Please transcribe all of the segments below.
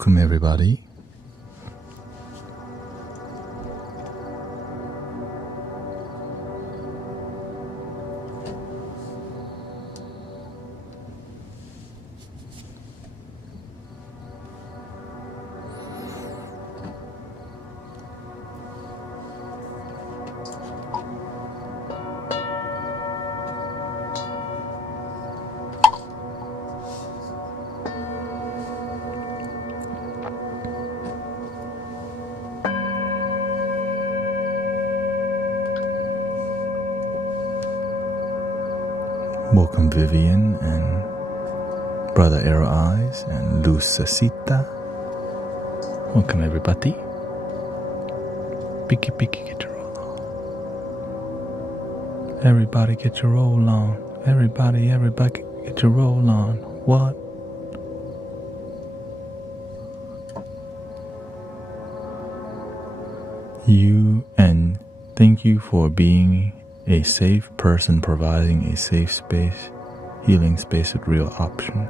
Welcome, everybody. Welcome, Vivian and Brother Arrow Eyes and Lucecita. Welcome, everybody. Picky, get your roll on. Everybody get your roll on. Everybody get your roll on. What? You, and thank you for being a safe person, providing a safe space, healing space with real options.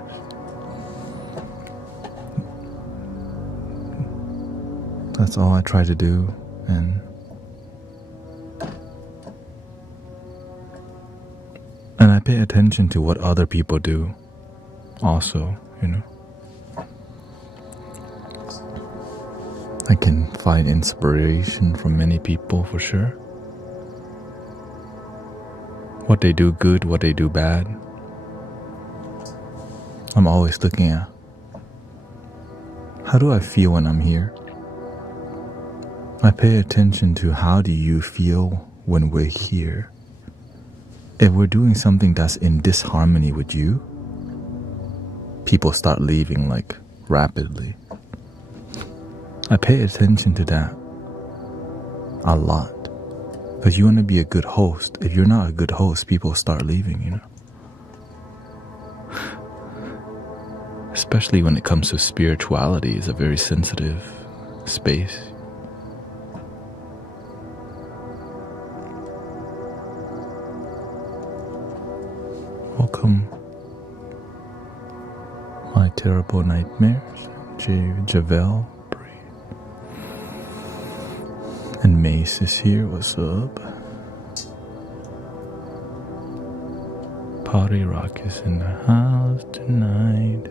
That's all I try to do, and I pay attention to what other people do also, I can find inspiration from many people for sure. What they do good, what they do bad. I'm always looking at, how do I feel when I'm here? I pay attention to how do you feel when we're here. If we're doing something that's in disharmony with you, people start leaving like rapidly. I pay attention to that a lot. Because you want to be a good host. If you're not a good host, people start leaving, Especially when it comes to spirituality, it's a very sensitive space. Welcome, my terrible nightmares, Javel. And Mace is here, what's up? Party Rock is in the house tonight.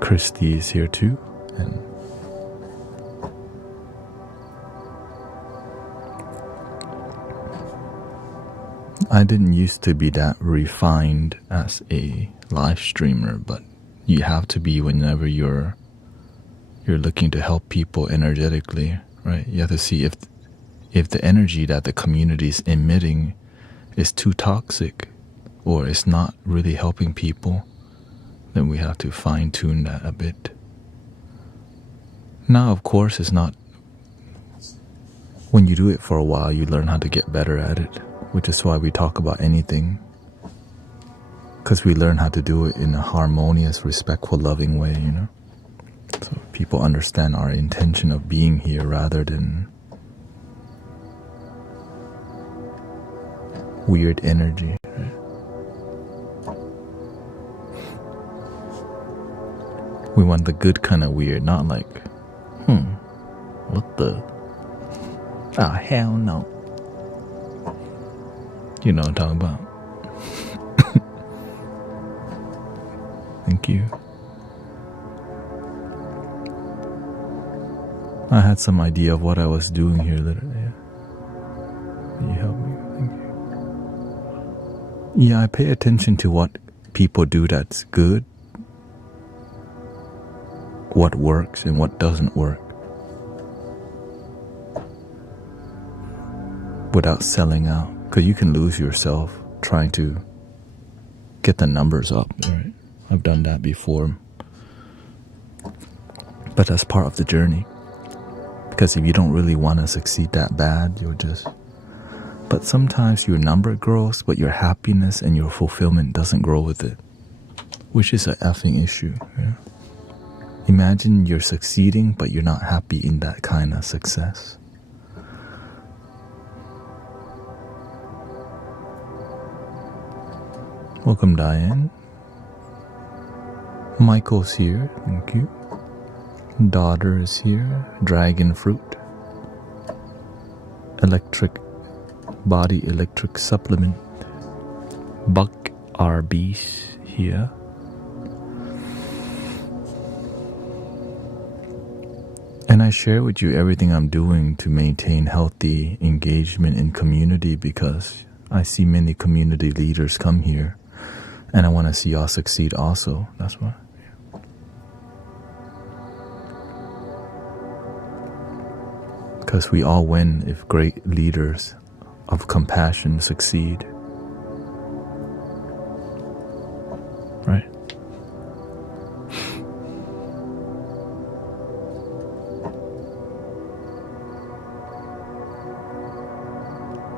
Christy is here too, and I didn't used to be that refined as a live streamer, but you have to be whenever you're looking to help people energetically, right? You have to see if the energy that the community is emitting is too toxic or it's not really helping people, then we have to fine-tune that a bit. Now, of course, it's not... When you do it for a while, you learn how to get better at it, which is why we talk about anything. Because we learn how to do it in a harmonious, respectful, loving way, So people understand our intention of being here rather than weird energy. Right? We want the good kind of weird, not like, what the? Oh, hell no. You know what I'm talking about. Thank you. I had some idea of what I was doing here literally. You help me, thank you. Yeah, I pay attention to what people do that's good, what works and what doesn't work, without selling out, because you can lose yourself trying to get the numbers up, right? I've done that before, but that's part of the journey. Because if you don't really want to succeed that bad, you'll just... But sometimes your number grows, but your happiness and your fulfillment doesn't grow with it, which is an effing issue. Yeah? Imagine you're succeeding, but you're not happy in that kind of success. Welcome, Diane. Michael's here, thank you. Daughter is here. Dragon fruit. Electric body electric supplement. Buck RB's here. And I share with you everything I'm doing to maintain healthy engagement in community, because I see many community leaders come here and I want to see y'all succeed also. That's why. Because we all win if great leaders of compassion succeed. Right?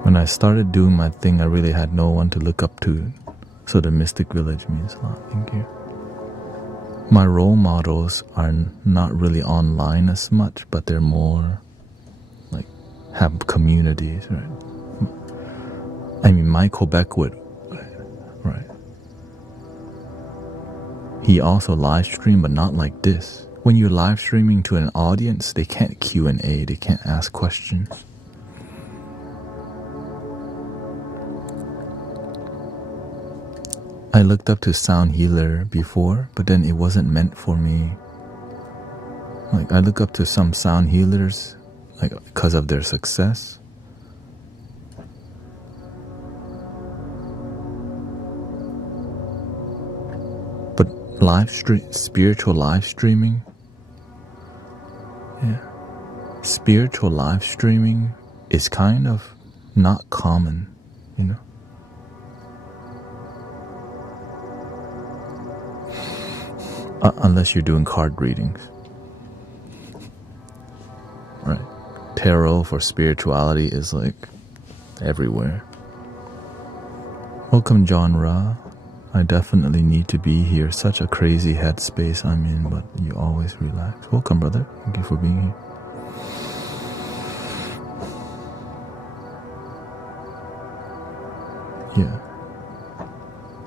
When I started doing my thing, I really had no one to look up to. So the Mystic Village means a lot. Thank you. My role models are not really online as much, but they're more like have communities, right? I mean, Michael Beckwood, right? He also live streamed, but not like this. When you're live streaming to an audience, they can't Q&A, they can't ask questions. I looked up to Sound Healer before, but then it wasn't meant for me. Like, I look up to some sound healers, like, because of their success. But spiritual live streaming, spiritual live streaming is kind of not common, you know? Unless you're doing card readings. Right. Tarot for spirituality is like everywhere. Welcome, John Ra. I definitely need to be here. Such a crazy headspace I'm in, but you always relax. Welcome, brother. Thank you for being here. Yeah.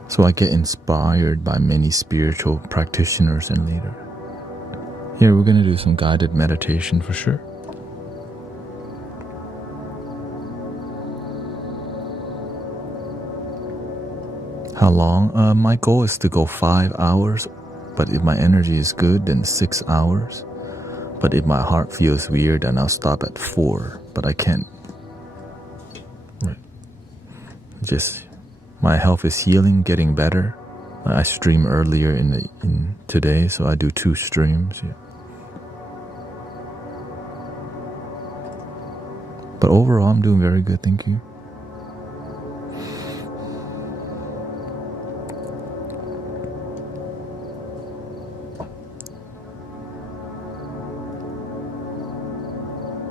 So I get inspired by many spiritual practitioners and leaders. Here, we're going to do some guided meditation for sure. How long? My goal is to go 5 hours, but if my energy is good, then 6 hours. But if my heart feels weird, then I'll stop at 4. But I can't. Right. Just... my health is healing, getting better. I stream earlier in today, so I do 2 streams. Yeah. But overall, I'm doing very good, thank you.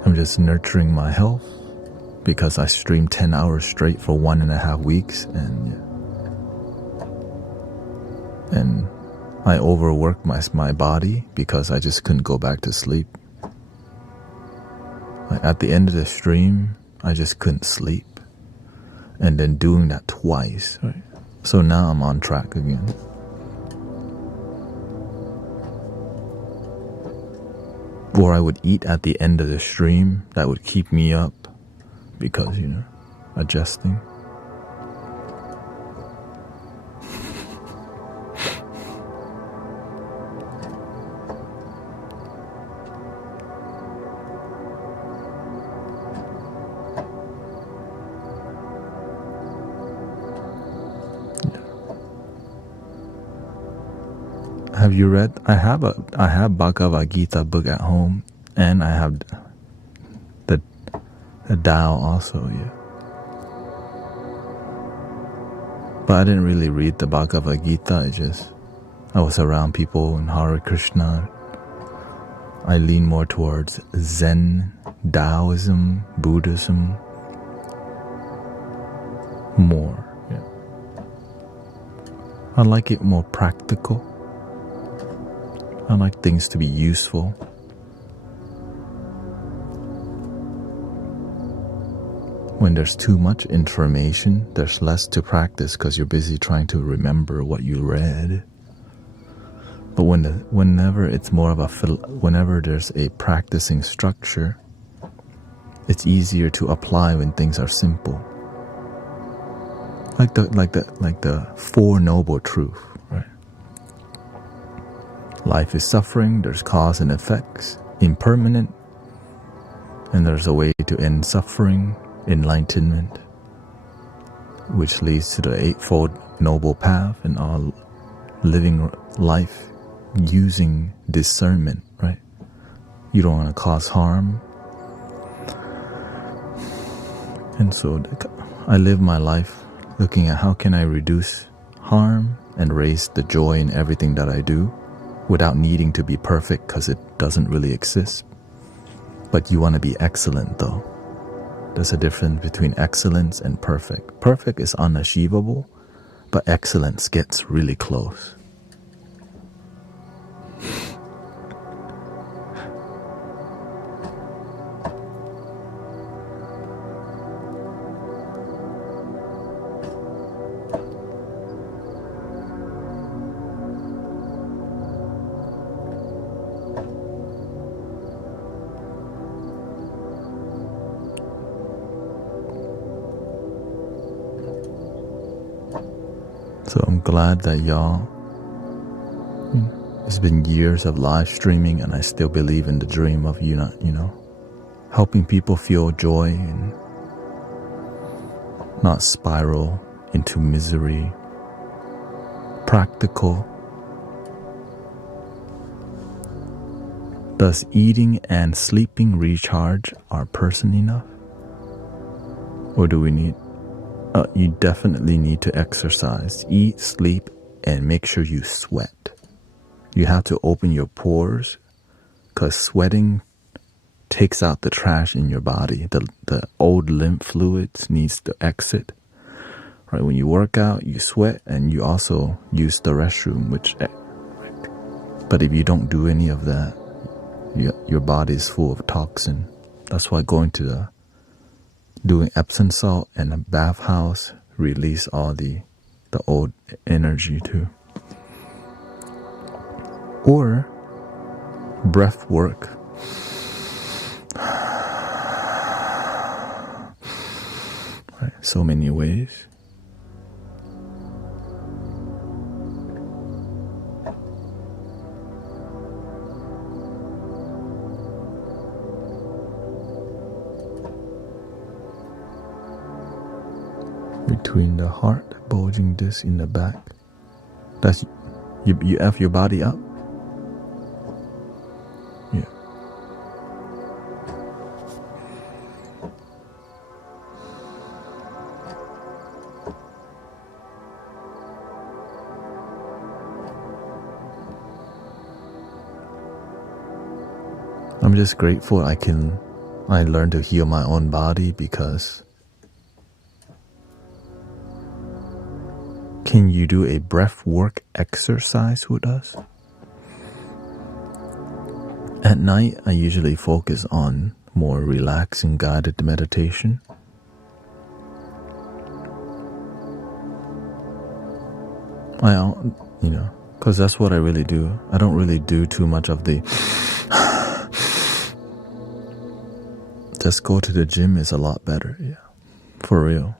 I'm just nurturing my health, because I streamed 10 hours straight for 1.5 weeks, and I overworked my body because I just couldn't go back to sleep. Like at the end of the stream, I just couldn't sleep, and then doing that twice, right? So now I'm on track again. Or I would eat at the end of the stream. That would keep me up. Because, you know, adjusting. Have you read? I have Bhagavad Gita book at home, and I have the Tao also, yeah. But I didn't really read the Bhagavad Gita. I was around people in Hare Krishna. I lean more towards Zen, Taoism, Buddhism, more. Yeah. I like it more practical. I like things to be useful. When there's too much information, there's less to practice because you're busy trying to remember what you read. But whenever it's more of whenever there's a practicing structure, it's easier to apply when things are simple. Like the Four Noble Truths, right? Life is suffering, there's cause and effects, impermanent, and there's a way to end suffering, enlightenment, which leads to the Eightfold Noble Path and all living life using discernment, right? You don't want to cause harm. And so I live my life looking at how can I reduce harm and raise the joy in everything that I do without needing to be perfect, because it doesn't really exist. But you want to be excellent though. There's a difference between excellence and perfect. Perfect is unachievable, but excellence gets really close. So I'm glad that y'all, it's been years of live streaming and I still believe in the dream of helping people feel joy and not spiral into misery. Practical. Does eating and sleeping recharge our person enough? Or do we need you definitely need to exercise, eat, sleep, and make sure you sweat. You have to open your pores, because sweating takes out the trash in your body. The old lymph fluids needs to exit. Right? When you work out, you sweat, and you also use the restroom. But if you don't do any of that, your body is full of toxin. That's why doing Epsom salt and a bathhouse release all the old energy too. Or breath work. Right, so many ways. Between the heart, bulging disc in the back. That's you F your body up. Yeah. I'm just grateful I learned to heal my own body, because can you do a breath work exercise with us? At night, I usually focus on more relaxing guided meditation. Because that's what I really do. I don't really do too much of the just go to the gym is a lot better, yeah, for real.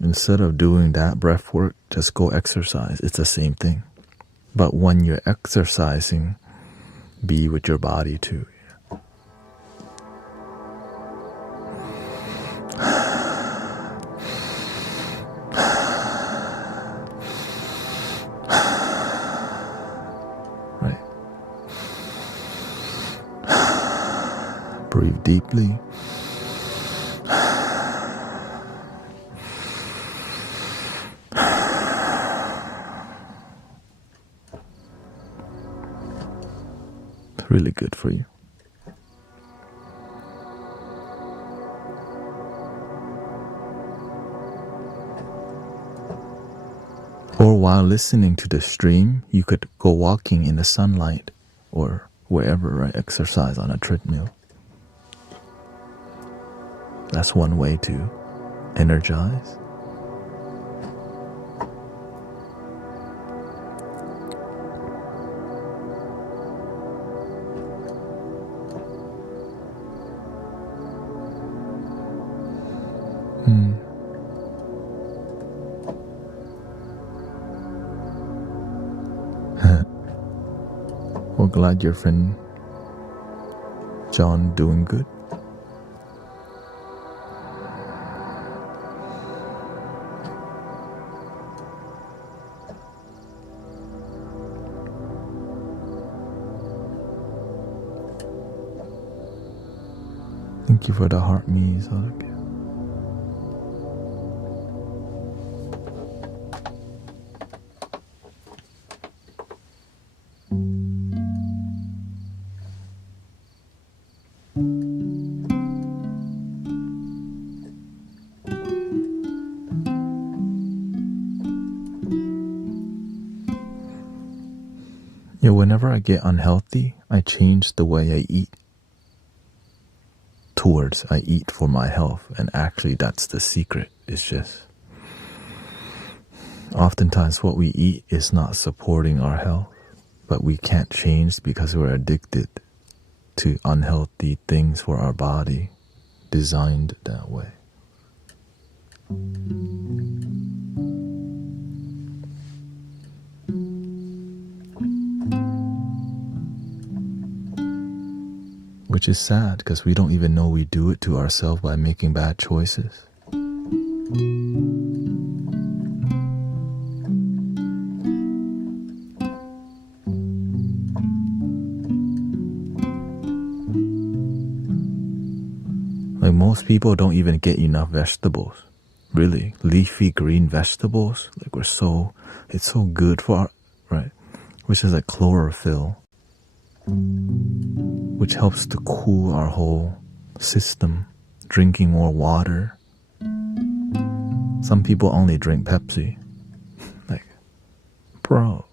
Instead of doing that breath work, just go exercise. It's the same thing. But when you're exercising, be with your body too. Right. Breathe deeply. Really good for you. Or while listening to the stream, you could go walking in the sunlight or wherever, right? Exercise on a treadmill. That's one way to energize. Well, glad your friend John doing good. Thank you for the heart me, Zalak. Yeah, whenever I get unhealthy, I change the way I eat towards I eat for my health. And actually that's the secret. It's just oftentimes what we eat is not supporting our health, but we can't change because we're addicted to unhealthy things for our body, designed that way. Which is sad because we don't even know we do it to ourselves by making bad choices. Like most people don't even get enough vegetables. Really, leafy green vegetables. Like it's so good for our, right? Which is like chlorophyll, which helps to cool our whole system. Drinking more water. Some people only drink Pepsi. Like, bro.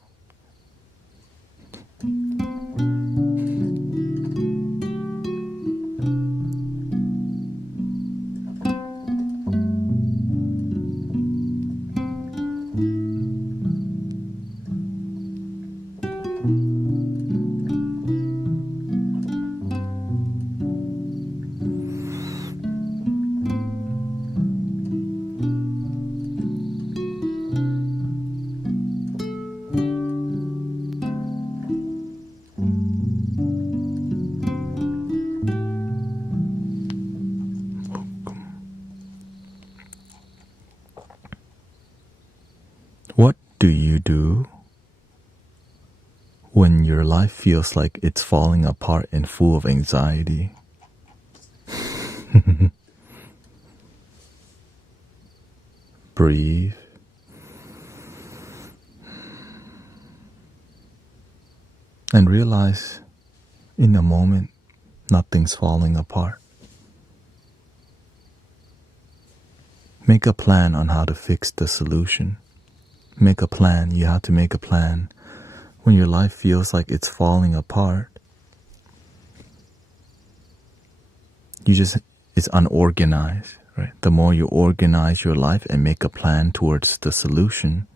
What do you do when your life feels like it's falling apart and full of anxiety? Breathe. And realize in a moment nothing's falling apart. Make a plan on how to fix the solution. Make a plan. You have to make a plan. When your life feels like it's falling apart, it's unorganized, right? The more you organize your life and make a plan towards the solution,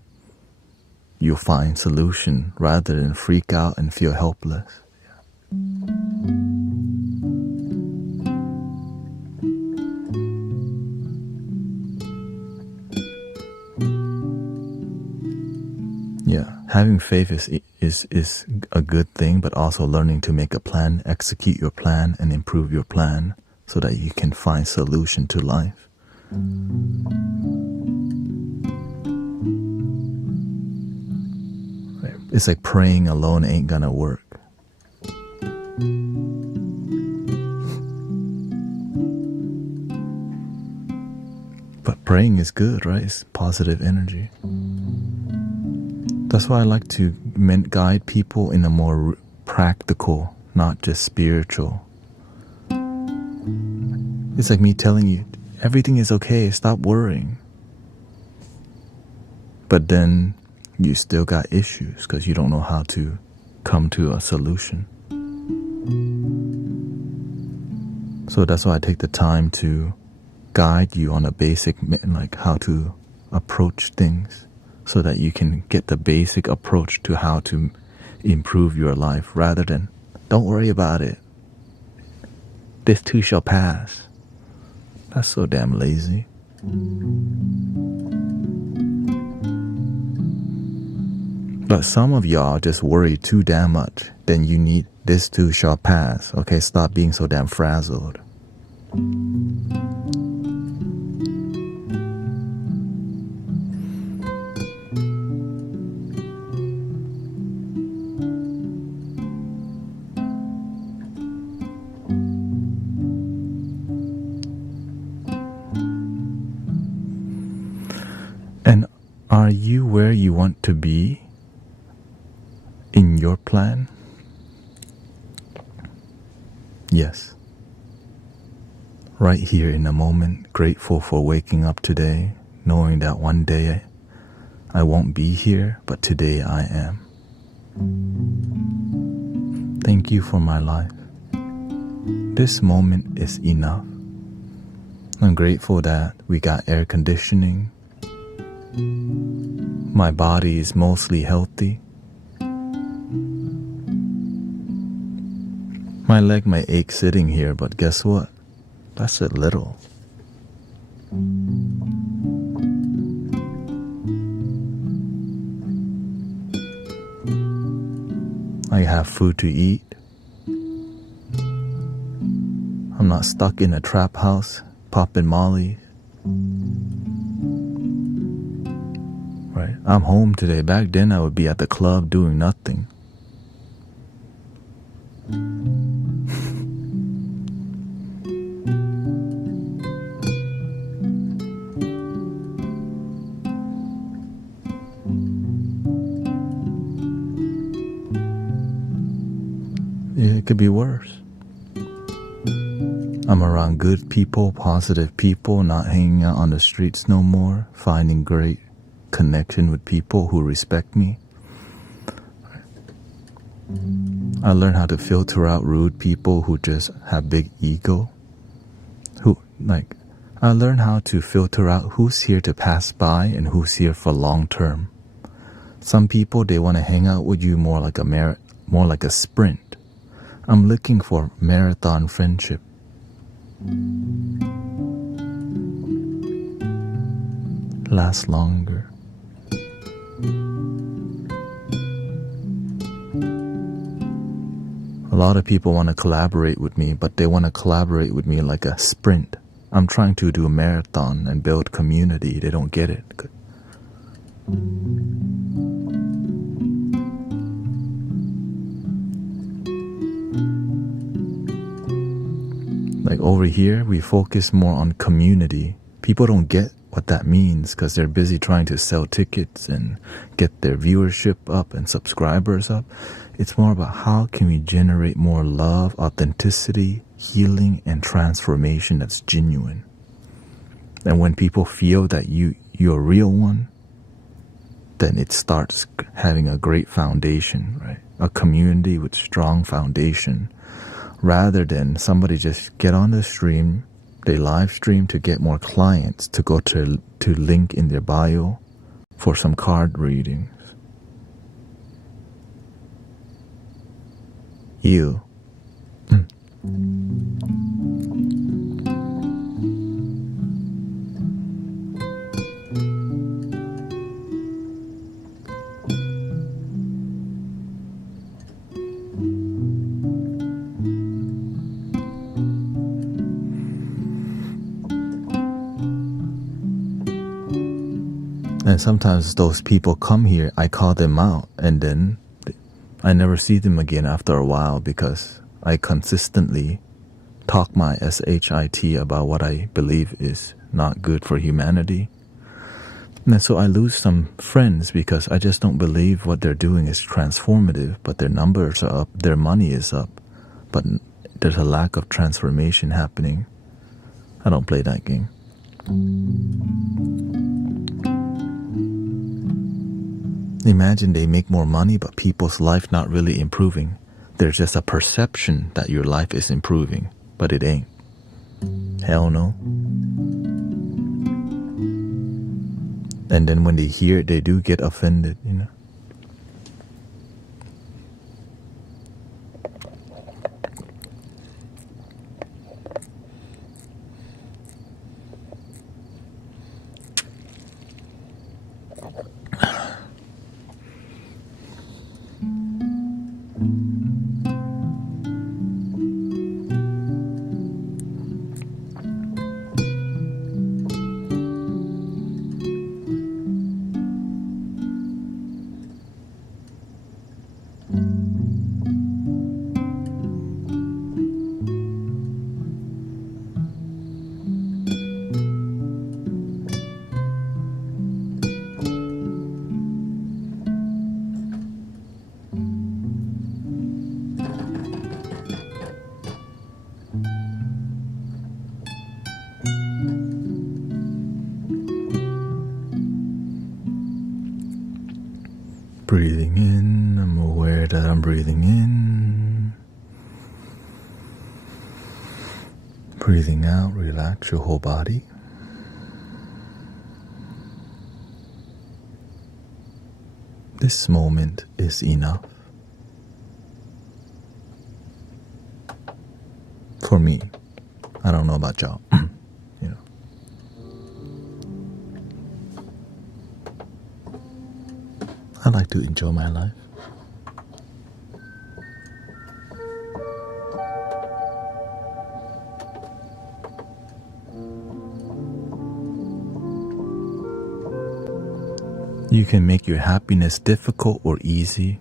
you'll find solution rather than freak out and feel helpless. Yeah, having faith is a good thing, but also learning to make a plan, execute your plan, and improve your plan so that you can find solution to life. It's like praying alone ain't gonna work. But praying is good, right? It's positive energy. That's why I like to guide people in a more practical, not just spiritual. It's like me telling you, everything is okay, stop worrying. But then you still got issues because you don't know how to come to a solution. So that's why I take the time to guide you on a basic, like how to approach things, so that you can get the basic approach to how to improve your life rather than, don't worry about it. This too shall pass. That's so damn lazy. But some of y'all just worry too damn much. Then you need this too shall pass. Okay, stop being so damn frazzled. And are you where you want to be in your plan? Yes. Right here in the moment, grateful for waking up today, knowing that one day I won't be here, but today I am. Thank you for my life. This moment is enough. I'm grateful that we got air conditioning. My body is mostly healthy. My leg may ache sitting here, but guess what? That's a little. I have food to eat. I'm not stuck in a trap house, popping molly. Right? I'm home today. Back then I would be at the club doing nothing. It could be worse. I'm around good people, positive people, not hanging out on the streets no more, finding great connection with people who respect me. I learned how to filter out rude people who just have big ego. I learned how to filter out who's here to pass by and who's here for long term. Some people, they want to hang out with you more like a sprint. I'm looking for marathon friendship. Last longer. A lot of people want to collaborate with me, but they want to collaborate with me like a sprint. I'm trying to do a marathon and build community. They don't get it. Like over here, we focus more on community. People don't get what that means because they're busy trying to sell tickets and get their viewership up and subscribers up. It's more about how can we generate more love, authenticity, healing, and transformation that's genuine. And when people feel that you're a real one, then it starts having a great foundation, right? A community with strong foundation. Rather than somebody just get on the stream, they live stream to get more clients to go to link in their bio for some card readings. You. And sometimes those people come here, I call them out, and then I never see them again after a while because I consistently talk my shit about what I believe is not good for humanity. And so I lose some friends because I just don't believe what they're doing is transformative, but their numbers are up, their money is up, but there's a lack of transformation happening. I don't play that game. Imagine they make more money, but people's life not really improving. There's just a perception that your life is improving, but it ain't. Hell no. And then when they hear it, they do get offended, you know. Breathing in, I'm aware that I'm breathing in. Breathing out, relax your whole body. This moment is enough. For me. I don't know about y'all. You know. I like to enjoy my life. You can make your happiness difficult or easy.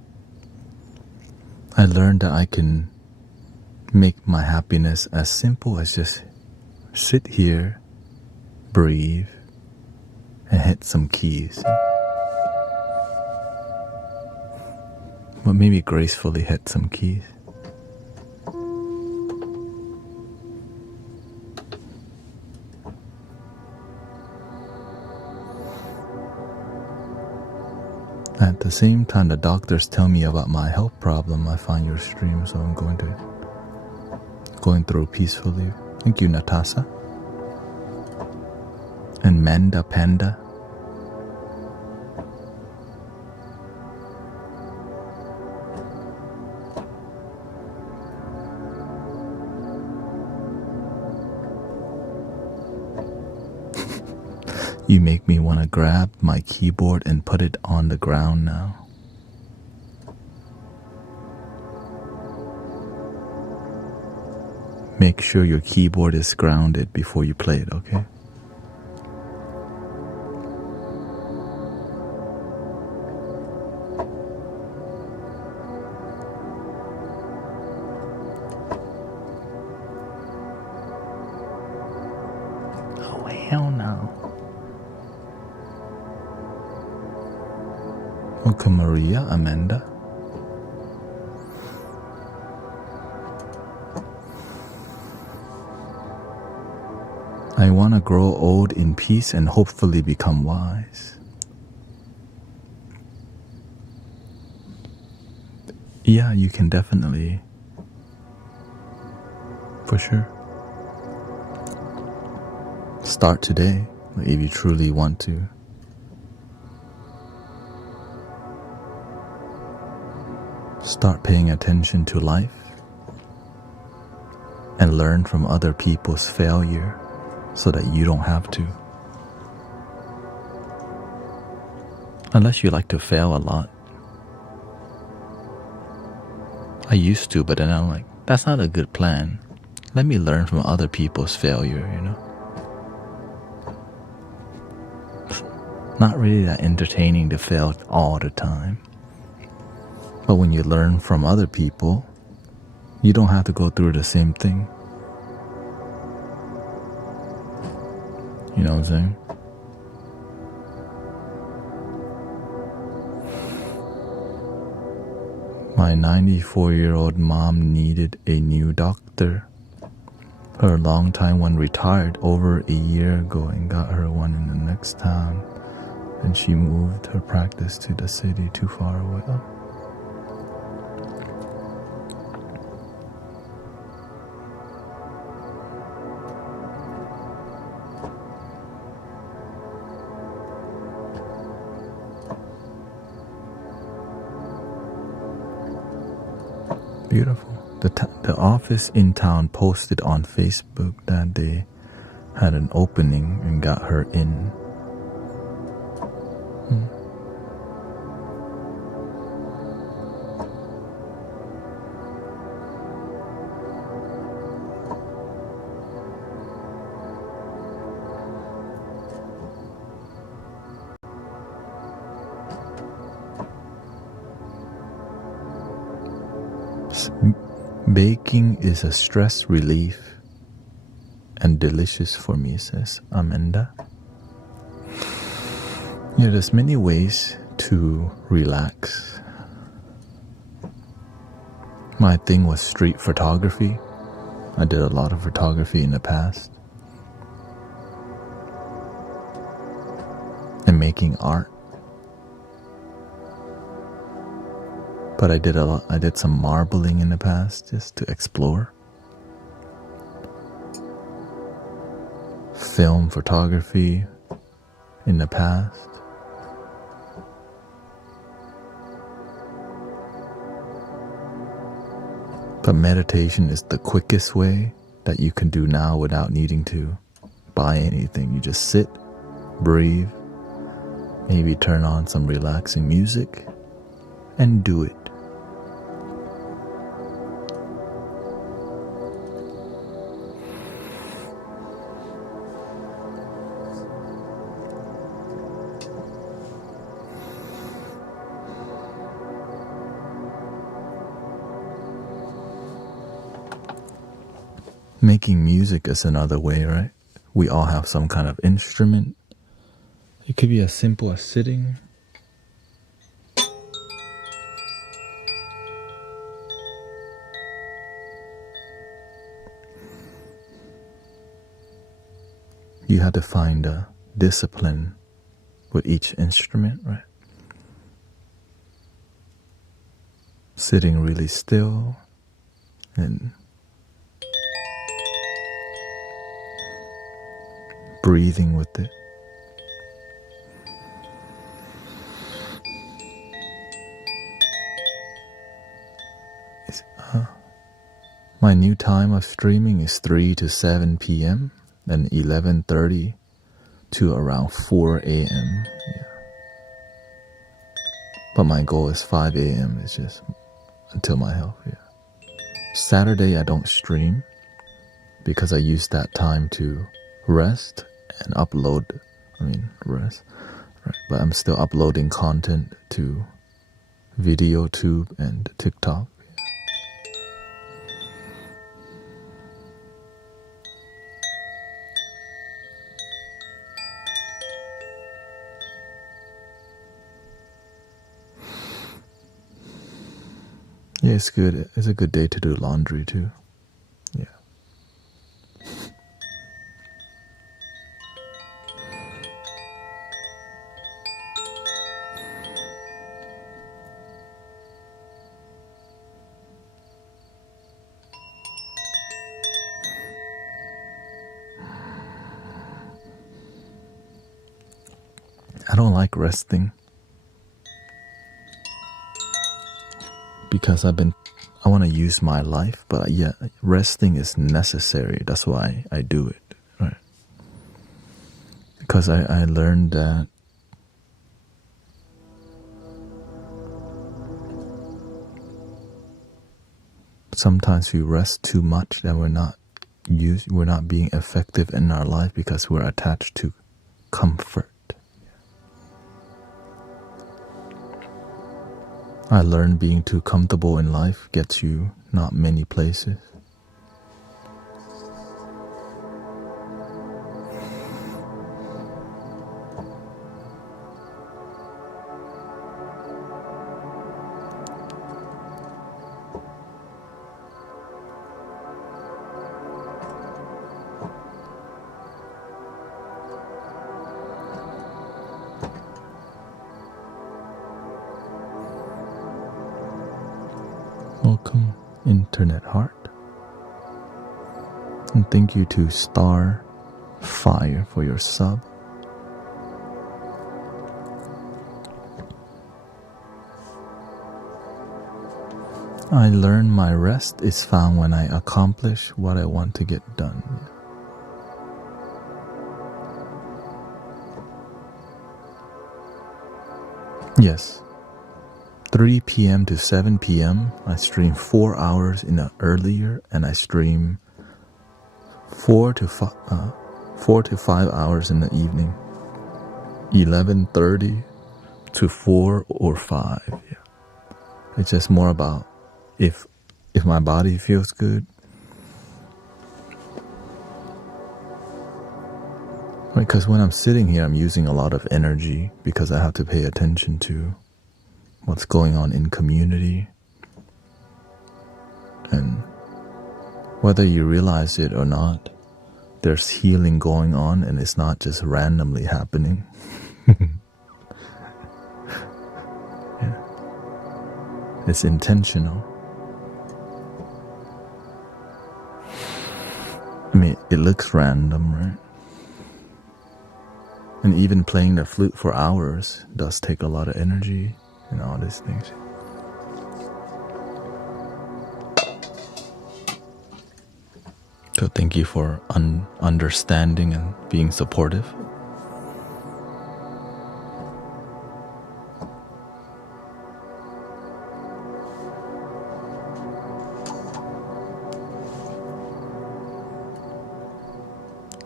I learned that I can make my happiness as simple as just sit here, breathe, and hit some keys. But maybe gracefully hit some keys. At the same time, the doctors tell me about my health problem. I find your stream, so I'm going through peacefully. Thank you, Natasha. And Manda Panda. You make me want to grab my keyboard and put it on the ground now. Make sure your keyboard is grounded before you play it, okay? Oh, hell no. Welcome, Maria, Amanda. I want to grow old in peace and hopefully become wise. Yeah, you can definitely. For sure. Start today, if you truly want to. Start paying attention to life and learn from other people's failure so that you don't have to. Unless you like to fail a lot. I used to, but then I'm like, that's not a good plan. Let me learn from other people's failure, you know? Not really that entertaining to fail all the time. But when you learn from other people, you don't have to go through the same thing. You know what I'm saying? My 94-year-old mom needed a new doctor. Her longtime one retired over a year ago and got her one in the next town. And she moved her practice to the city too far away. Beautiful. The office in town posted on Facebook that they had an opening and got her in. Baking is a stress relief and delicious for me, says Amanda. Yeah, there's many ways to relax. My thing was street photography. I did a lot of photography in the past. And making art. But I did some marbling in the past just to explore. Film photography in the past. But meditation is the quickest way that you can do now without needing to buy anything. You just sit, breathe, maybe turn on some relaxing music, and do it. Making music is another way, right? We all have some kind of instrument. It could be as simple as sitting. You have to find a discipline with each instrument, right? Sitting really still and breathing with it. My new time of streaming is 3 to 7 p.m. and 11:30 to around 4 a.m. Yeah. But my goal is 5 a.m. It's just until my health. Yeah. Saturday I don't stream because I use that time to rest and upload. Rest. Right. But I'm still uploading content to VideoTube and TikTok. Yeah, it's good. It's a good day to do laundry too. Yeah. I don't like resting because I want to use my life, but yeah, resting is necessary. That's why I do it, right? Because I learned that sometimes we rest too much and we're not being effective in our life because we're attached to comfort. I learned being too comfortable in life gets you not many places. Welcome, Internet Heart. And thank you to Star Fire for your sub. I learn my rest is found when I accomplish what I want to get done. Yes. 3 p.m. to 7 p.m. I stream 4 hours in the earlier, and I stream 4 to 5 hours in the evening. 11:30 to 4 or 5. Yeah. It's just more about if my body feels good. Because when I'm sitting here, I'm using a lot of energy because I have to pay attention to what's going on in community, and whether you realize it or not, there's healing going on, and it's not just randomly happening. Yeah. It's intentional. I mean, it looks random, right? And even playing the flute for hours does take a lot of energy and all these things. So thank you for understanding and being supportive.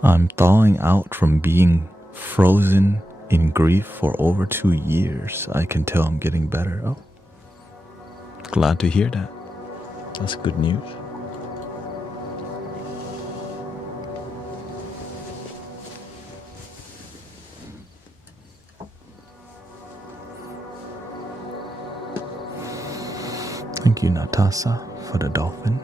I'm thawing out from being frozen in grief for over 2 years. I can tell I'm getting better. Oh, glad to hear that. That's good news. Thank you, Natasha, for the dolphin.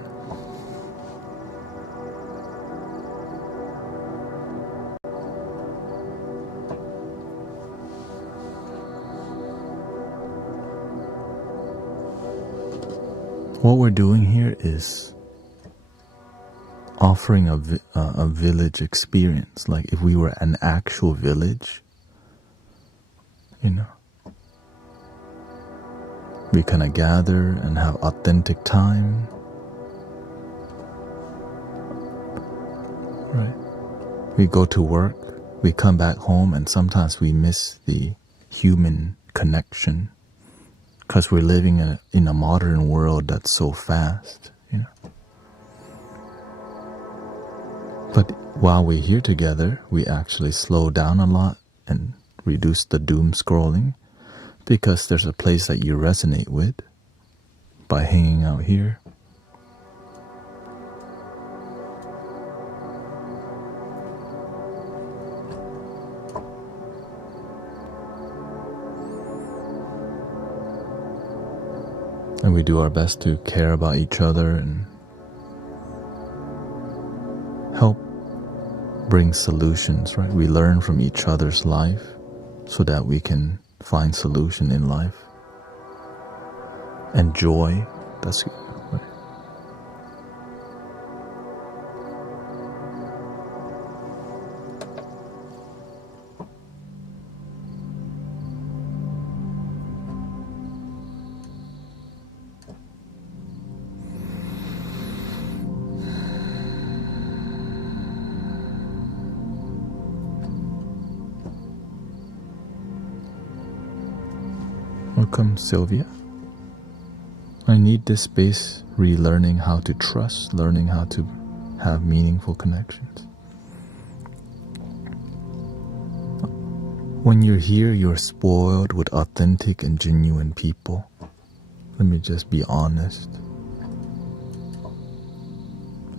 What we're doing here is offering a village experience. Like if we were an actual village, you know, we kind of gather and have authentic time. Right. We go to work, we come back home, and sometimes we miss the human connection because we're living in a modern world that's so fast, you know. But while we're here together, we actually slow down a lot and reduce the doom scrolling, because there's a place that you resonate with by hanging out here. And we do our best to care about each other and help bring solutions, right? We learn from each other's life so that we can find solution in life. And joy, that's right. Welcome, Sylvia. I need this space relearning how to trust, learning how to have meaningful connections. When you're here, you're spoiled with authentic and genuine people. Let me just be honest.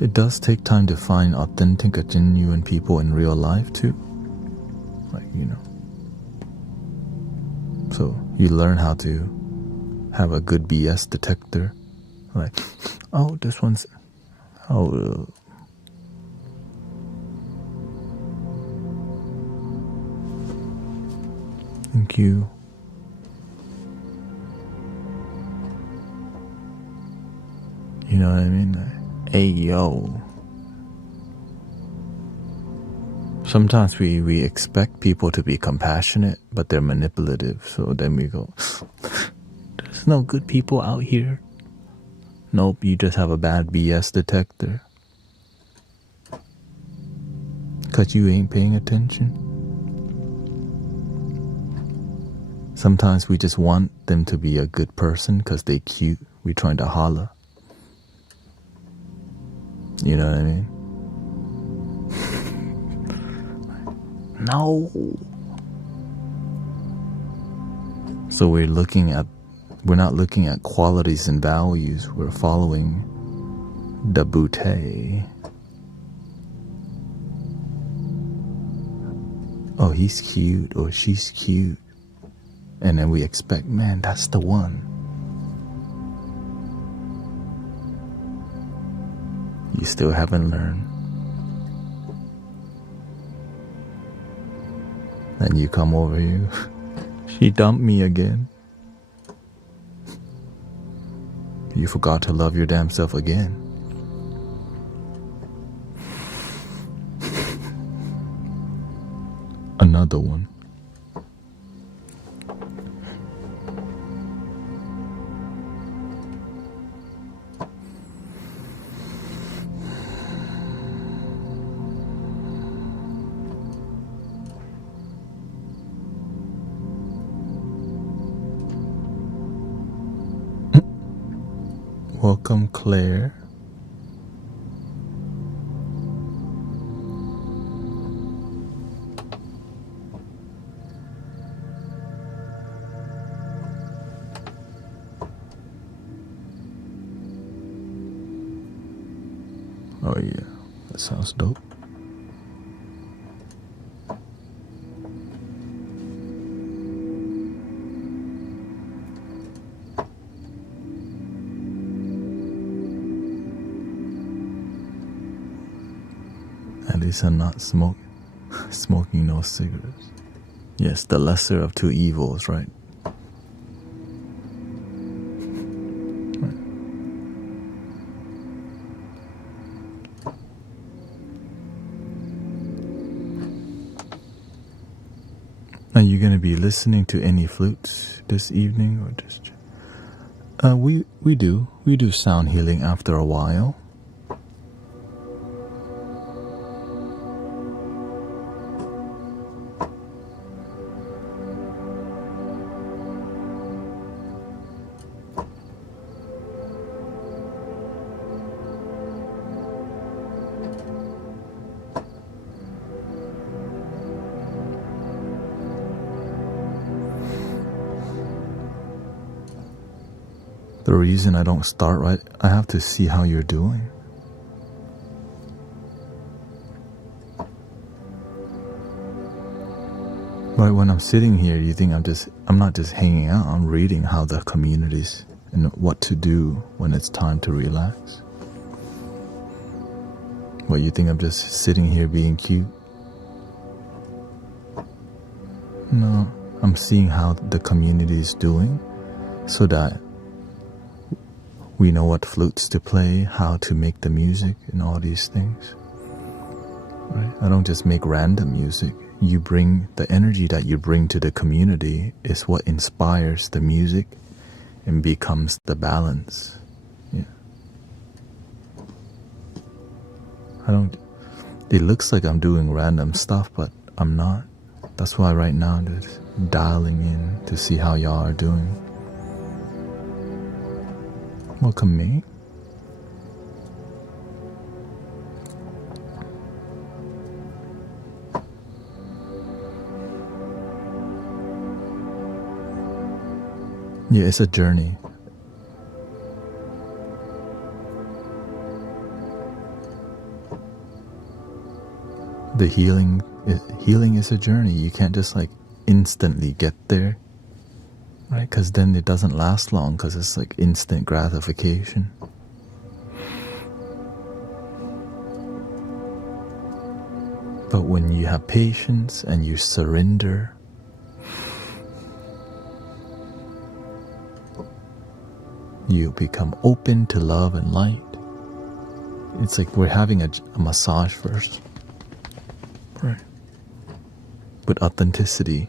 It does take time to find authentic and genuine people in real life too. Like, you know. So you learn how to have a good BS detector. Like, oh, this one's, oh, thank you. You know what I mean? Like, hey, yo. Sometimes we expect people to be compassionate, but they're manipulative. So then we go, there's no good people out here. Nope, you just have a bad BS detector. Because you ain't paying attention. Sometimes we just want them to be a good person because they cute. We trying to holla. You know what I mean? No. So we're not looking at qualities and values. We're following the bouquet. Oh, he's cute or she's cute. And then we expect, man, that's the one. You still haven't learned. Then you come over here. She dumped me again. you forgot to love your damn self again. Another one. Welcome, Claire. Oh yeah, that sounds dope. At least I'm not smoking no cigarettes. Yes, the lesser of two evils, right? Are you going to be listening to any flutes this evening, or just? We do sound healing after a while. The reason I don't start right, I have to see how you're doing. Right, when I'm sitting here, you think I'm not just hanging out, I'm reading how the communities and what to do when it's time to relax. What, you think I'm just sitting here being cute? No, I'm seeing how the community is doing so that we know what flutes to play, how to make the music, and all these things. Right? I don't just make random music. You bring the energy that you bring to the community is what inspires the music and becomes the balance. Yeah. It looks like I'm doing random stuff, but I'm not. That's why right now I'm just dialing in to see how y'all are doing. Welcome, mate. Yeah, it's a journey. The healing is a journey. You can't just like instantly get there. Right, because then it doesn't last long, because it's like instant gratification. But when you have patience and you surrender, you become open to love and light. It's like we're having a massage first. Right. With authenticity.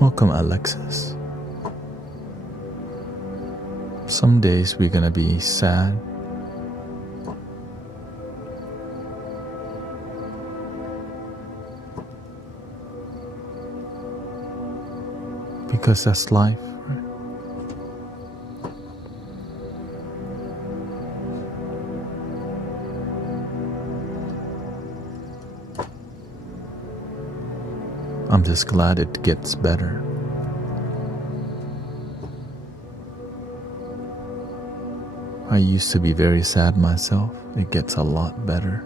Welcome, Alexis. Some days we're gonna be sad. Because that's life, right? I'm just glad it gets better. I used to be very sad myself. It gets a lot better.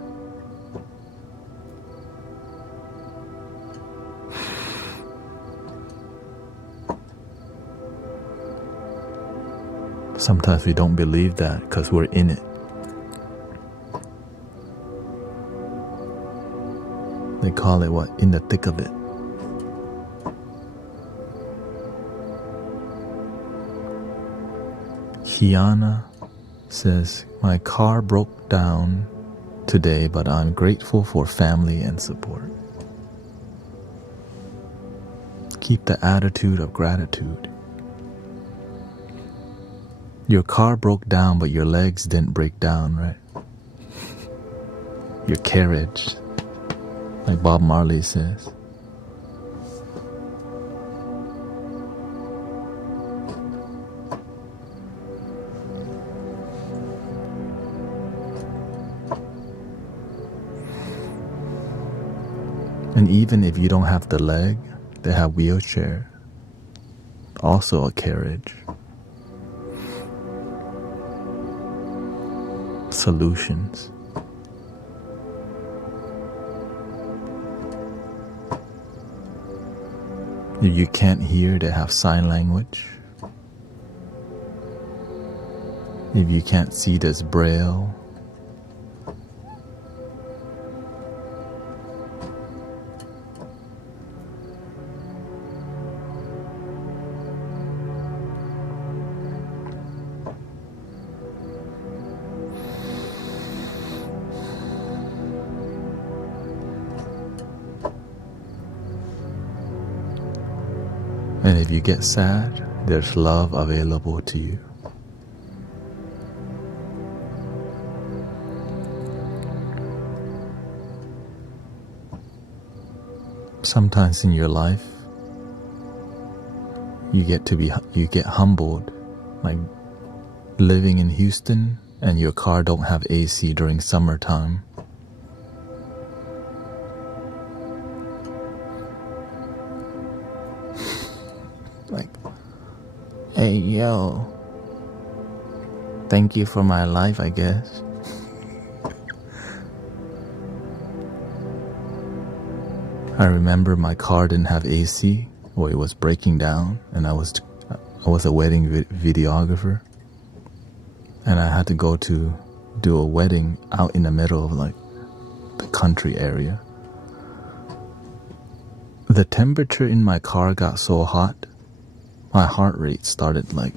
Sometimes we don't believe that because we're in it. call it what? In the thick of it. Kiana says, my car broke down today, but I'm grateful for family and support. Keep the attitude of gratitude. Your car broke down, but your legs didn't break down, right? Your carriage, like Bob Marley says. And even if you don't have the leg, they have wheelchair, also a carriage. Solutions. If you can't hear, they have sign language. If you can't see, there's braille. And if you get sad, there's love available to you. Sometimes in your life, you get humbled, like living in Houston and your car don't have AC during summertime. Like, hey yo, thank you for my life, I guess. I remember my car didn't have AC, or it was breaking down, and I was a wedding videographer, and I had to go to do a wedding out in the middle of like the country area. The temperature in my car got so hot, my heart rate started like,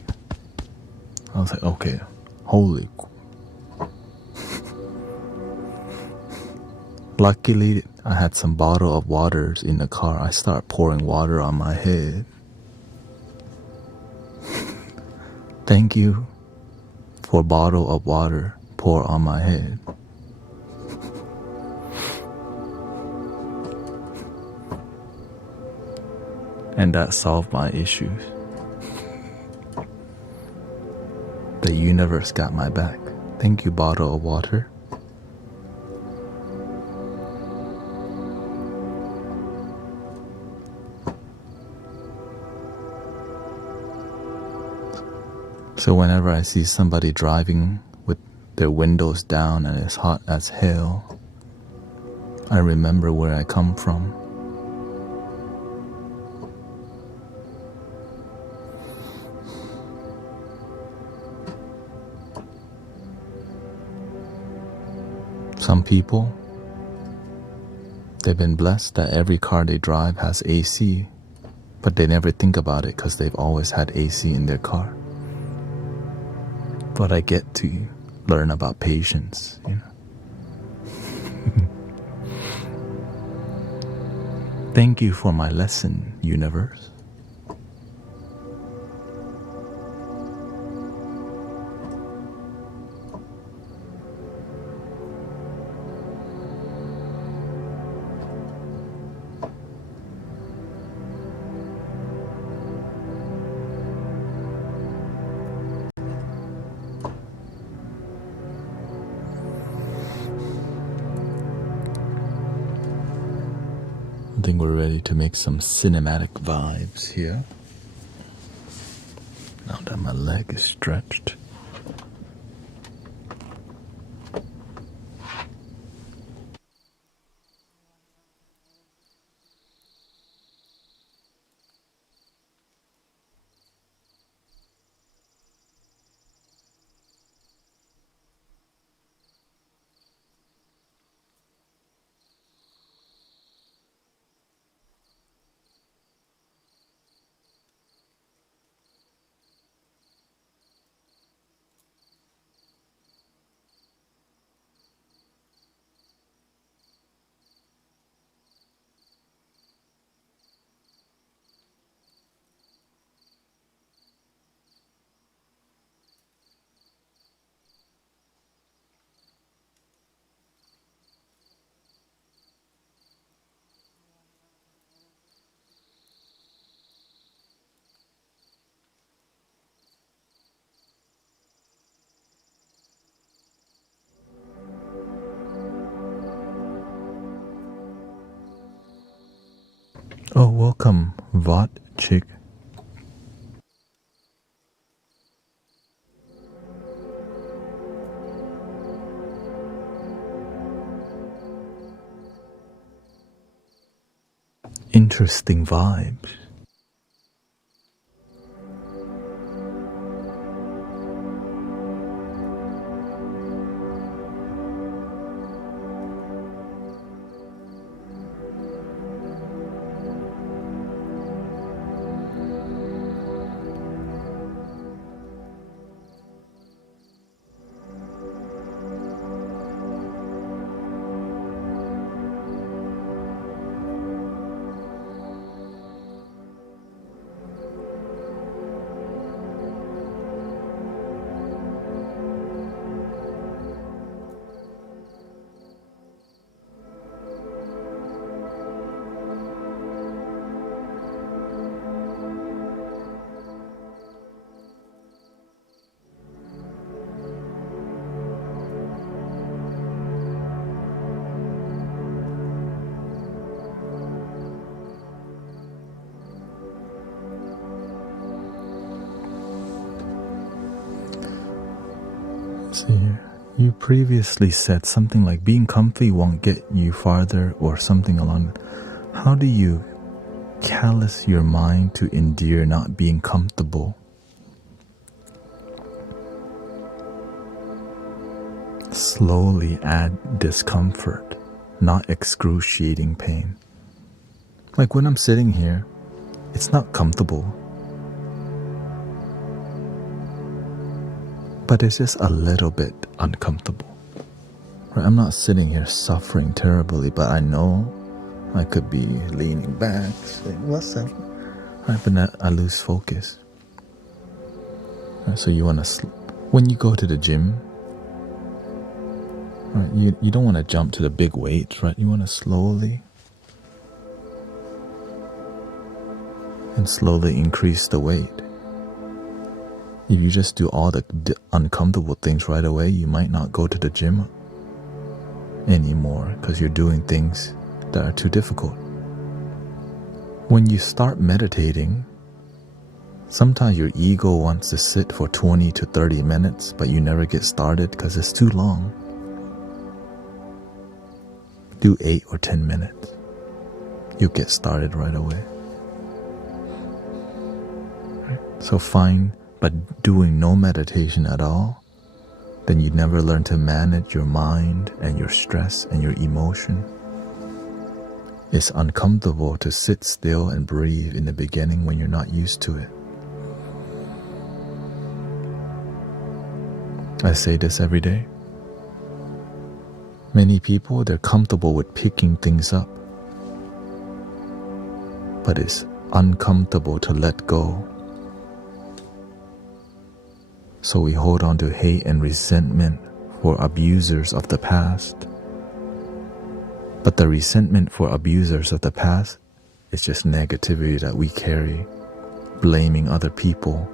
I was like, okay, holy. Luckily, I had some bottle of waters in the car. I started pouring water on my head. Thank you for a bottle of water pour on my head. And that solved my issues. The universe got my back. Thank you, bottle of water. So whenever I see somebody driving with their windows down and it's hot as hell, I remember where I come from. Some people, they've been blessed that every car they drive has AC, but they never think about it because they've always had AC in their car. But I get to learn about patience, you know. Thank you for my lesson, universe. I think we're ready to make some cinematic vibes here. Now that my leg is stretched. Oh, welcome, Vot Chick. Interesting vibes. See here. You previously said something like being comfy won't get you farther or something along. How do you callous your mind to endure not being comfortable? Slowly add discomfort, not excruciating pain. Like when I'm sitting here, it's not comfortable. But it's just a little bit uncomfortable. Right? I'm not sitting here suffering terribly, but I know I could be leaning back, saying, what's that? Right, but I lose focus. Right, so you want to, when you go to the gym, right, you don't want to jump to the big weights, right? You want to slowly increase the weight. If you just do all the uncomfortable things right away, you might not go to the gym anymore because you're doing things that are too difficult. When you start meditating, sometimes your ego wants to sit for 20 to 30 minutes, but you never get started because it's too long. Do 8 or 10 minutes. You'll get started right away. So fine. But doing no meditation at all, then you never learn to manage your mind and your stress and your emotion. It's uncomfortable to sit still and breathe in the beginning when you're not used to it. I say this every day. Many people, they're comfortable with picking things up, but it's uncomfortable to let go. So we hold on to hate and resentment for abusers of the past. But the resentment for abusers of the past is just negativity that we carry, blaming other people,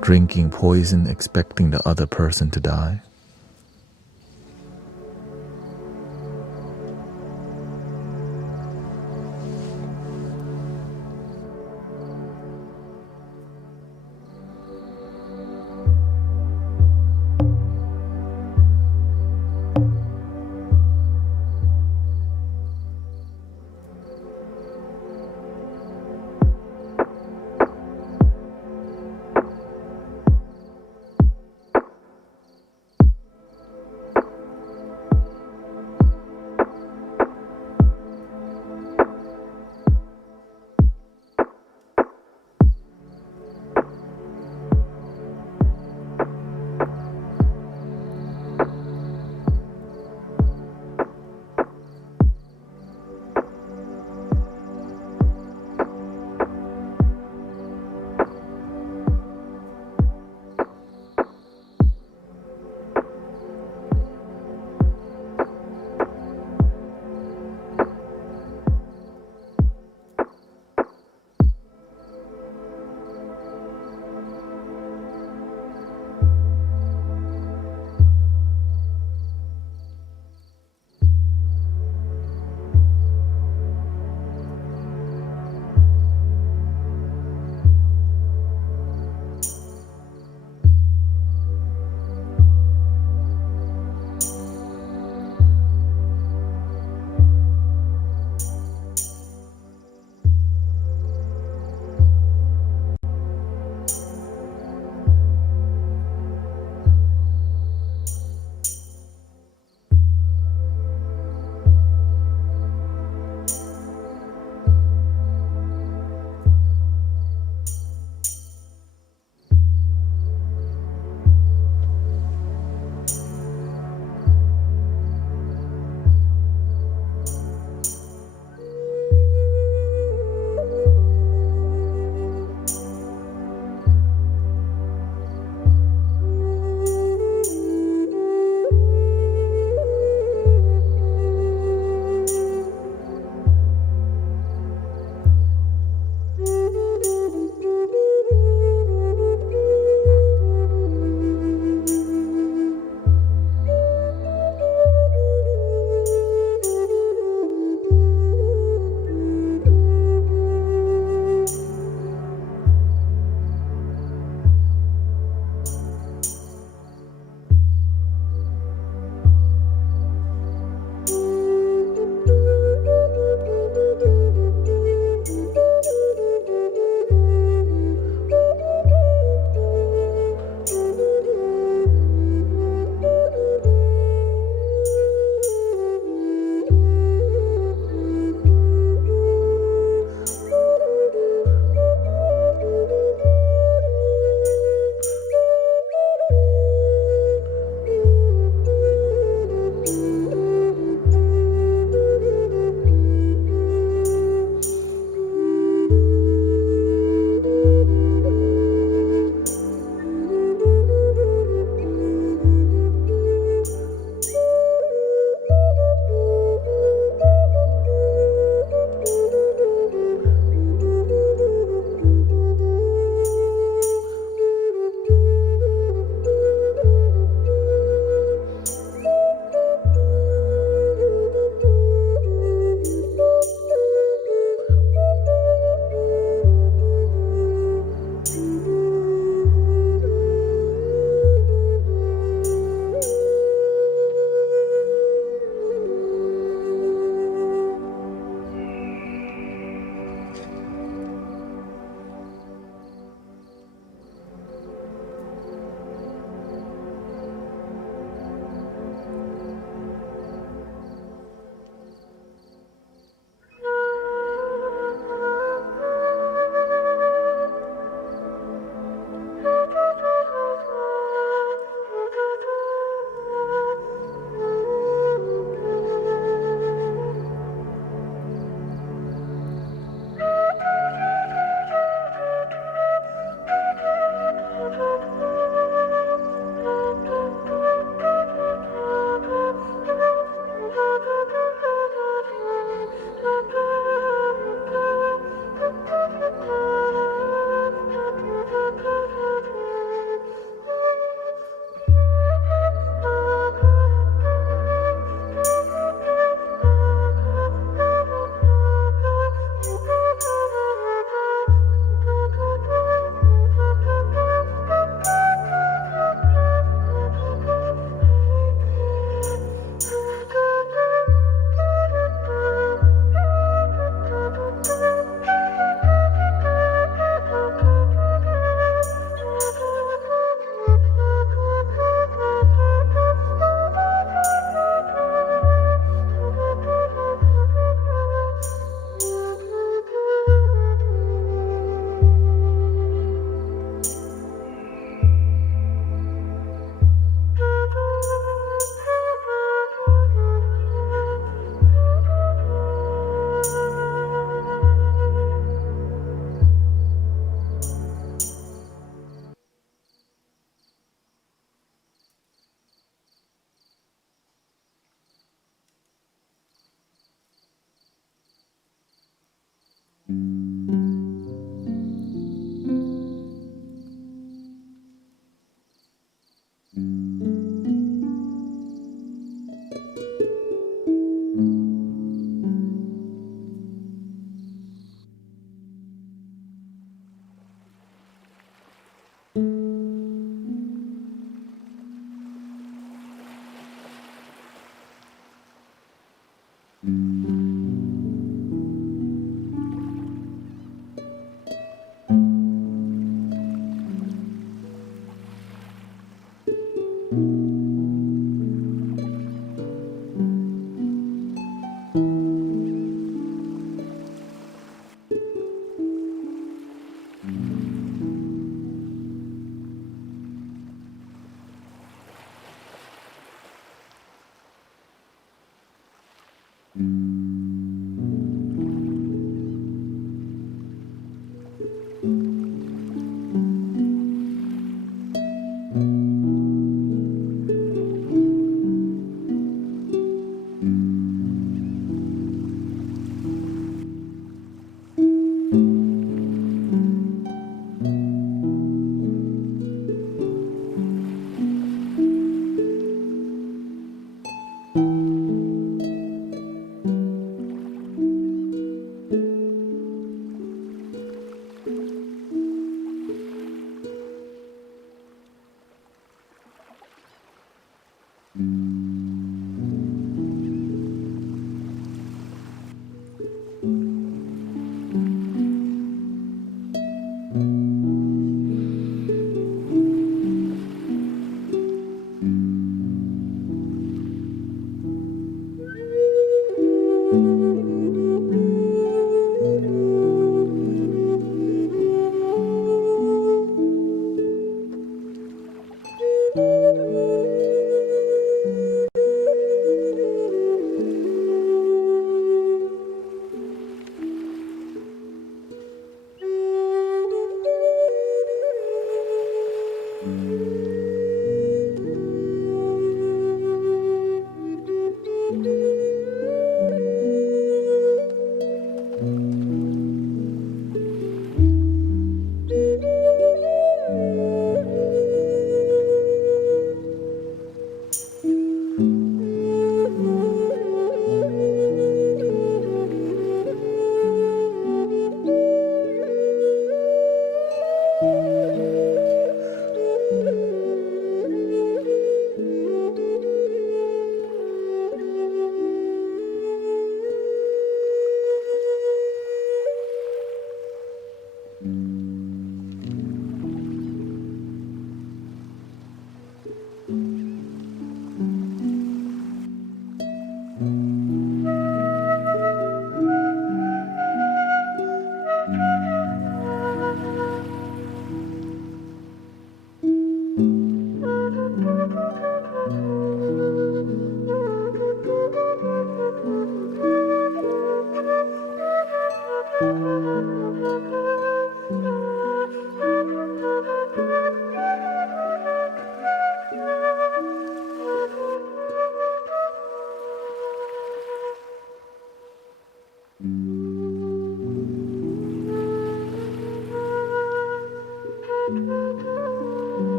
drinking poison expecting the other person to die.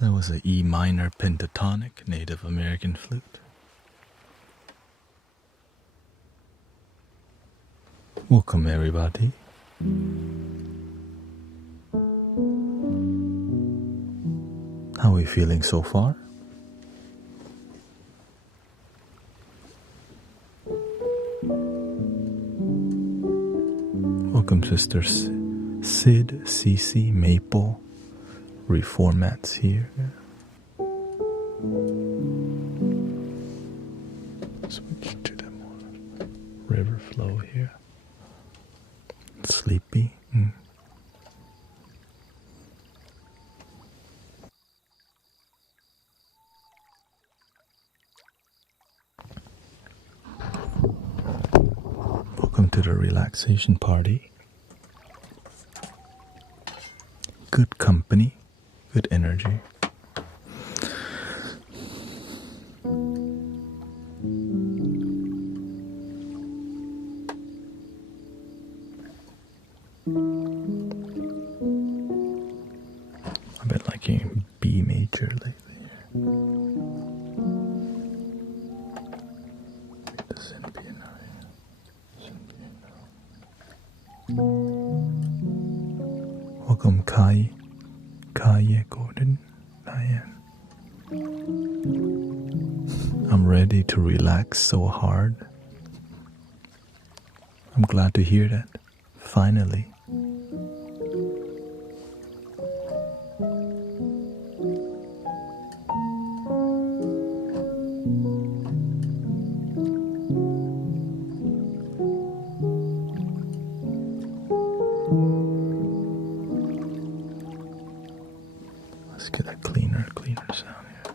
That was an E minor pentatonic Native American flute. Welcome, everybody. How are we feeling so far? Welcome, sisters Sid, Cece, Maple, Reformats here. Switch to the more river flow here. Sleepy. Welcome to the relaxation party. Good company, good energy. I've been liking B major lately. Welcome, Kai Gordon, Diane. I'm ready to relax so hard. I'm glad to hear that. Finally. Let's get a cleaner sound here.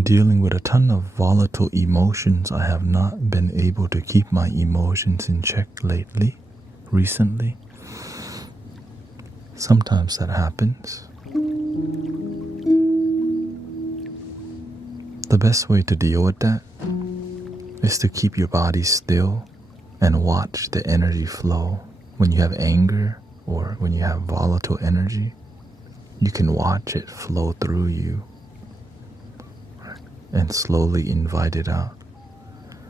I'm dealing with a ton of volatile emotions. I have not been able to keep my emotions in check recently. Sometimes that happens. The best way to deal with that is to keep your body still and watch the energy flow. When you have anger or when you have volatile energy, you can watch it flow through you and slowly invite it out.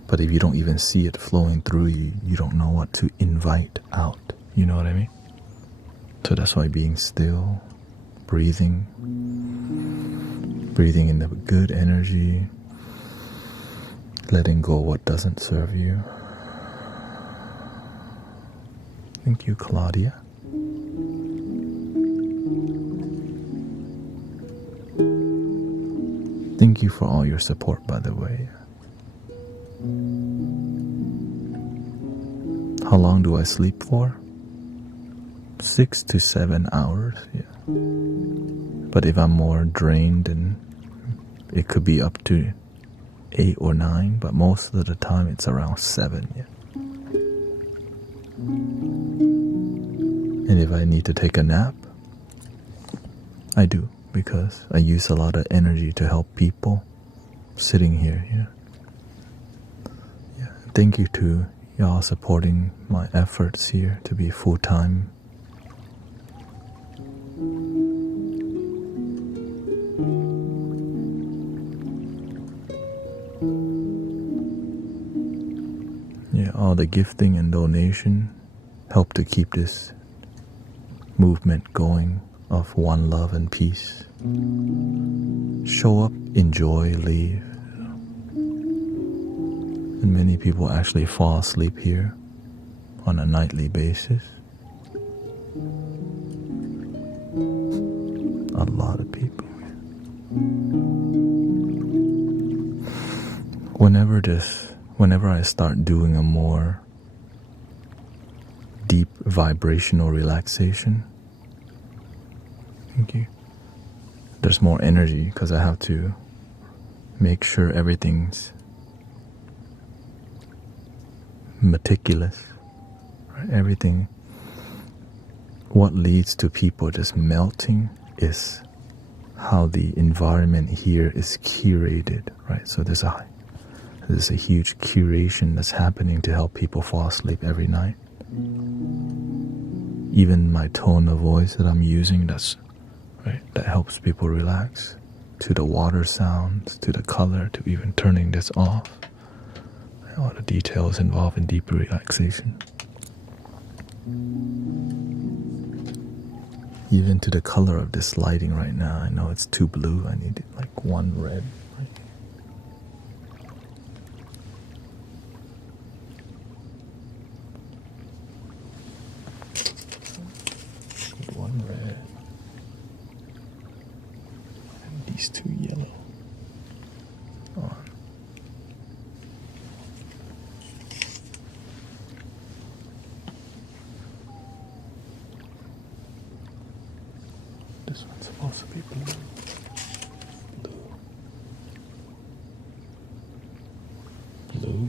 But if you don't even see it flowing through you, you don't know what to invite out. You know what I mean? So that's why being still, breathing in the good energy, letting go what doesn't serve you. Thank you, Claudia. Thank you for all your support, by the way. How long do I sleep for? 6 to 7 hours, yeah. But if I'm more drained, then it could be up to 8 or 9, but most of the time it's around 7, yeah. And if I need to take a nap, I do, because I use a lot of energy to help people sitting here, yeah. Thank you to y'all supporting my efforts here to be full-time. Yeah, all the gifting and donation help to keep this movement going of one love and peace. Show up, enjoy, leave. And many people actually fall asleep here on a nightly basis. A lot of people. Whenever I start doing a more deep vibrational relaxation, thank you, there's more energy because I have to make sure everything's meticulous, right? Everything, what leads to people just melting is how the environment here is curated, right? So there's a huge curation that's happening to help people fall asleep every night. Even my tone of voice that I'm using, that helps people relax, to the water sounds, to the color, to even turning this off. All the details involved in deep relaxation. Even to the color of this lighting right now. I know it's too blue. I need like one red. One red. And these two yellow. On. This one's supposed to be blue. Blue.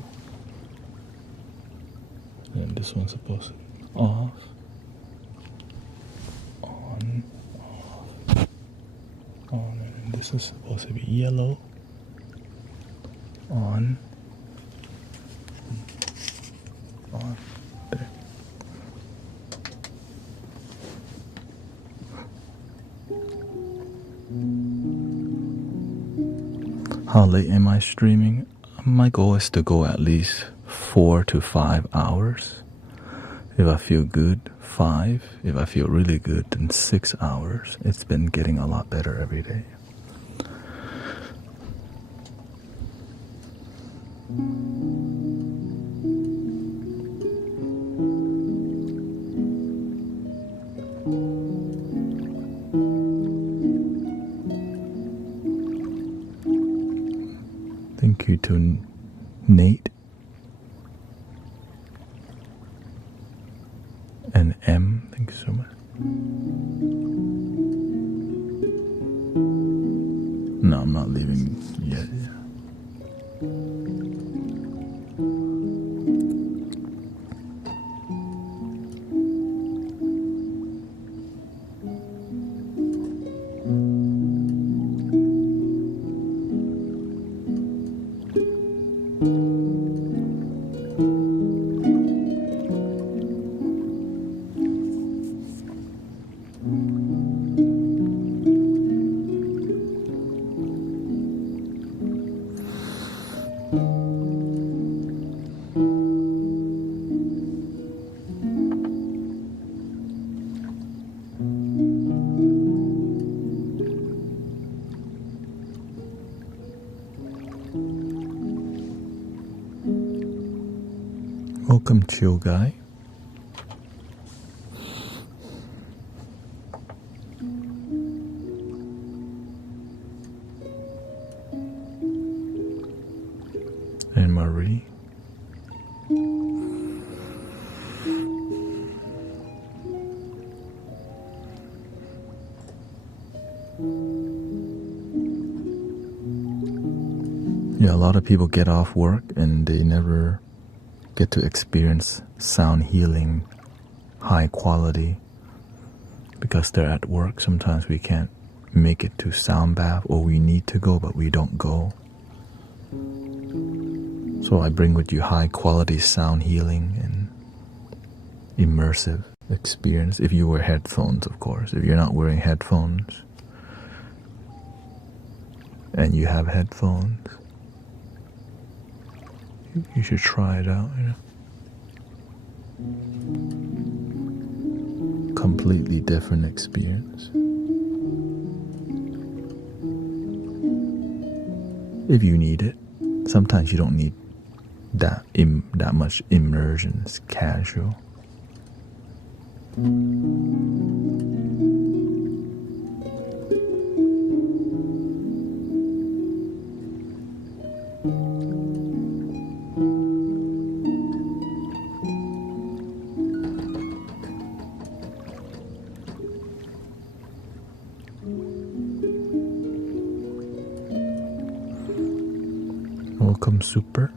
And this one's supposed to be off. On. Off. On. And this is supposed to be yellow. On. On. There. How late am I streaming? My goal is to go at least 4 to 5 hours. If I feel good, 5. If I feel really good, then 6 hours. It's been getting a lot better every day. Thank you to Nate and M. Thank you so much. No, I'm not leaving yet. Welcome, chill guy. And Marie. Yeah, a lot of people get off work and they never get to experience sound healing, high quality, because they're at work. Sometimes we can't make it to sound bath, or we need to go but we don't go. So I bring with you high quality sound healing and immersive experience. If you wear headphones, of course. If you're not wearing headphones and you have headphones, you should try it out, you know. Completely different experience. If you need it. Sometimes you don't need that much immersion. It's casual. Welcome, Super.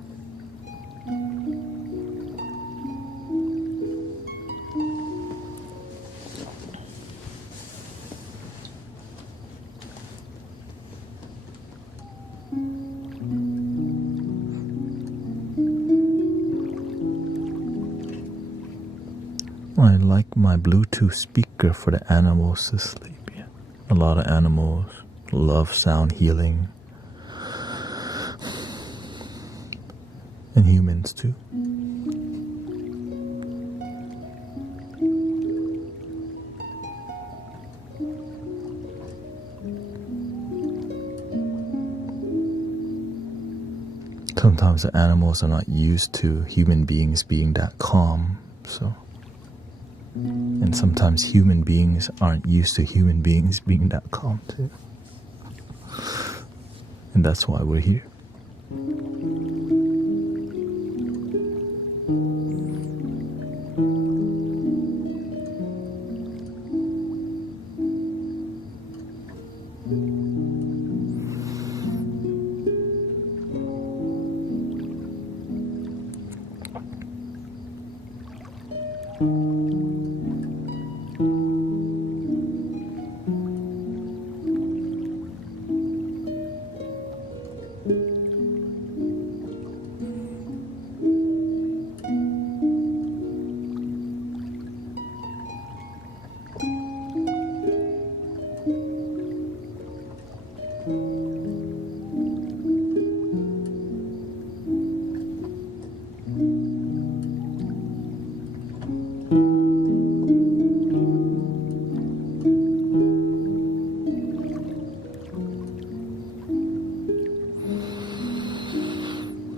I like my Bluetooth speaker for the animals to sleep. Yeah. A lot of animals love sound healing. And humans too. Sometimes the animals are not used to human beings being that calm, so. And sometimes human beings aren't used to human beings being that calm too. And that's why we're here.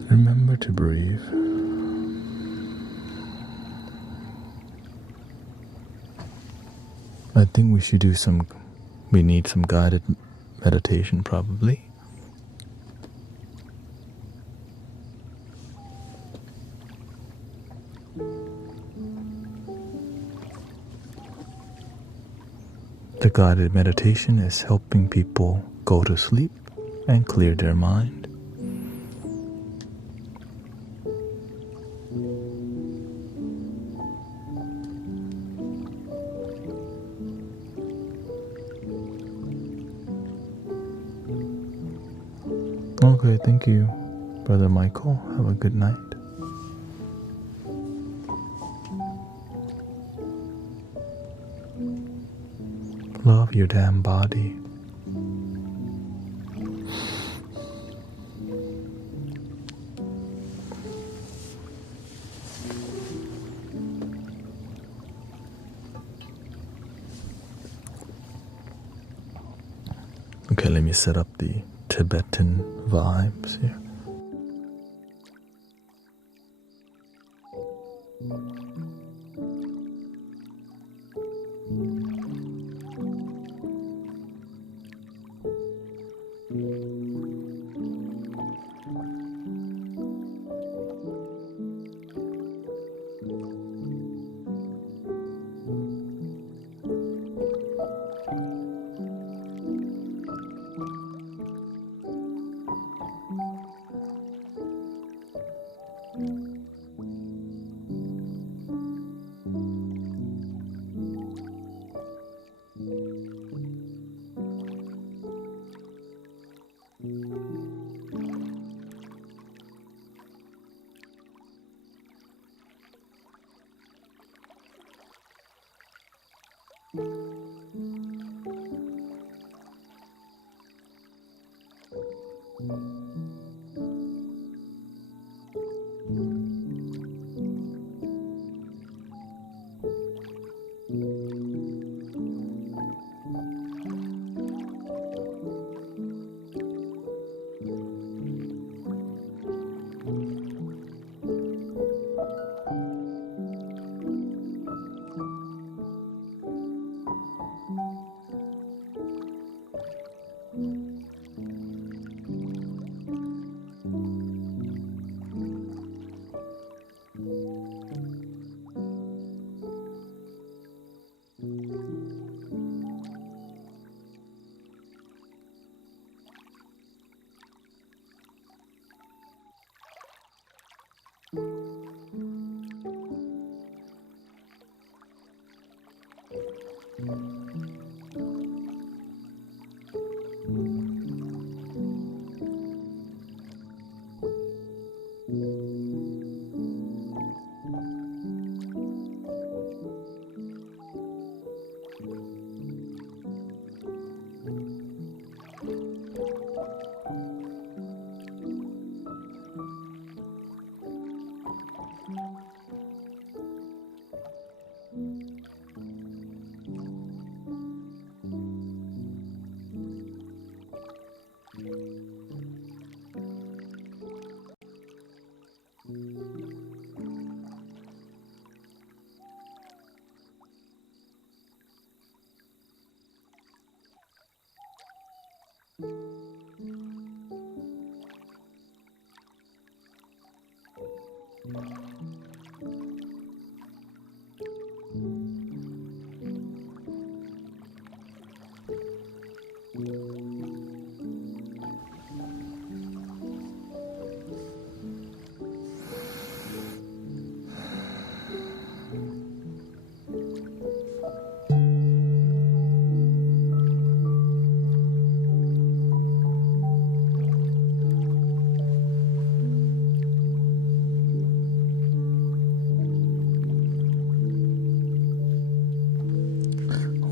Remember to breathe. I think we need some guided meditation probably. The guided meditation is helping people go to sleep and clear their mind. Okay, thank you, Brother Michael. Have a good night. Love your damn body. Okay, let me set up the Tibetan vibes here.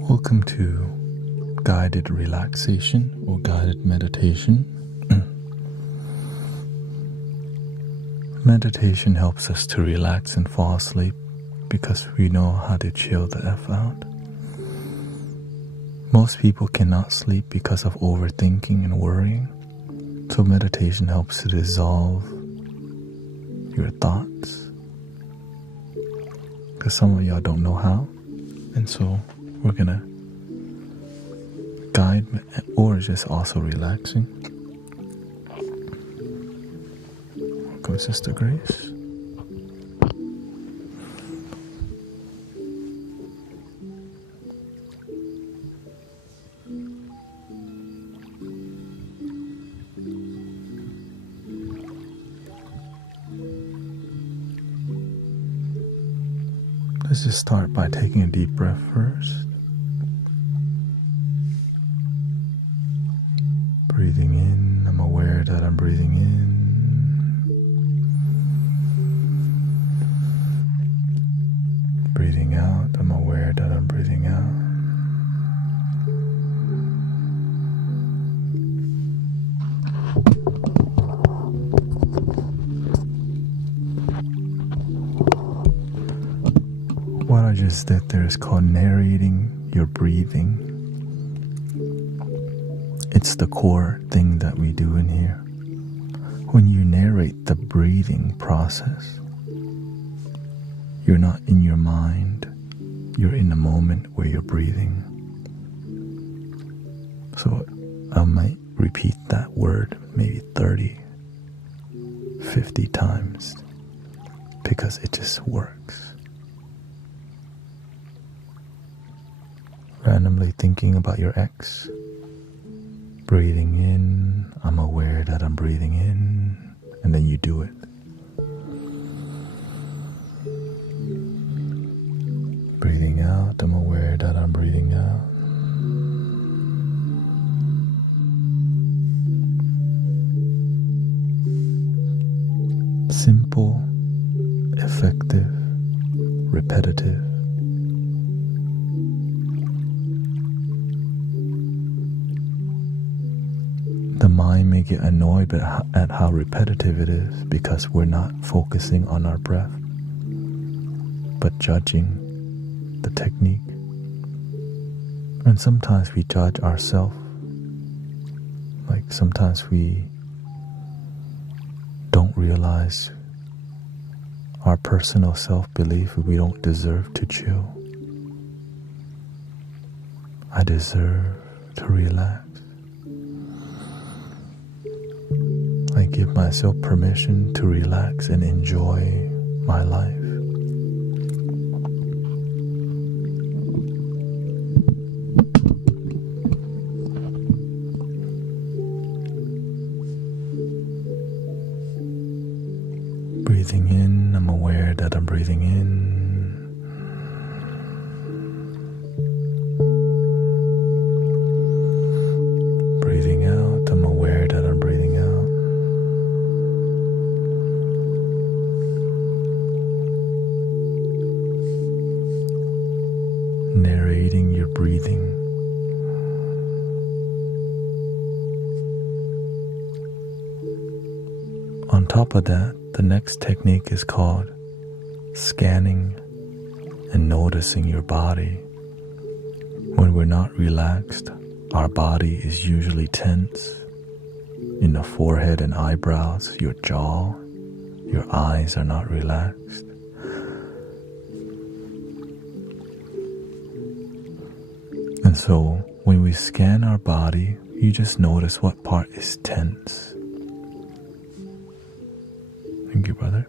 Welcome to guided relaxation or guided meditation. Meditation helps us to relax and fall asleep because we know how to chill the F out. Most people cannot sleep because of overthinking and worrying, so meditation helps to dissolve your thoughts. Because some of y'all don't know how, and so we're gonna guide or just also relaxing. Welcome, Sister Grace. Let's just start by taking a deep breath first. Breathing in, I'm aware that I'm breathing in. Breathing out, I'm aware that I'm breathing out. What I just did there is called narrating your breathing. It's the core thing that we do in here. When you narrate the breathing process, you're not in your mind, you're in the moment where you're breathing. So I might repeat that word maybe 30, 50 times because it just works. Randomly thinking about your ex, breathing in, I'm aware that I'm breathing in, and then you do it. Breathing out, I'm aware that I'm breathing out. Simple, effective, repetitive. The mind may get annoyed at how repetitive it is because we're not focusing on our breath, but judging the technique. And sometimes we judge ourselves. Like sometimes we don't realize our personal self-belief, we don't deserve to chill. I deserve to relax. I give myself permission to relax and enjoy my life. Breathing in, I'm aware that I'm breathing in. Breathing out, I'm aware that I'm breathing out. Narrating your breathing. On top of that, the next technique is called scanning and noticing your body. When we're not relaxed, our body is usually tense. In the forehead and eyebrows, your jaw, your eyes are not relaxed. And so, when we scan our body, you just notice what part is tense. Thank you, brother.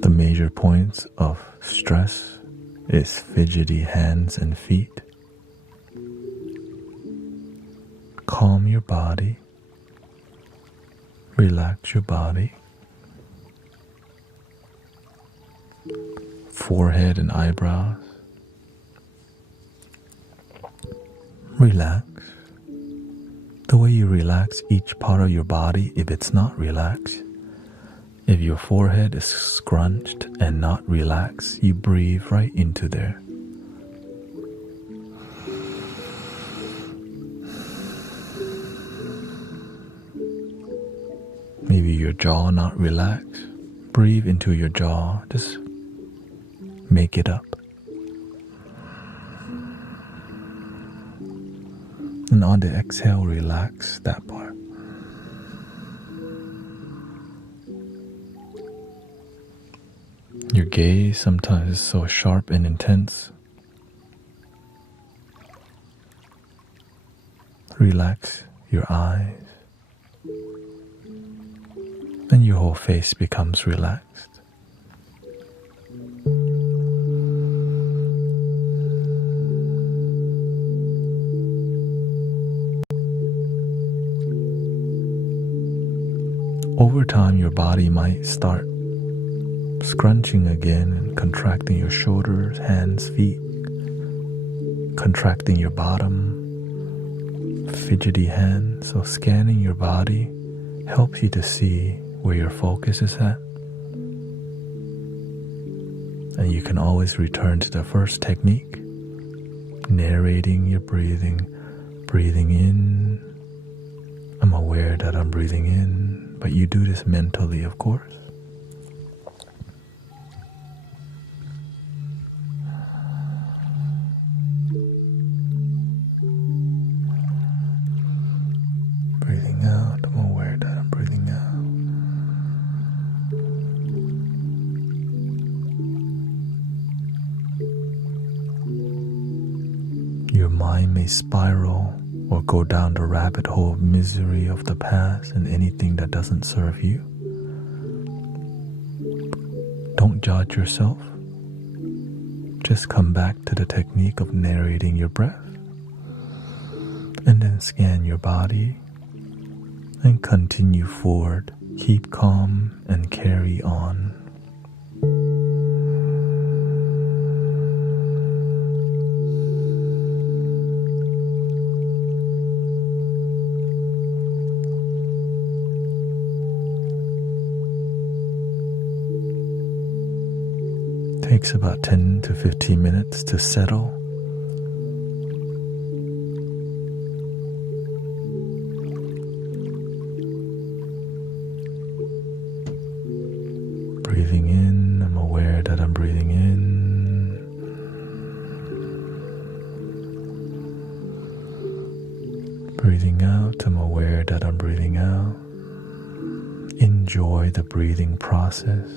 The major points of stress is fidgety hands and feet. Calm your body. Relax your body. Forehead and eyebrows. Relax. The way you relax each part of your body, if it's not relaxed, if your forehead is scrunched and not relaxed, you breathe right into there. Maybe your jaw not relaxed, breathe into your jaw, just make it up. And on the exhale, relax that part. Your gaze sometimes is so sharp and intense. Relax your eyes. And your whole face becomes relaxed. Over time, your body might start scrunching again and contracting your shoulders, hands, feet, contracting your bottom, fidgety hands. So scanning your body helps you to see where your focus is at. And you can always return to the first technique, narrating your breathing, breathing in. I'm aware that I'm breathing in, but you do this mentally, of course. Breathing out, I'm aware that I'm breathing out. Your mind may spiral or go down the rabbit hole of misery of the past and anything that doesn't serve you. Don't judge yourself. Just come back to the technique of narrating your breath, and then scan your body and continue forward. Keep calm and carry on. Takes about 10 to 15 minutes to settle. Breathing in, I'm aware that I'm breathing in. Breathing out, I'm aware that I'm breathing out. Enjoy the breathing process.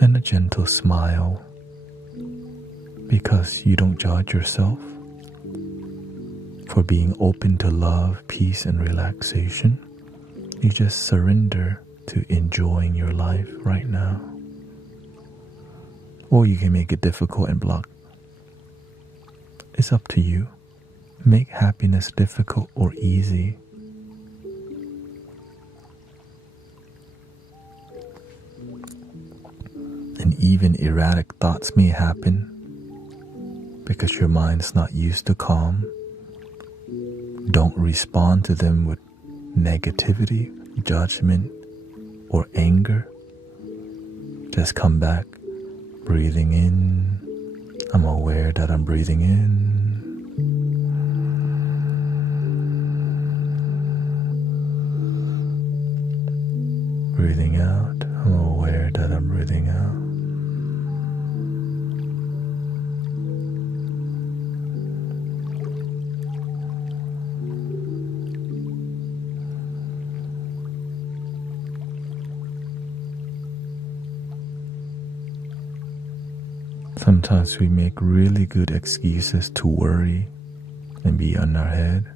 And a gentle smile, because you don't judge yourself for being open to love, peace, and relaxation. You just surrender to enjoying your life right now. Or you can make it difficult and block. It's up to you. Make happiness difficult or easy. And even erratic thoughts may happen because your mind's not used to calm. Don't respond to them with negativity, judgment, or anger. Just come back, breathing in. I'm aware that I'm breathing in. Breathing out, I'm aware that I'm breathing out. Sometimes we make really good excuses to worry and be on our head.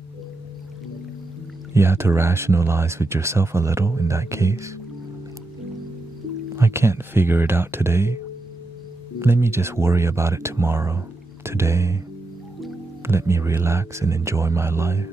You have to rationalize with yourself a little in that case. I can't figure it out today. Let me just worry about it tomorrow. Today, let me relax and enjoy my life.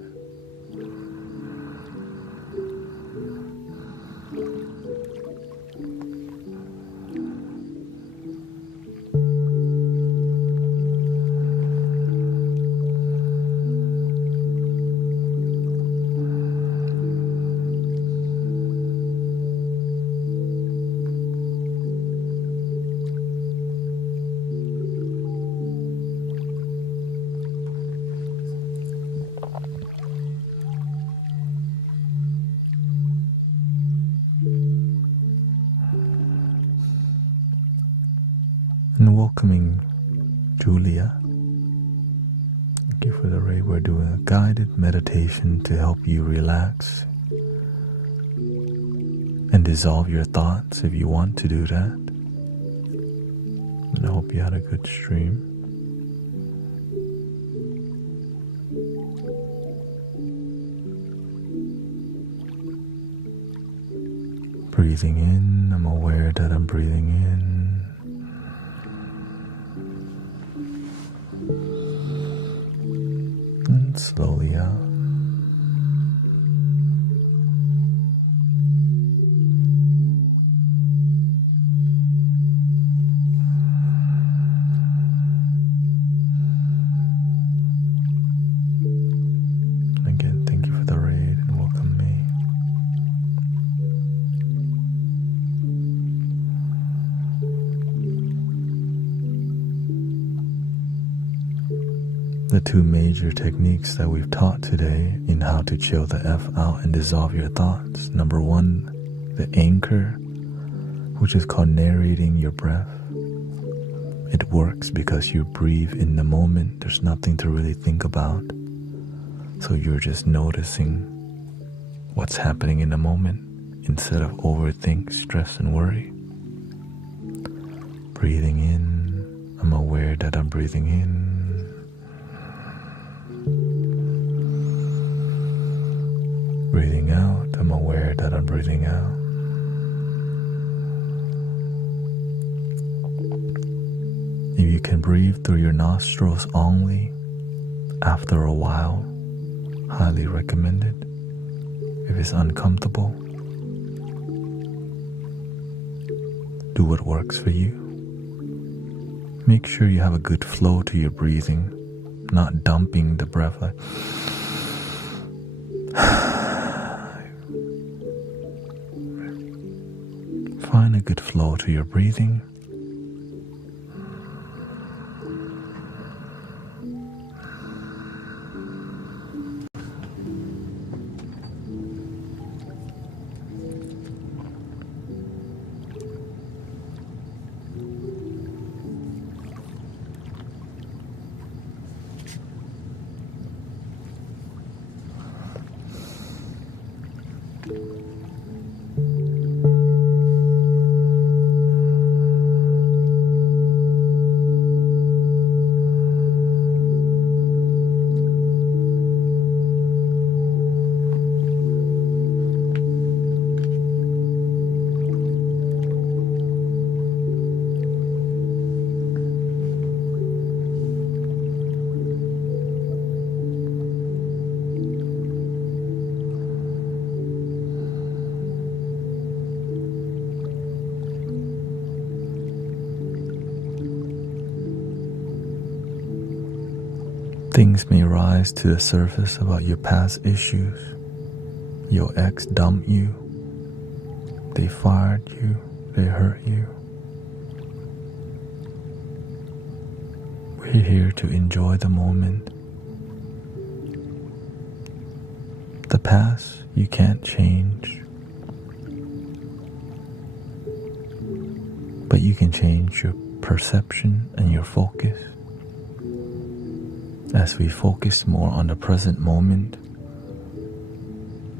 And welcoming Julia. Thank you for the raid. We're doing a guided meditation to help you relax and dissolve your thoughts if you want to do that. And I hope you had a good stream. Breathing in, I'm aware that I'm breathing in. And slowly out. Again, thank you for the raid and welcome me. The two major techniques that we've taught today in how to chill the F out and dissolve your thoughts. Number one, the anchor, which is called narrating your breath. It works because you breathe in the moment. There's nothing to really think about. So you're just noticing what's happening in the moment instead of overthink, stress, and worry. Breathing in, I'm aware that I'm breathing in. Breathing out, I'm aware that I'm breathing out. If you can breathe through your nostrils only, after a while, highly recommended. If it's uncomfortable, do what works for you. Make sure you have a good flow to your breathing, not dumping the breath like find a good flow to your breathing. Things may rise to the surface about your past issues. Your ex dumped you. They fired you. They hurt you. We're here to enjoy the moment. The past you can't change, but you can change your perception and your focus. As we focus more on the present moment,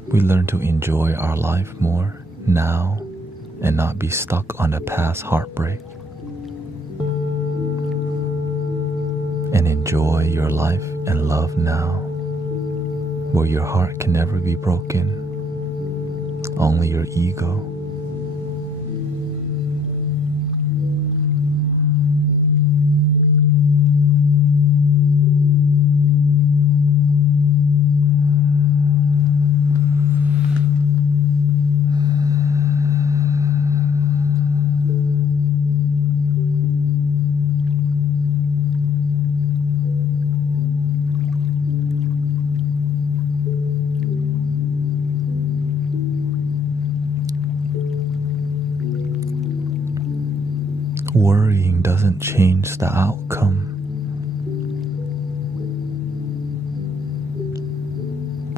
we learn to enjoy our life more now and not be stuck on the past heartbreak. And enjoy your life and love now, where your heart can never be broken, only your ego. Worrying doesn't change the outcome.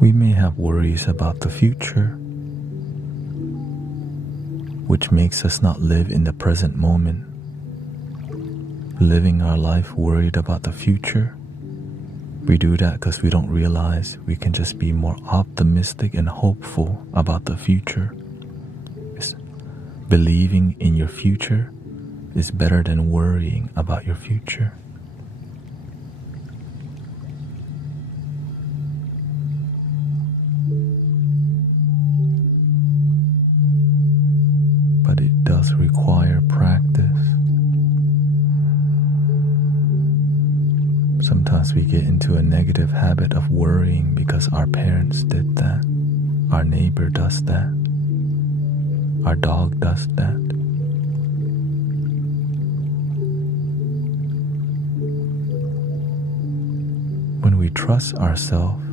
We may have worries about the future, which makes us not live in the present moment. Living our life worried about the future, we do that because we don't realize we can just be more optimistic and hopeful about the future. Believing in your future is better than worrying about your future. But it does require practice. Sometimes we get into a negative habit of worrying because our parents did that, our neighbor does that, our dog does that. When we trust ourselves,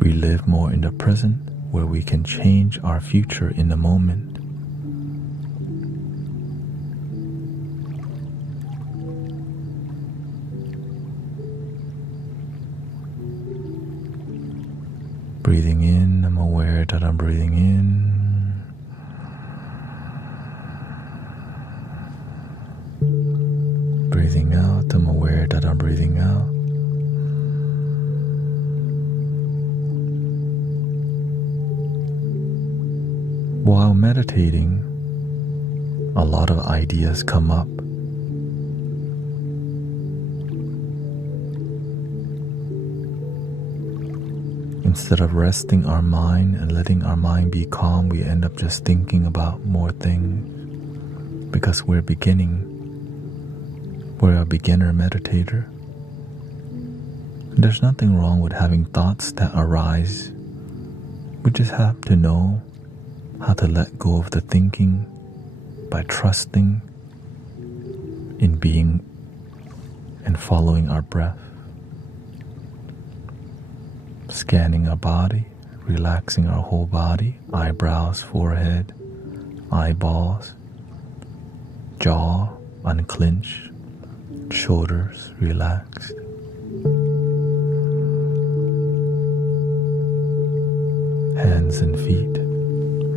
we live more in the present, where we can change our future in the moment. Breathing in, I'm aware that I'm breathing in. Breathing out, I'm aware that I'm breathing out. While meditating, a lot of ideas come up. Instead of resting our mind and letting our mind be calm, we end up just thinking about more things because we're a beginner meditator. There's nothing wrong with having thoughts that arise. We just have to know how to let go of the thinking by trusting in being and following our breath. Scanning our body, relaxing our whole body, eyebrows, forehead, eyeballs, jaw unclenched, shoulders relaxed. Hands and feet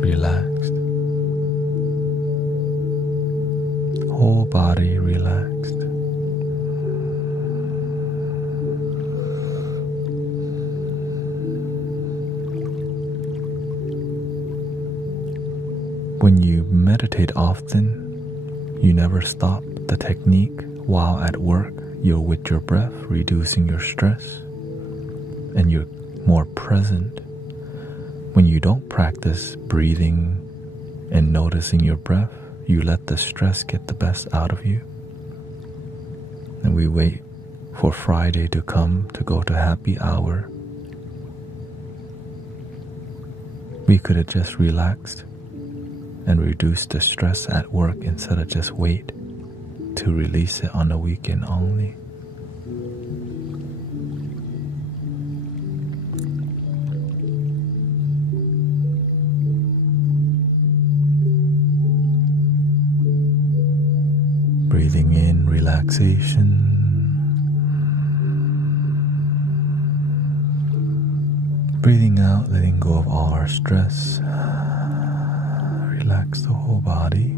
relaxed. Whole body relaxed. When you meditate often, you never stop the technique. While at work, you're with your breath, reducing your stress, and you're more present. When you don't practice breathing and noticing your breath, you let the stress get the best out of you. And we wait for Friday to come to go to happy hour. We could have just relaxed and reduced the stress at work instead of just wait to release it on the weekend only. Breathing in relaxation. Breathing out, letting go of all our stress. Relax the whole body.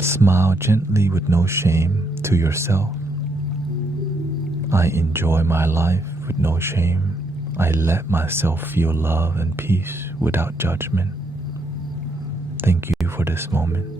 Smile gently with no shame to yourself. I enjoy my life with no shame. I let myself feel love and peace without judgment. Thank you for this moment.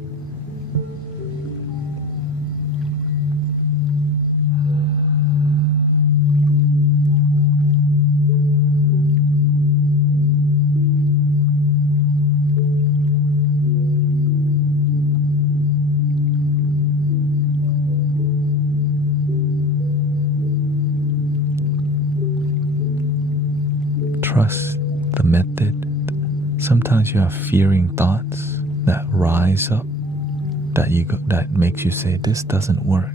Trust the method. Sometimes you have fearing thoughts that rise up that makes you say, this doesn't work.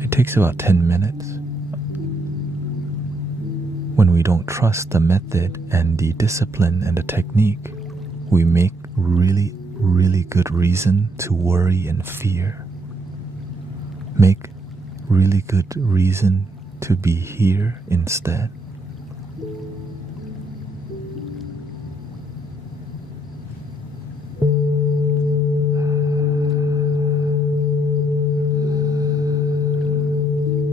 It takes about 10 minutes. When we don't trust the method and the discipline and the technique, we make really, really good reason to worry and fear. Make really good reason to be here instead.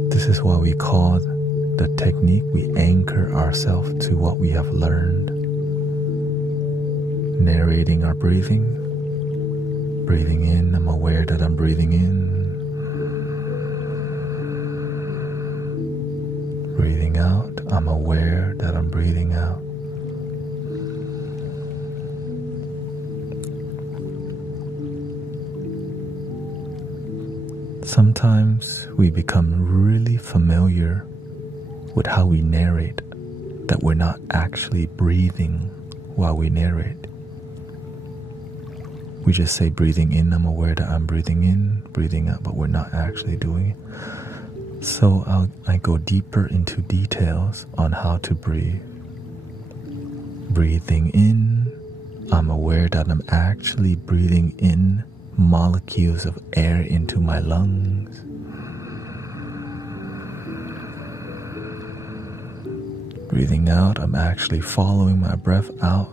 This is what we call the technique. We anchor ourselves to what we have learned. Narrating our breathing. Breathing in, I'm aware that I'm breathing in. Breathing out, I'm aware that I'm breathing out. Sometimes we become really familiar with how we narrate, that we're not actually breathing while we narrate. We just say breathing in, I'm aware that I'm breathing in, breathing out, but we're not actually doing it. So I go deeper into details on how to breathe. Breathing in, I'm aware that I'm actually breathing in molecules of air into my lungs. Breathing out, I'm actually following my breath out.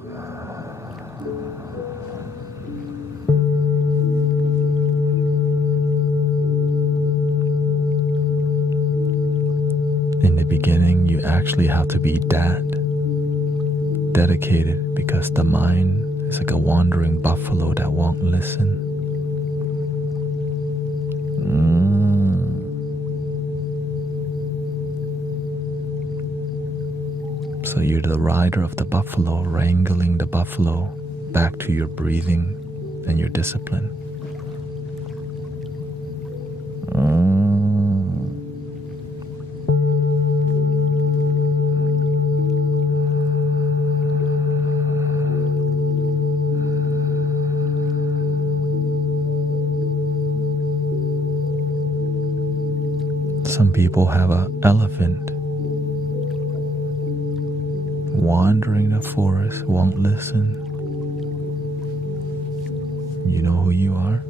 In the beginning, you actually have to be dedicated, because the mind is like a wandering buffalo that won't listen. So you're the rider of the buffalo, wrangling the buffalo back to your breathing and your discipline. Some people have an elephant wandering the forest, won't listen. You know who you are?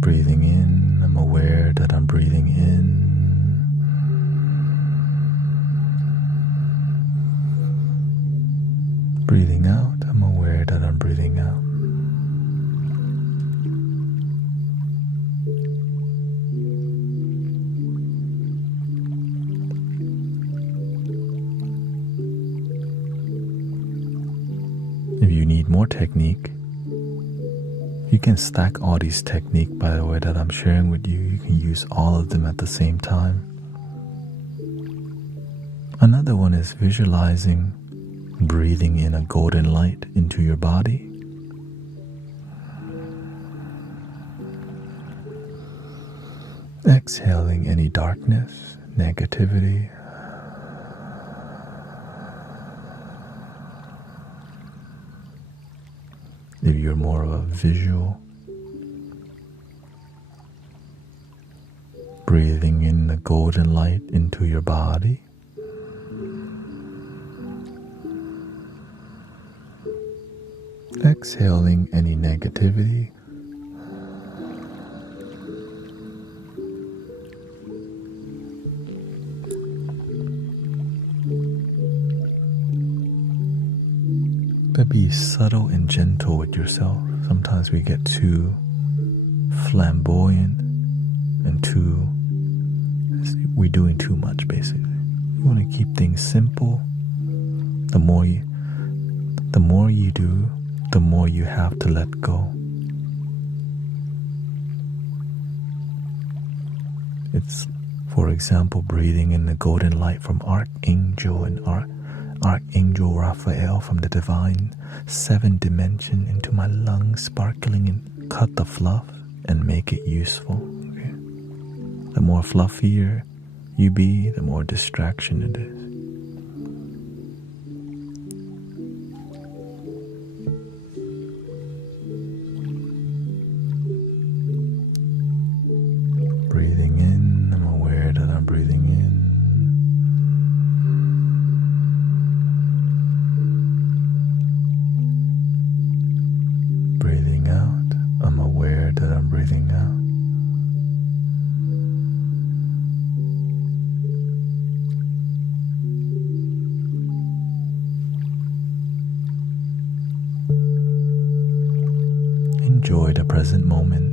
Breathing in, I'm aware that I'm breathing in. Breathing out, I'm aware that I'm breathing out. If you need more technique, you can stack all these techniques, by the way, that I'm sharing with you. You can use all of them at the same time. Another one is visualizing breathing in a golden light into your body. Exhaling any darkness, negativity. If you're more of a visual, breathing in the golden light into your body. Exhaling any negativity. But be subtle and gentle with yourself. Sometimes we get too flamboyant and we're doing too much, basically. You want to keep things simple. The more you do, the more you have to let go. It's, for example, breathing in the golden light from Archangel and Archangel Raphael from the divine 7th dimension into my lungs, sparkling, and cut the fluff and make it useful. Okay? The more fluffier you be, the more distraction it is. Breathing in, I'm aware that I'm breathing in. Breathing out, I'm aware that I'm breathing out. Enjoy the present moment.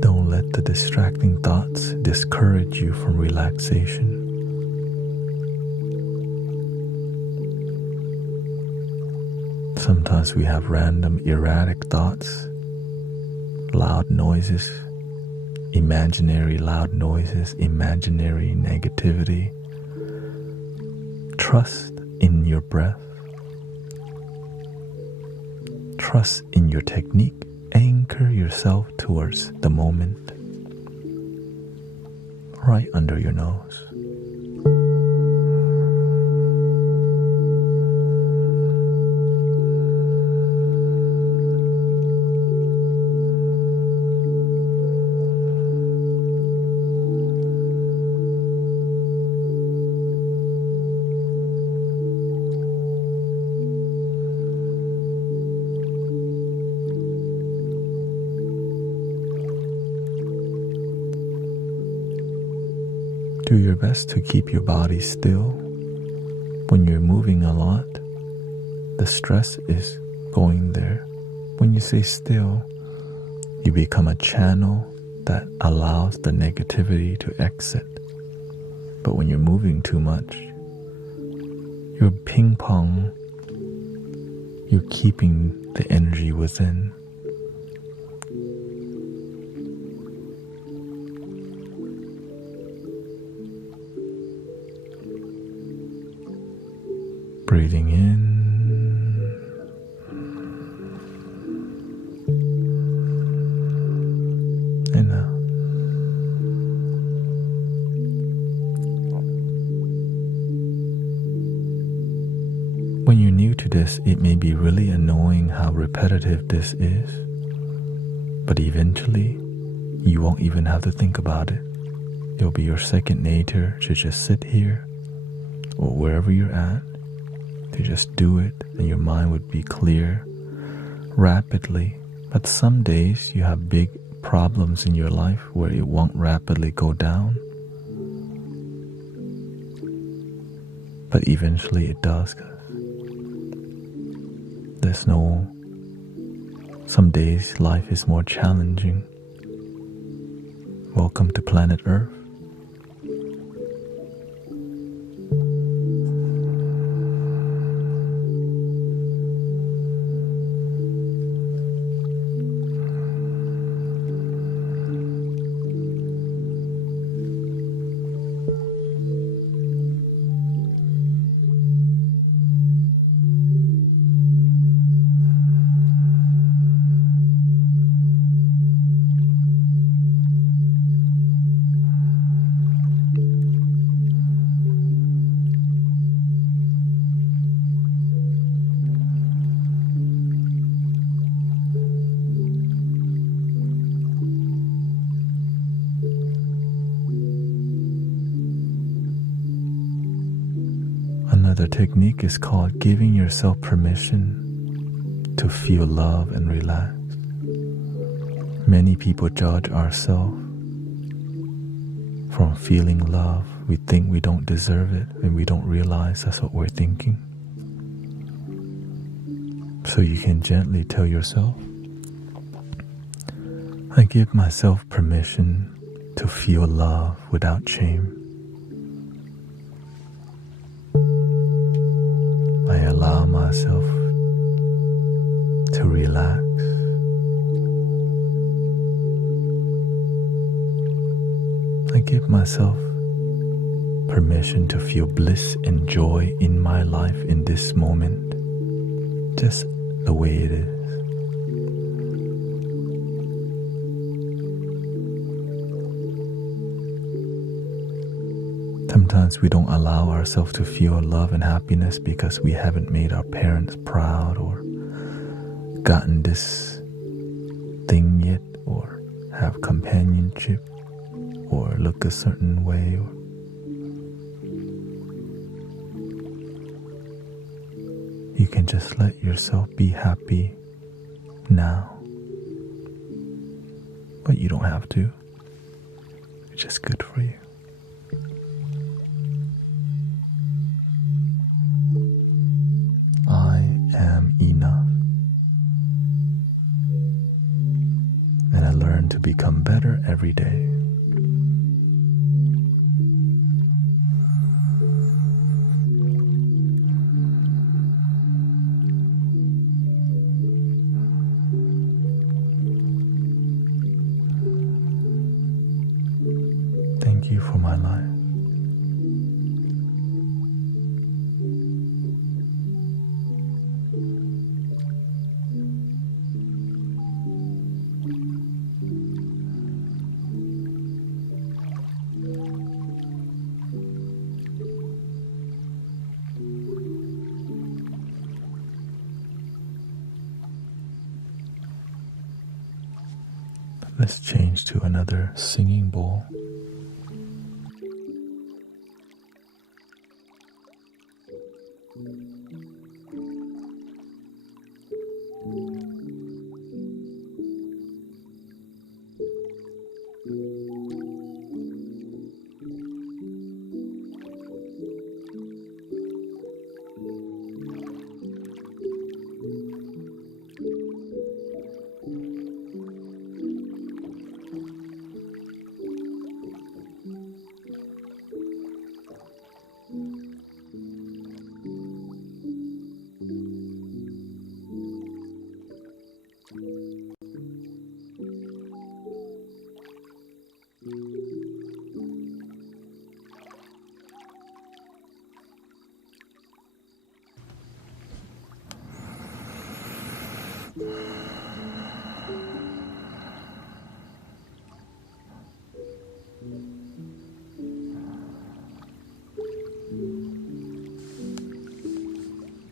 Don't let the distracting thoughts discourage you from relaxation. Sometimes we have random erratic thoughts, loud noises, imaginary loud noises, imaginary negativity. Trust in your breath. Trust in your technique. Anchor yourself towards the moment, right under your nose. Do your best to keep your body still. When you're moving a lot, the stress is going there. When you stay still, you become a channel that allows the negativity to exit. But when you're moving too much, you're ping pong, you're keeping the energy within. Breathing in and out. When you're new to this, it may be really annoying how repetitive this is, but eventually, you won't even have to think about it. It'll be your second nature to just sit here or wherever you're at, to just do it, and your mind would be clear rapidly. But some days you have big problems in your life where it won't rapidly go down. But eventually it does. Some days life is more challenging. Welcome to planet Earth. Another technique is called giving yourself permission to feel love and relax. Many people judge ourselves from feeling love. We think we don't deserve it, and we don't realize that's what we're thinking. So you can gently tell yourself, I give myself permission to feel love without shame. I allow myself to relax. I give myself permission to feel bliss and joy in my life in this moment, just the way it is. Sometimes we don't allow ourselves to feel love and happiness because we haven't made our parents proud or gotten this thing yet, or have companionship, or look a certain way. You can just let yourself be happy now, but you don't have to. It's just good for you. I am enough, and I learn to become better every day. Thank you for my life. Let's change to another singing bowl.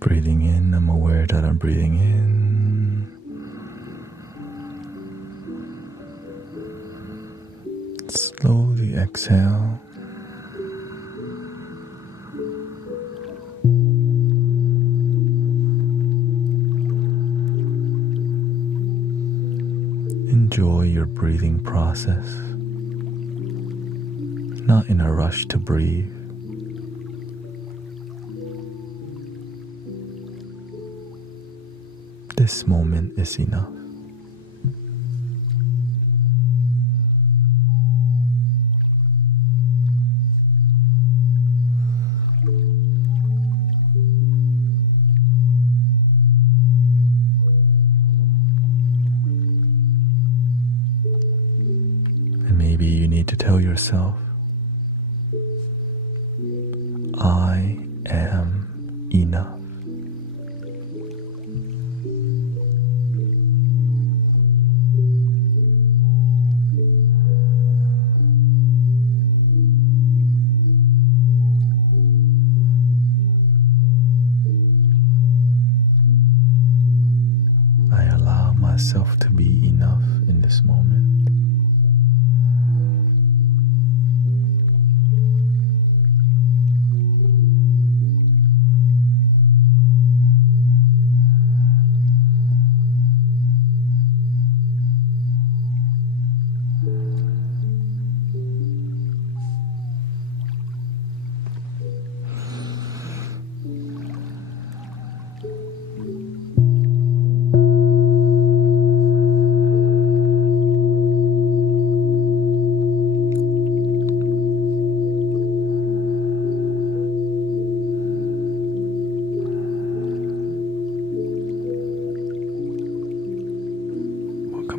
Breathing in, I'm aware that I'm breathing in. Slowly exhale. Enjoy your breathing process. Not in a rush to breathe. This moment is enough. And maybe you need to tell yourself, I am enough. I allow myself to be enough in this moment.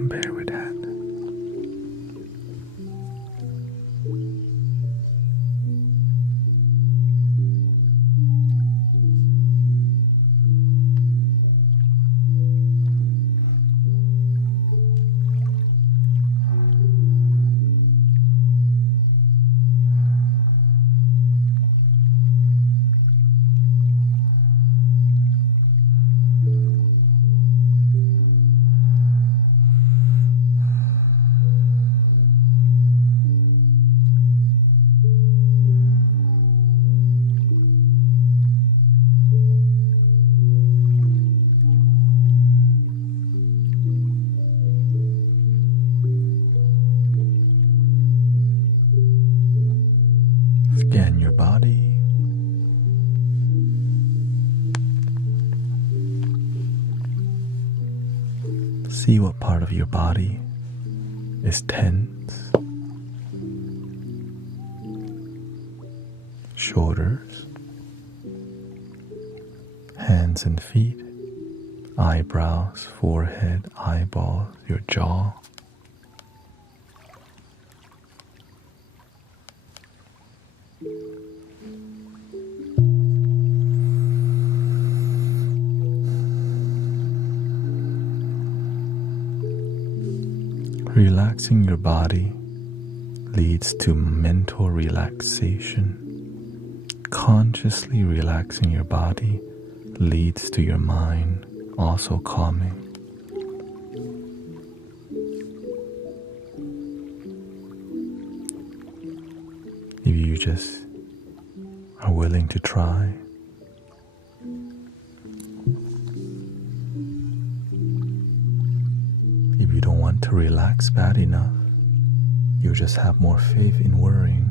Bear with that. Scan your body. See what part of your body is tense. Shoulders, hands and feet, eyebrows, forehead, eyeballs, your jaw. Relaxing your body leads to mental relaxation. Consciously relaxing your body leads to your mind also calming. If you just are willing to try, if you don't want to relax bad enough, you just have more faith in worrying.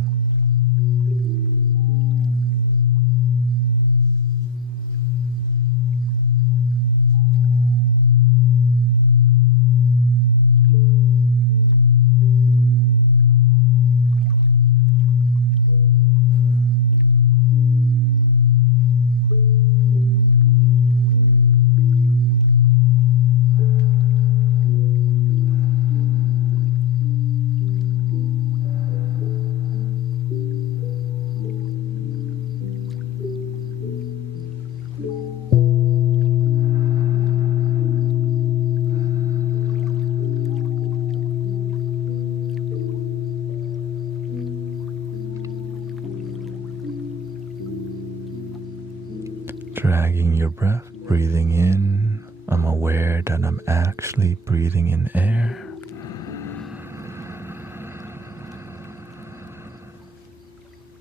Dragging your breath, breathing in. I'm aware that I'm actually breathing in air.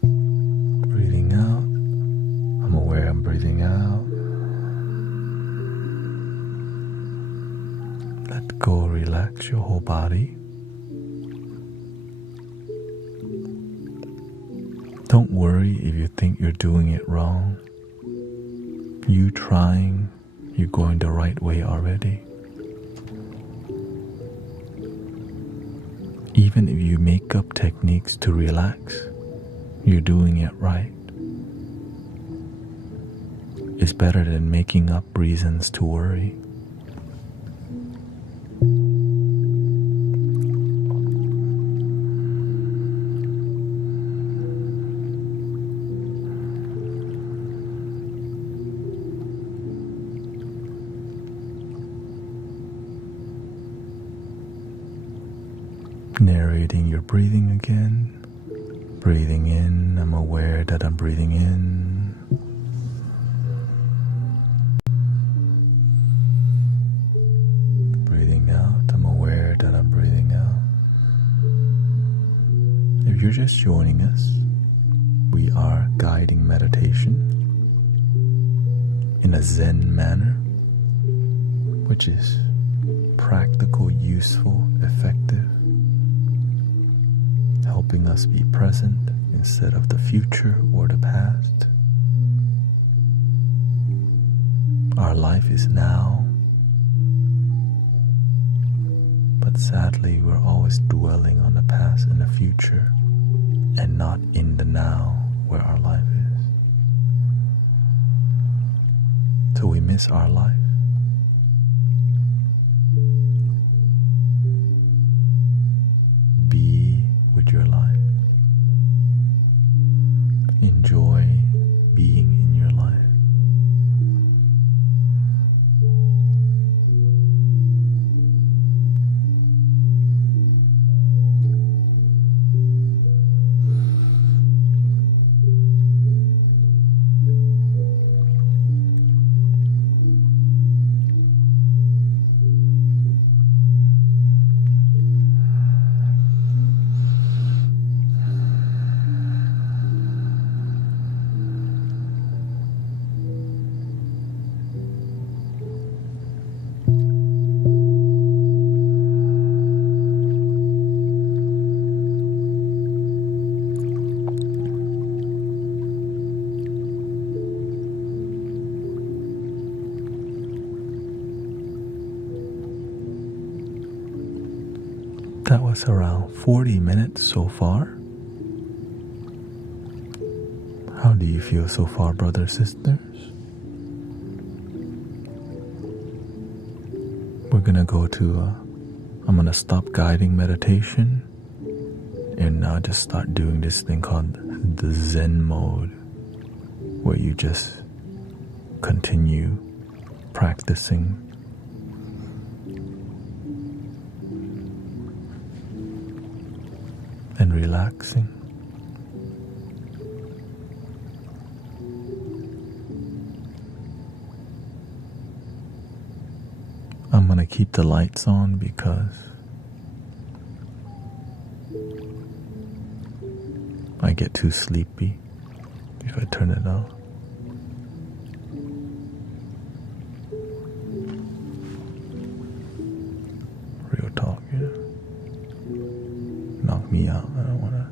Breathing out. I'm aware I'm breathing out. Let go, relax your whole body. Don't worry if you think you're doing it wrong. You trying, you're going the right way already. Even if you make up techniques to relax, you're doing it right. It's better than making up reasons to worry. Narrating your breathing again. Breathing in, I'm aware that I'm breathing in. Breathing out, I'm aware that I'm breathing out. If you're just joining us, we are guiding meditation in a Zen manner, which is practical, useful, effective, helping us be present instead of the future or the past. Our life is now, but sadly we're always dwelling on the past and the future and not in the now where our life is. So we miss our life. Be with your life. Enjoy being in your life. That was around 40 minutes so far. How do you feel so far, brothers, sisters? We're gonna go to, I'm gonna stop guiding meditation and now just start doing this thing called the Zen mode, where you just continue practicing and relaxing. I'm gonna keep the lights on because I get too sleepy if I turn it off. Real talk, yeah. Knock me out. I don't wanna.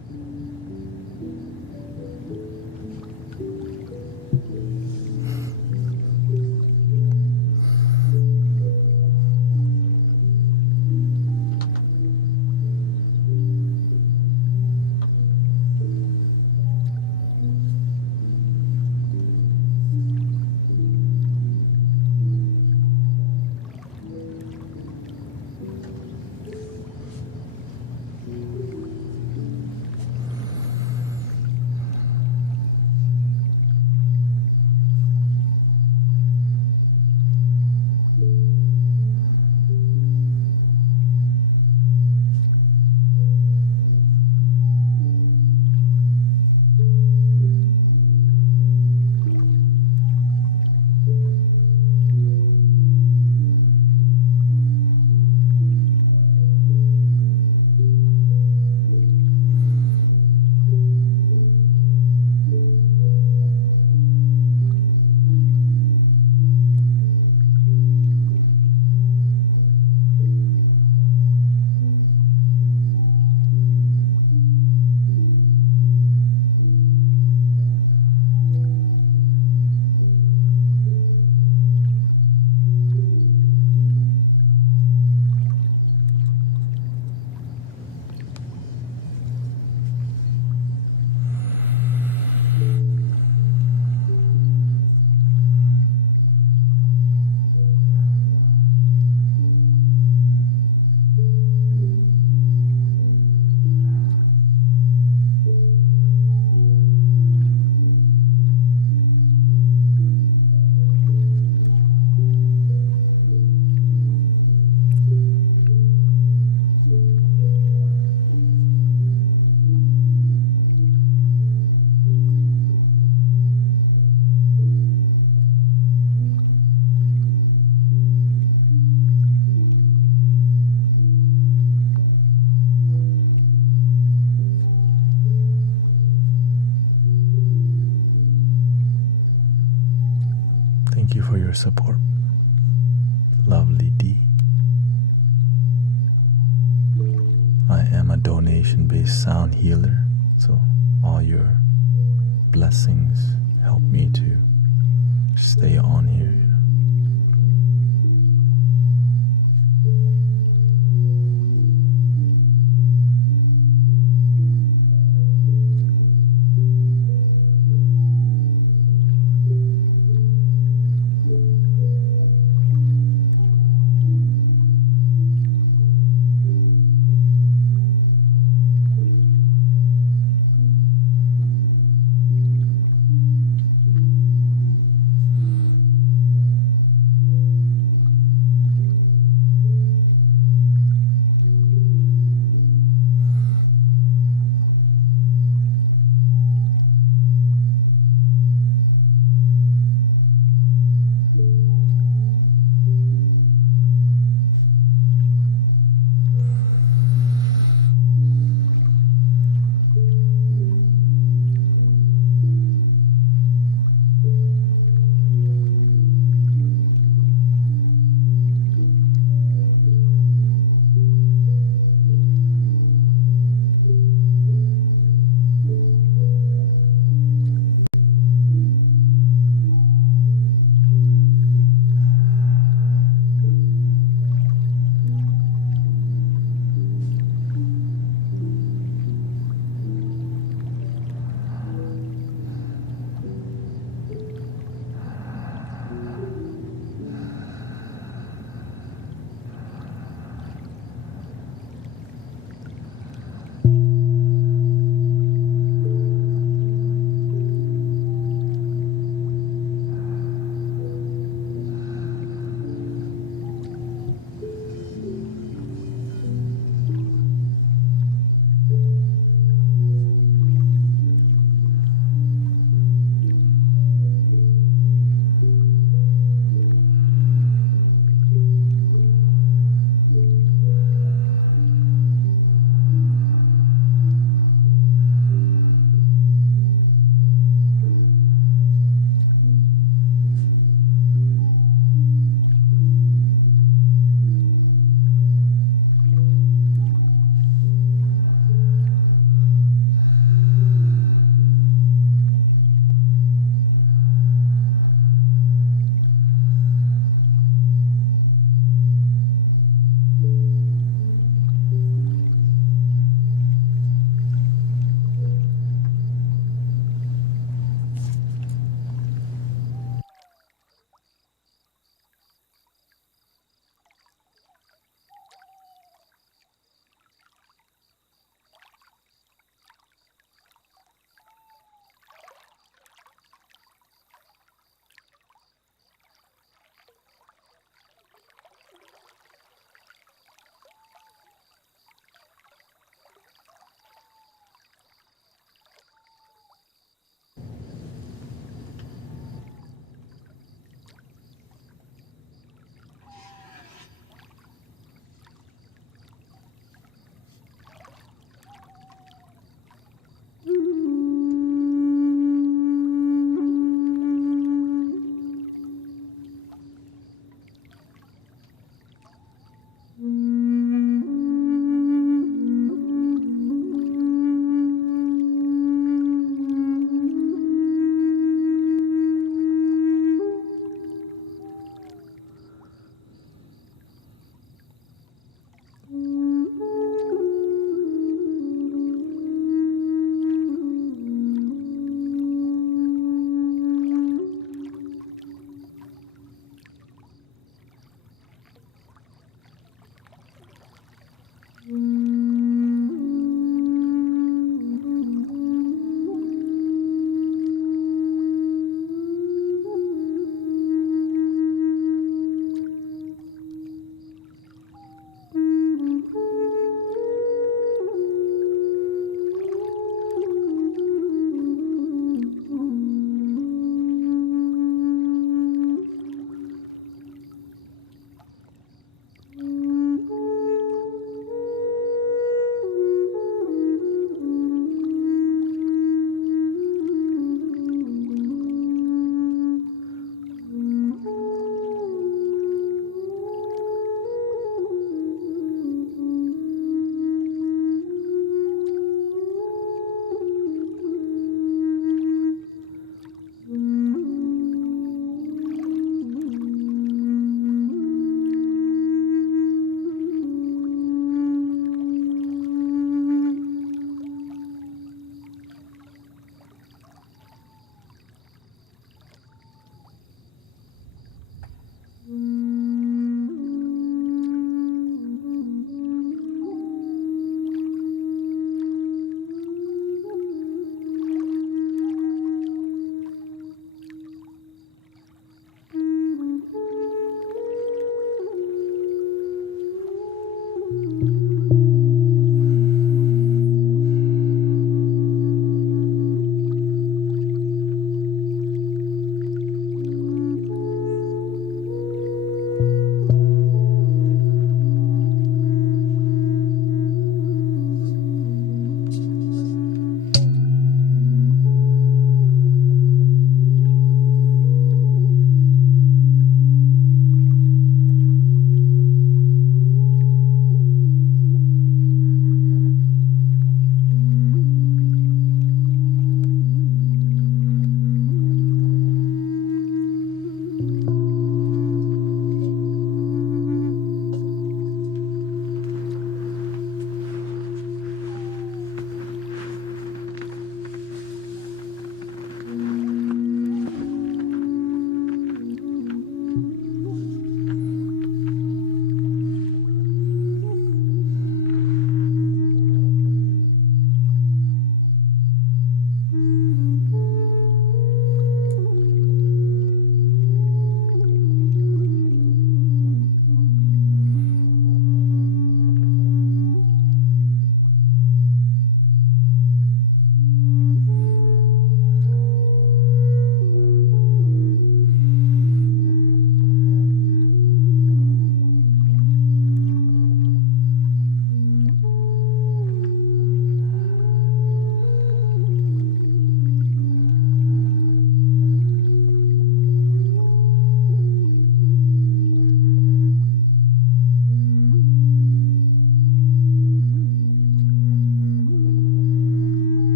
Thank you for your support. Lovely D. I am a donation-based sound healer, so all your blessings help me to stay on here.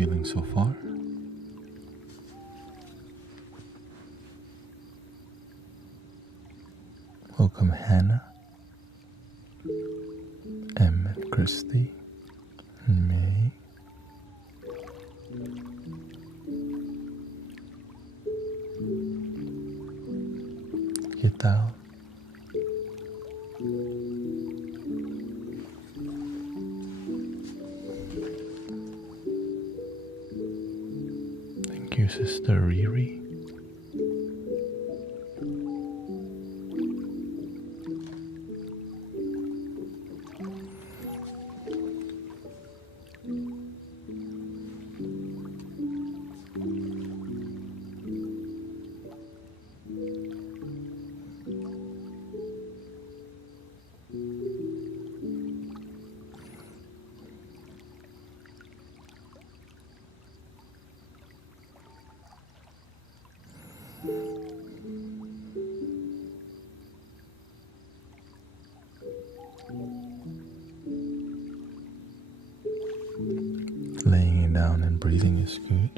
feeling so far? Welcome Hannah, M and Christy, and May. Get down. Thank you, Sister Riri. Laying down and breathing is good.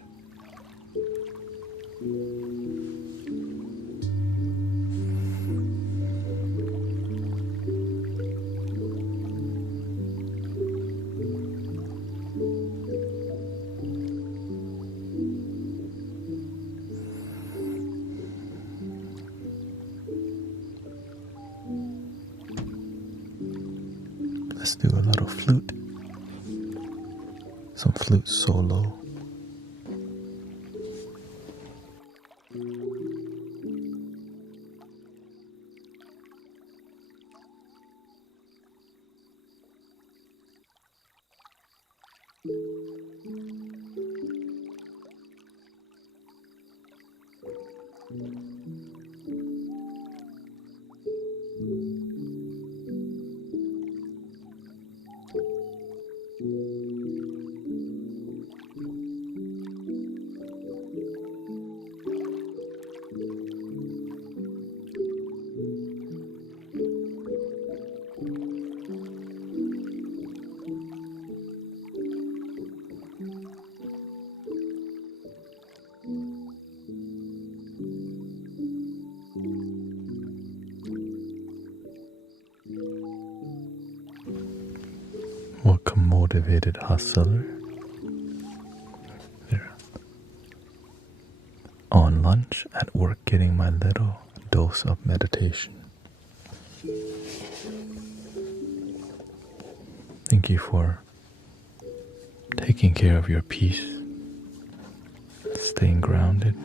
Let's do a little flute. Some flute solo. Welcome, motivated hustler. There. On lunch, at work, getting my little dose of meditation. Thank you for taking care of your peace, staying grounded.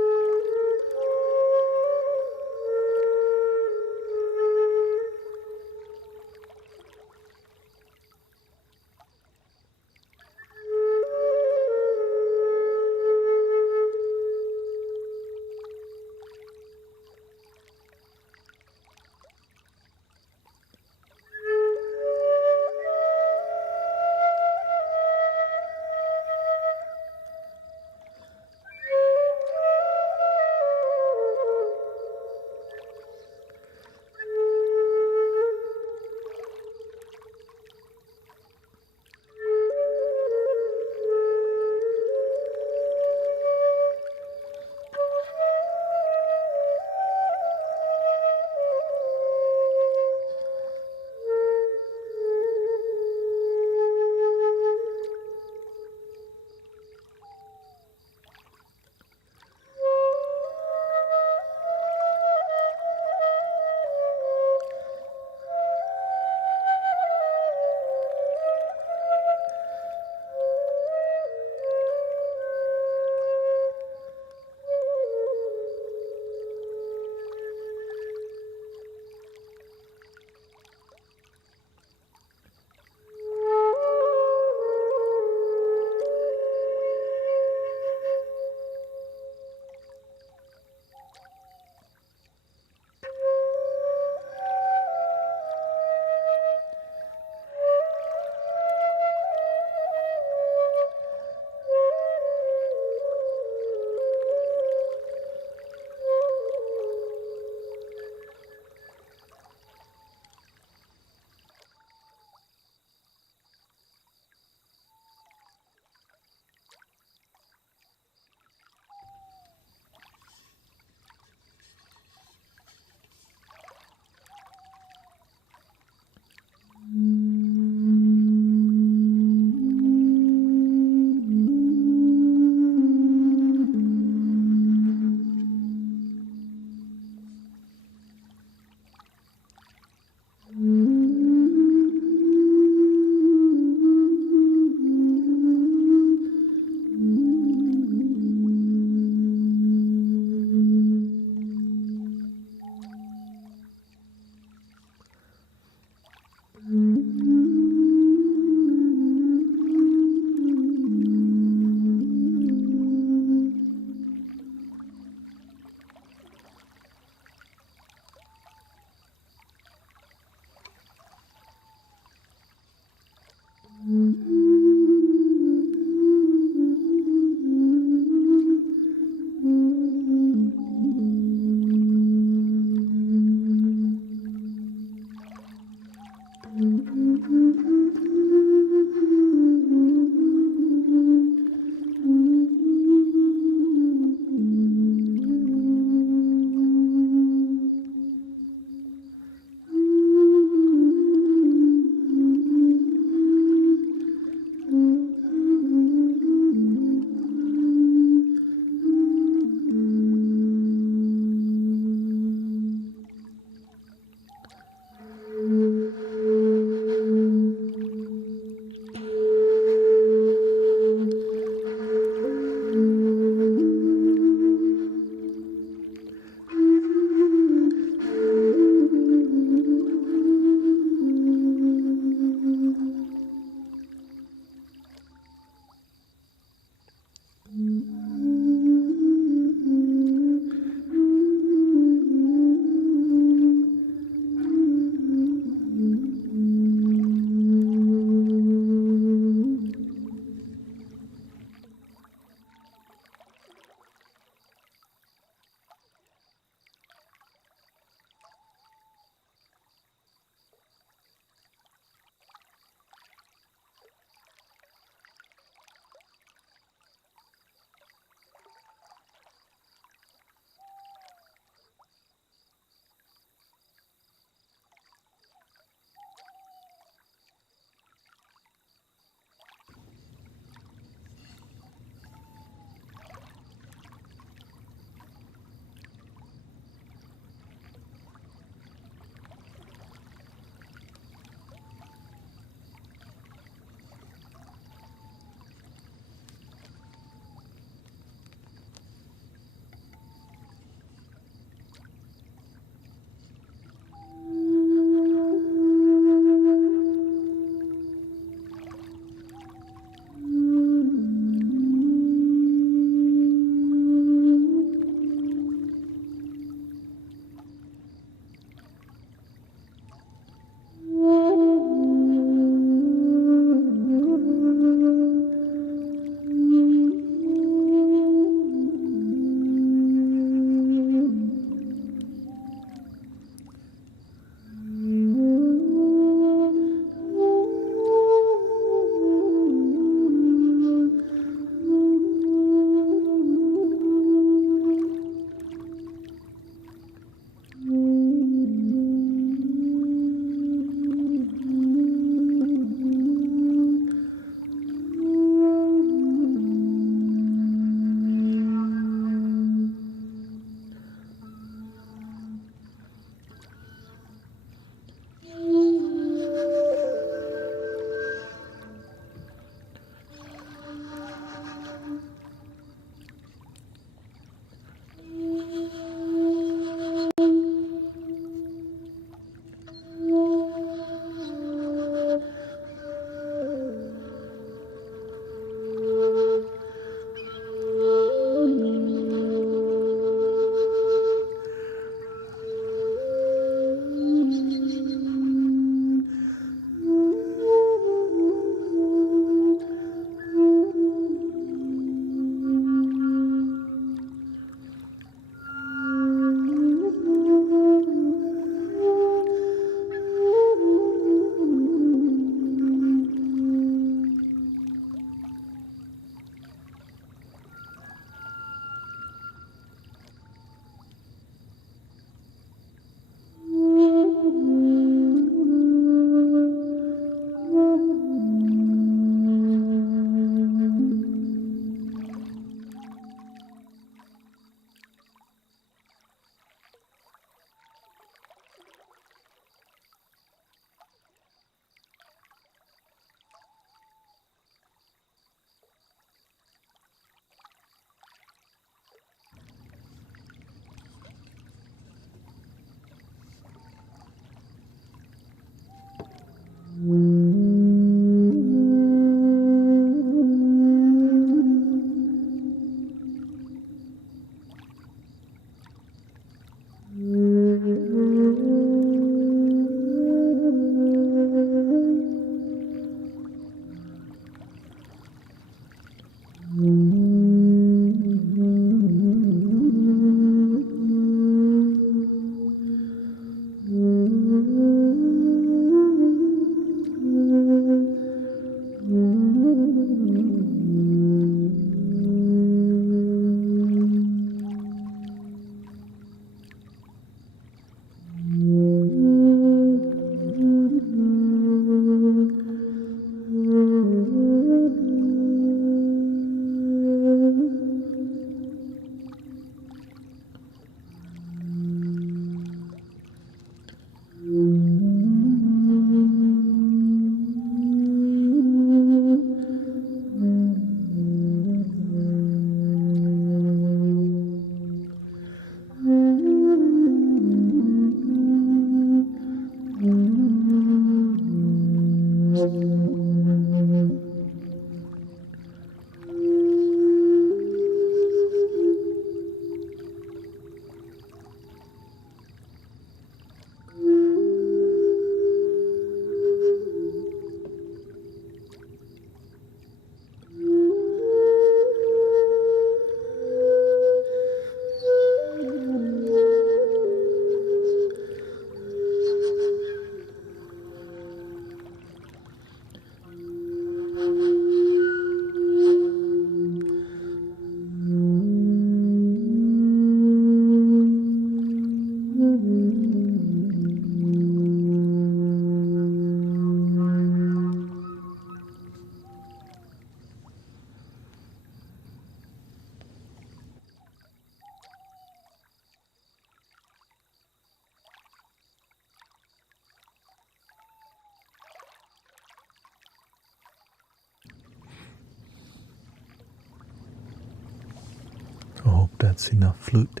that's enough flute.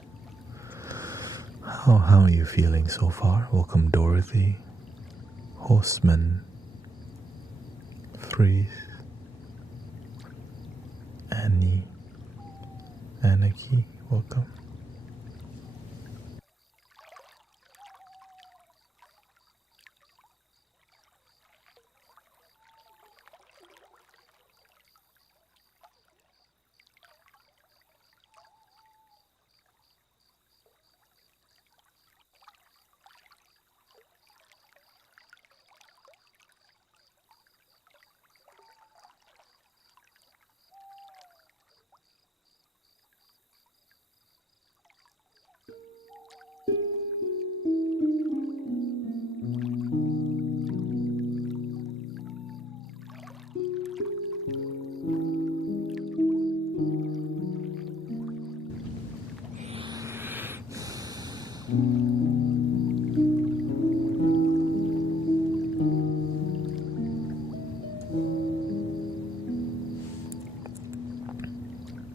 How are you feeling so far? Welcome Dorothy, Hostman, Freeze, Annie, Anarchy, welcome.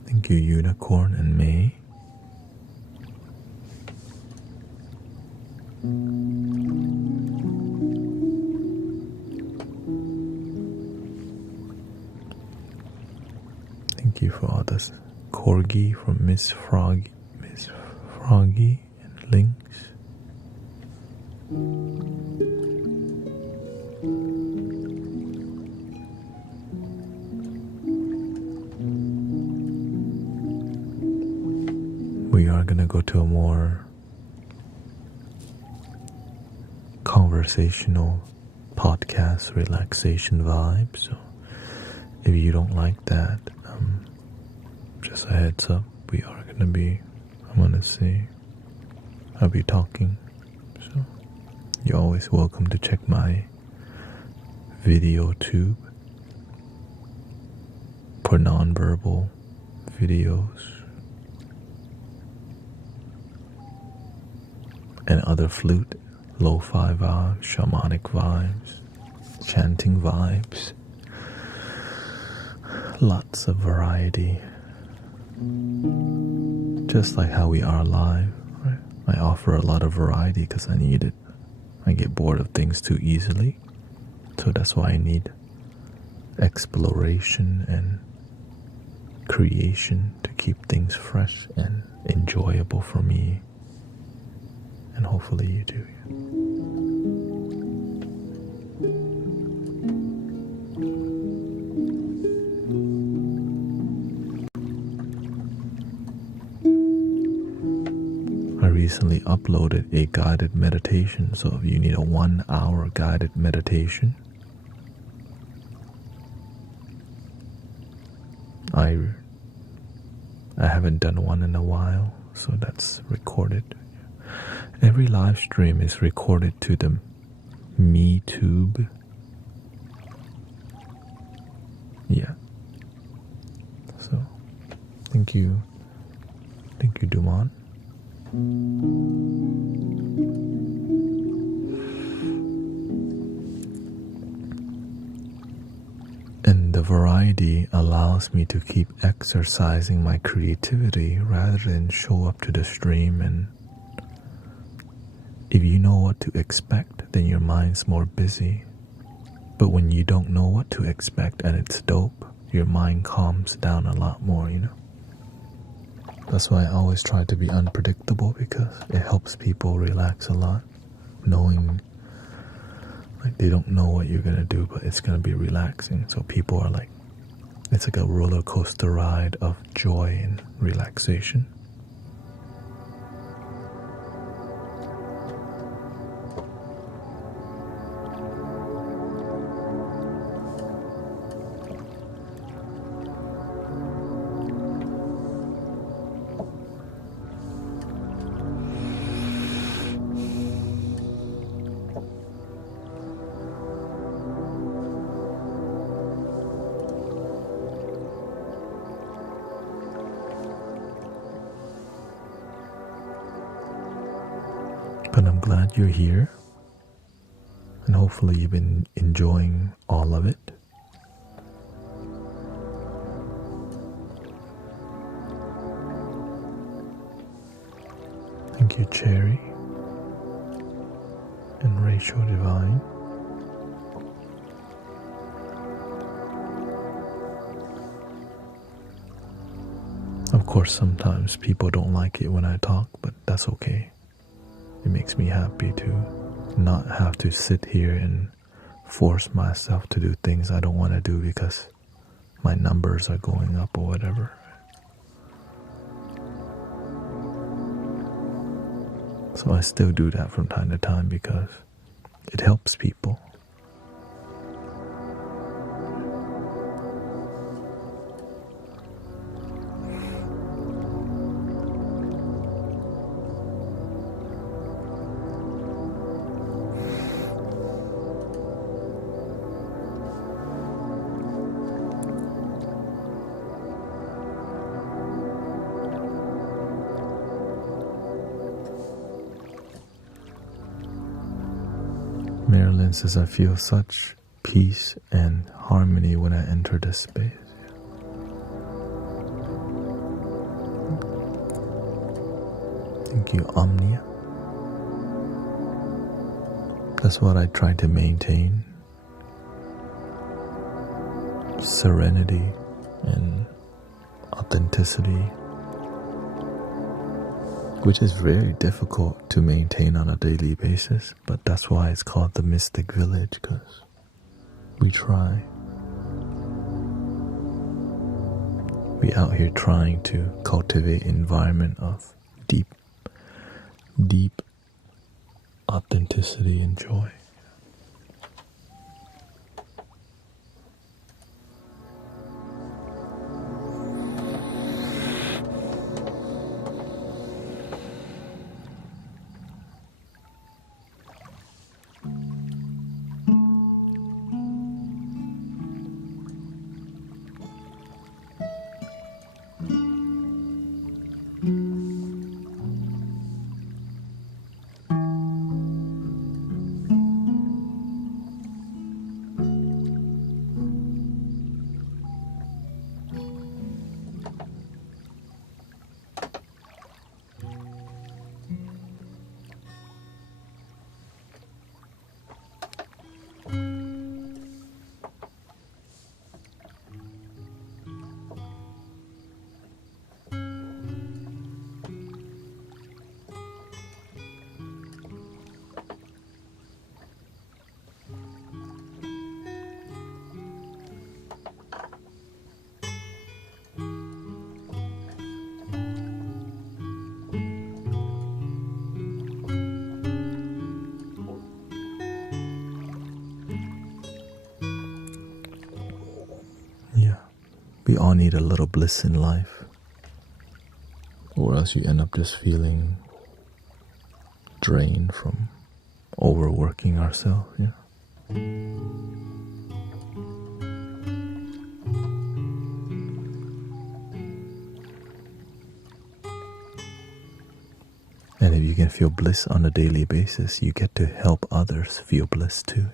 Thank you, Unicorn and May. Thank you for all this. Corgi from Miss Froggy and Lynx. We are gonna go to a more conversational podcast relaxation vibe. So if you don't like that, just a heads up, I'll be talking. So you're always welcome to check my video tube for non-verbal videos and other flute, lo-fi vibes, shamanic vibes, chanting vibes. Lots of variety. Just like how we are live, right? I offer a lot of variety because I need it. I get bored of things too easily. So that's why I need exploration and creation to keep things fresh and enjoyable for me. And hopefully you do. I recently uploaded a guided meditation, so if you need a 1 hour guided meditation, I haven't done one in a while, so that's recorded. Every live stream is recorded to the MeTube. Yeah. So, thank you, Dumont. And the variety allows me to keep exercising my creativity rather than show up to the stream. And if you know what to expect, then your mind's more busy. But when you don't know what to expect and it's dope, your mind calms down a lot more, you know? That's why I always try to be unpredictable, because it helps people relax a lot, knowing like they don't know what you're gonna do, but it's gonna be relaxing. So people are like, it's like a roller coaster ride of joy and relaxation. But I'm glad you're here, and hopefully you've been enjoying all of it. Thank you, Cherry and Rachel Divine. Of course, sometimes people don't like it when I talk, but that's okay. It makes me happy to not have to sit here and force myself to do things I don't want to do because my numbers are going up or whatever. So I still do that from time to time because it helps people. Marilyn says, I feel such peace and harmony when I enter this space. Thank you, Omnia. That's what I try to maintain. Serenity and authenticity, which is very difficult to maintain on a daily basis, but that's why it's called the Mystic Village, because we try. We out here trying to cultivate an environment of deep authenticity and joy. Yeah, we all need a little bliss in life, or else you end up just feeling drained from overworking ourselves. Yeah. And if you can feel bliss on a daily basis, you get to help others feel bliss too.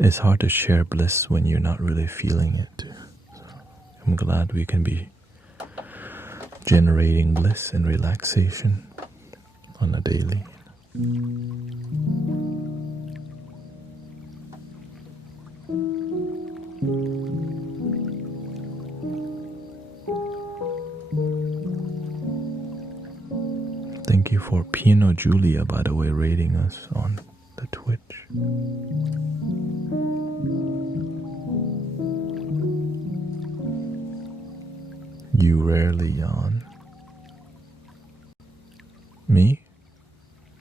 It's hard to share bliss when you're not really feeling it. I'm glad we can be generating bliss and relaxation on a daily. Thank you for Piano Julia, by the way, rating us on the Twitch. You rarely yawn. Me?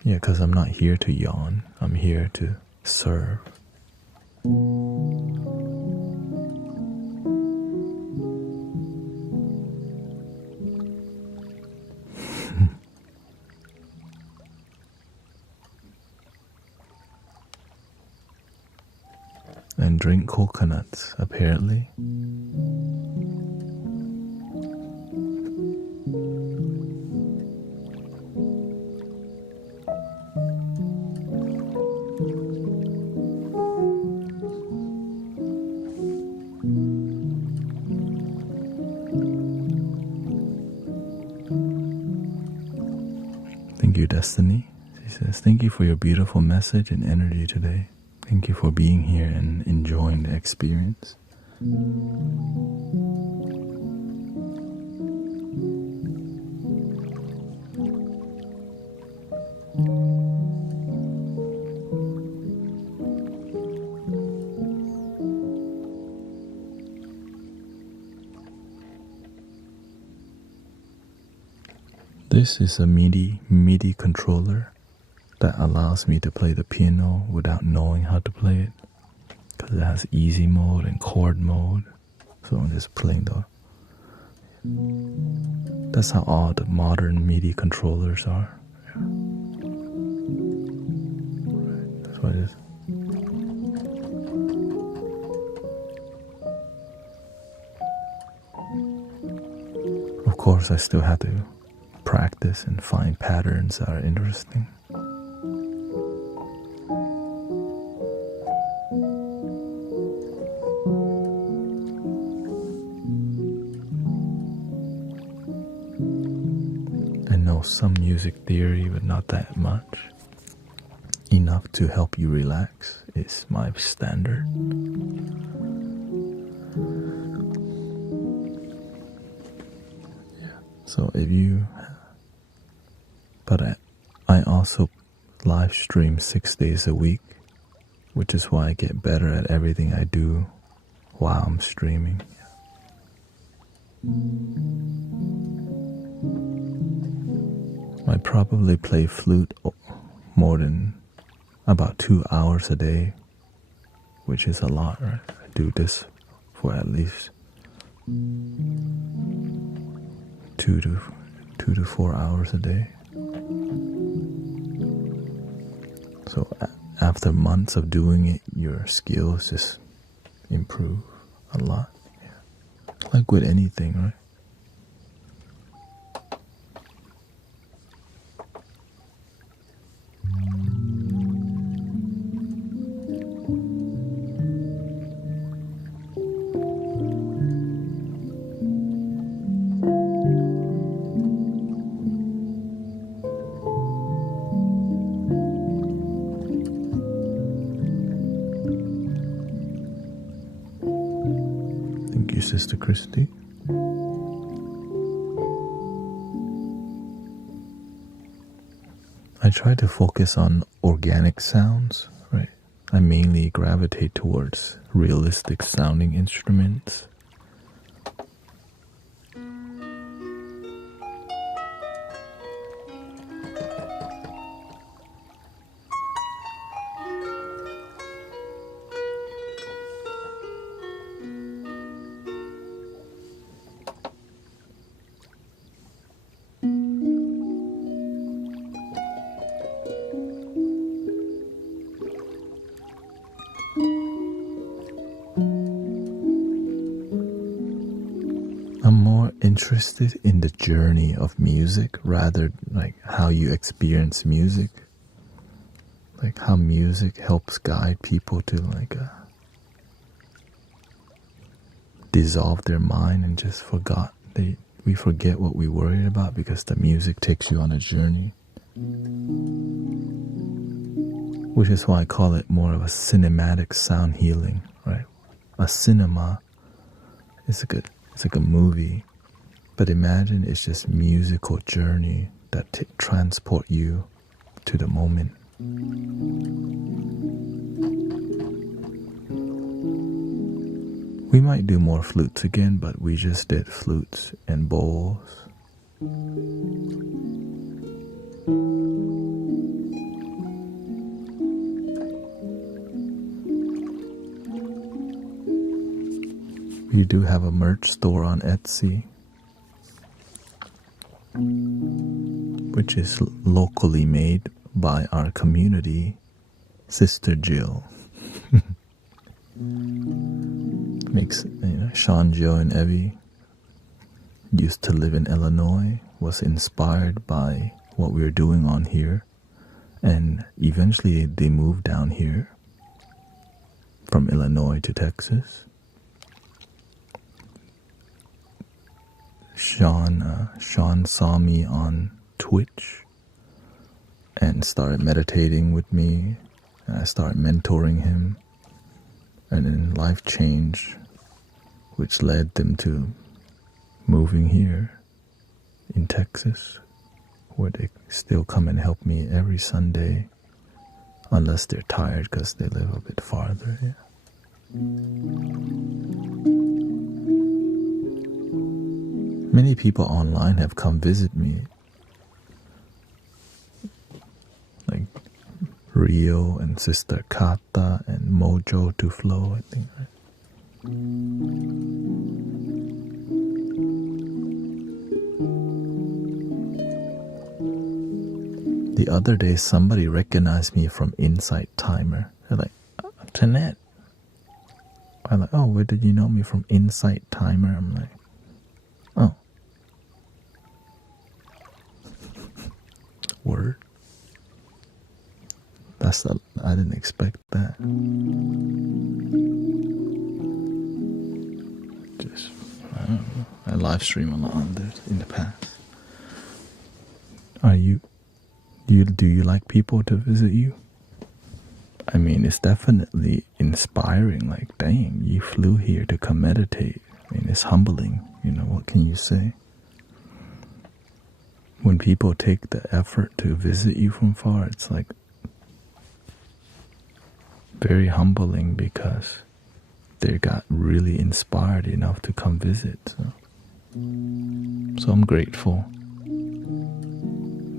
Yeah, because I'm not here to yawn. I'm here to serve. And drink coconuts, apparently. Thank you, Destiny. She says, thank you for your beautiful message and energy today. Thank you for being here and enjoying the experience. This is a MIDI controller that allows me to play the piano without knowing how to play it, because it has easy mode and chord mode. So I'm just playing the... That's how all the modern MIDI controllers are. Yeah. Right. That's what it is. Of course, I still have to practice and find patterns that are interesting. I know some music theory, but not that much. Enough to help you relax is my standard. Yeah. So if you... But I also live stream 6 days a week, which is why I get better at everything I do while I'm streaming. I probably play flute more than about 2 hours a day, which is a lot, right? I do this for at least 2 to 4 hours a day. So after months of doing it, your skills just improve a lot. Yeah. Like with anything, right? Thank you, Sister Christy. I try to focus on organic sounds, right? I mainly gravitate towards realistic sounding instruments. I'm more interested in the journey of music rather like how you experience music. Like how music helps guide people to dissolve their mind and just we forget what we worried about because the music takes you on a journey. Which is why I call it more of a cinematic sound healing, right? A cinema is like a movie, but imagine it's just musical journey that transport you to the moment. We might do more flutes again, but we just did flutes and bowls. We do have a merch store on Etsy, which is locally made by our community, Sister Jill. Makes, Sean, Joe, and Evie used to live in Illinois, was inspired by what we were doing on here, and eventually they moved down here from Illinois to Texas. Sean saw me on Twitch and started meditating with me. And I started mentoring him. And then life changed, which led them to moving here in Texas, where they still come and help me every Sunday, unless they're tired because they live a bit farther. Yeah. Many people online have come visit me, like Rio and Sister Kata and Mojo to Flow, I think. The other day, somebody recognized me from Insight Timer. They're like, Thanet. I'm like, oh, where did you know me from? Insight Timer? I'm like, oh. Word. I didn't expect that. Just, I don't know. I live stream a lot on this in the past. Do you like people to visit you? I mean, it's definitely inspiring. Like, dang, you flew here to come meditate. I mean, it's humbling. You know, what can you say? When people take the effort to visit you from far, it's like very humbling because they got really inspired enough to come visit. So I'm grateful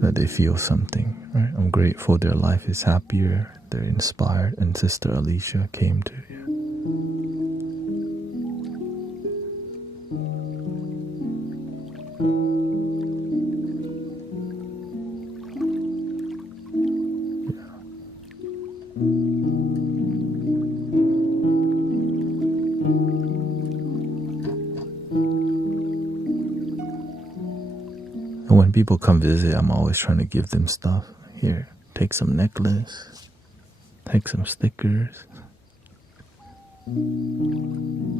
that they feel something, right? I'm grateful their life is happier, they're inspired, and Sister Alicia came to you. And when people come visit, I'm always trying to give them stuff. Here, take some necklace, take some stickers,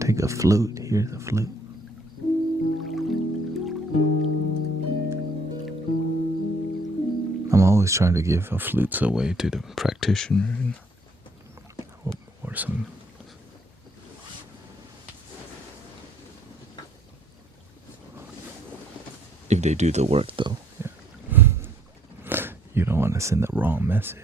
take a flute. Here's a flute. I'm always trying to give a flutes away to the practitioner, or some. If they do the work, though, yeah. You don't want to send the wrong message.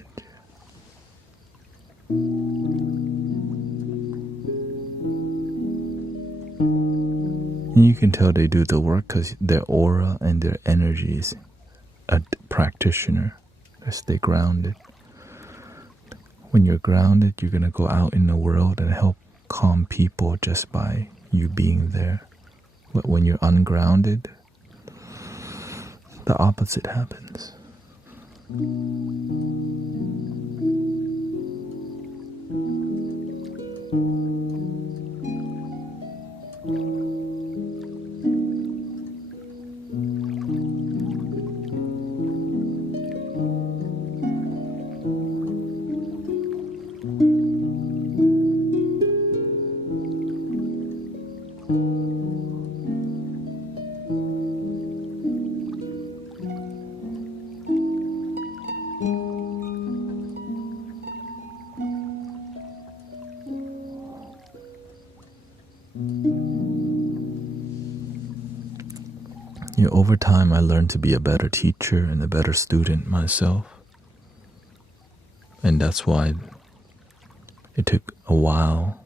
And you can tell they do the work because their aura and their energy is a practitioner. They stay grounded. When you're grounded, you're going to go out in the world and help calm people just by you being there. But when you're ungrounded, the opposite happens. Over time, I learned to be a better teacher and a better student myself. And that's why it took a while.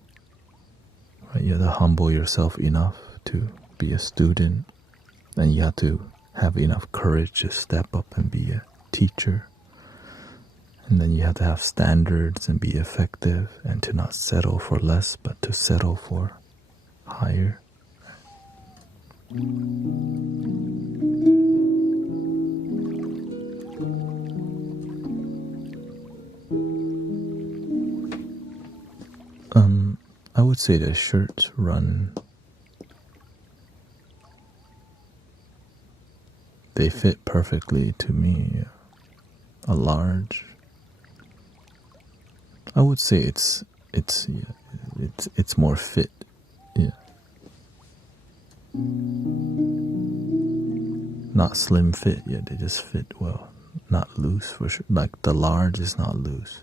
Right? You have to humble yourself enough to be a student. And you have to have enough courage to step up and be a teacher. And then you have to have standards and be effective and to not settle for less, but to settle for higher. I would say the shirts run. They fit perfectly to me. A large. I would say it's more fit. Yeah. Not slim fit. Yeah, they just fit well. not loose for sure. Like the large is not loose.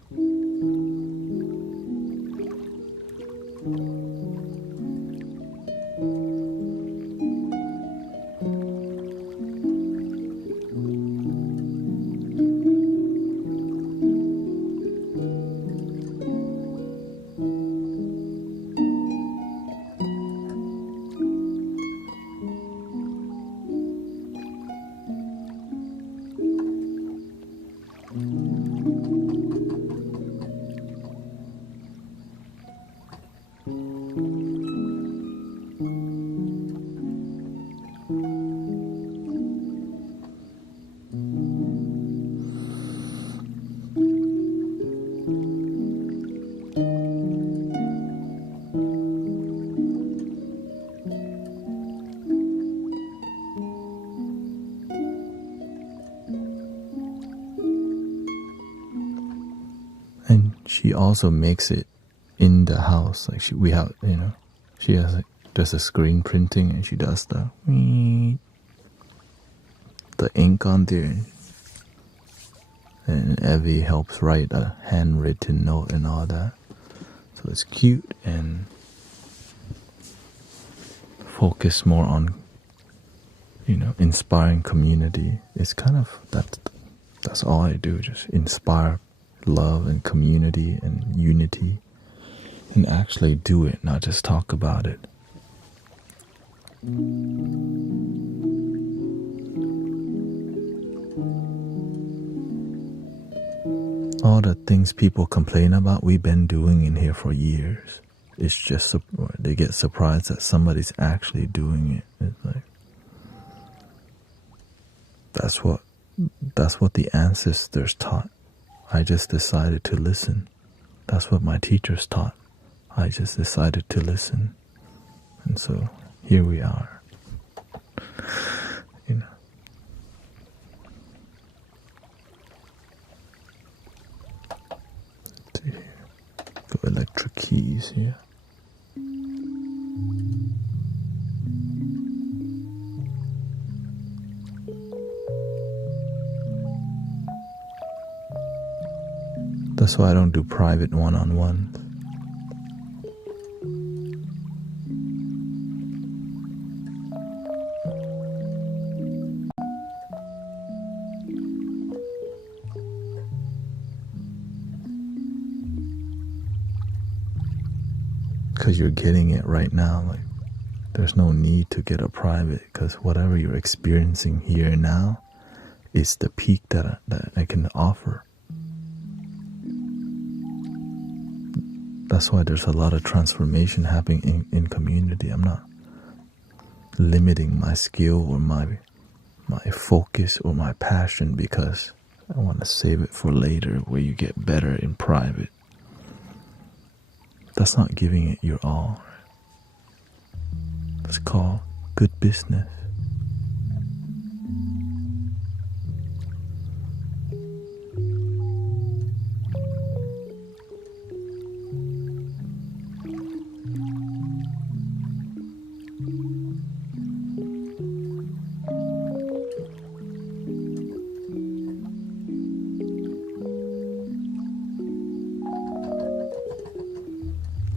And she also makes it in the house. Like we have, she has does a screen printing, and she does the ink on there. And Evie helps write a handwritten note and all that. So it's cute and focus more on, inspiring community. It's kind of that's all I do, just inspire love and community and unity, and actually do it, not just talk about it. All the things people complain about, we've been doing in here for years. It's just they get surprised that somebody's actually doing it. It's like that's what the ancestors taught. I just decided to listen. That's what my teachers taught. I just decided to listen. And so here we are. Let's see here. Go electric keys here. That's why I don't do private one-on-ones. Because you're getting it right now. Like, there's no need to get a private, because whatever you're experiencing here and now is the peak that I can offer. That's why there's a lot of transformation happening in community. I'm not limiting my skill or my focus or my passion because I want to save it for later, where you get better in private. That's not giving it your all. It's called good business.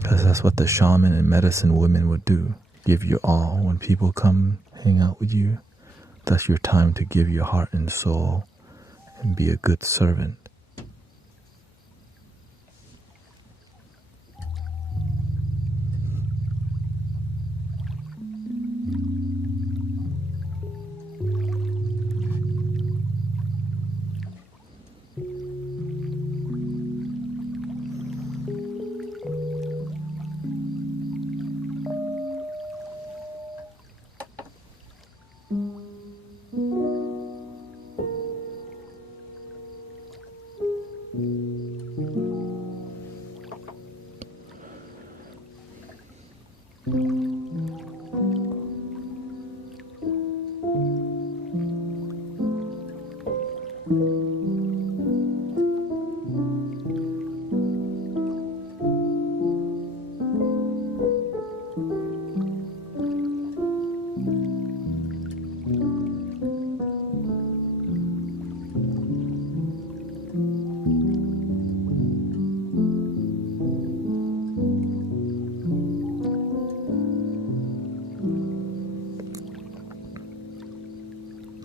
Because that's what the shaman and medicine women would do. Give your all. When people come hang out with you, that's your time to give your heart and soul and be a good servant.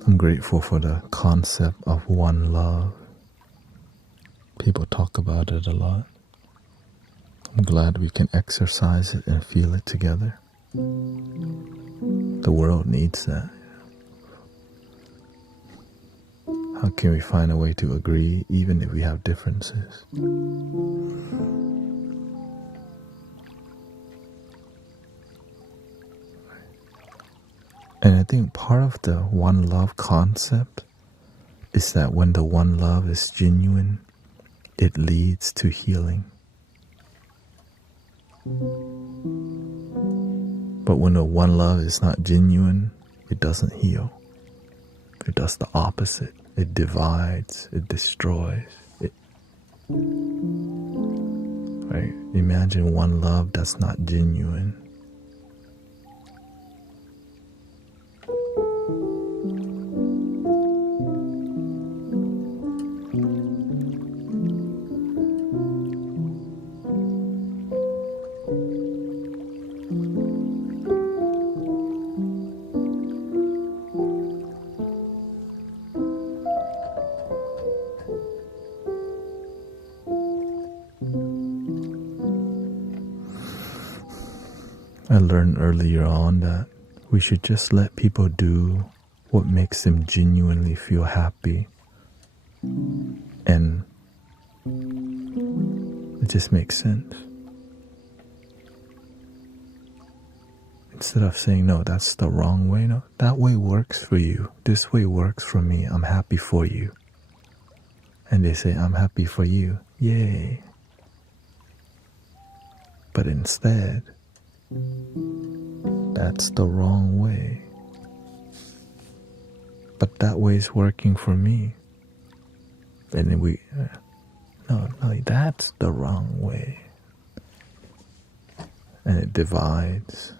I'm grateful for the concept of one love. People talk about it a lot. I'm glad we can exercise it and feel it together. The world needs that. How can we find a way to agree even if we have differences? And I think part of the one love concept is that when the one love is genuine, it leads to healing. But when the one love is not genuine, it doesn't heal. It does the opposite. It divides, it destroys. Right? Imagine one love that's not genuine. I learned earlier on that we should just let people do what makes them genuinely feel happy. And it just makes sense. Instead of saying, no, that's the wrong way, no, that way works for you. This way works for me. I'm happy for you. And they say, I'm happy for you. Yay. But instead, that's the wrong way. But that way is working for me. And then no, that's the wrong way. And it divides.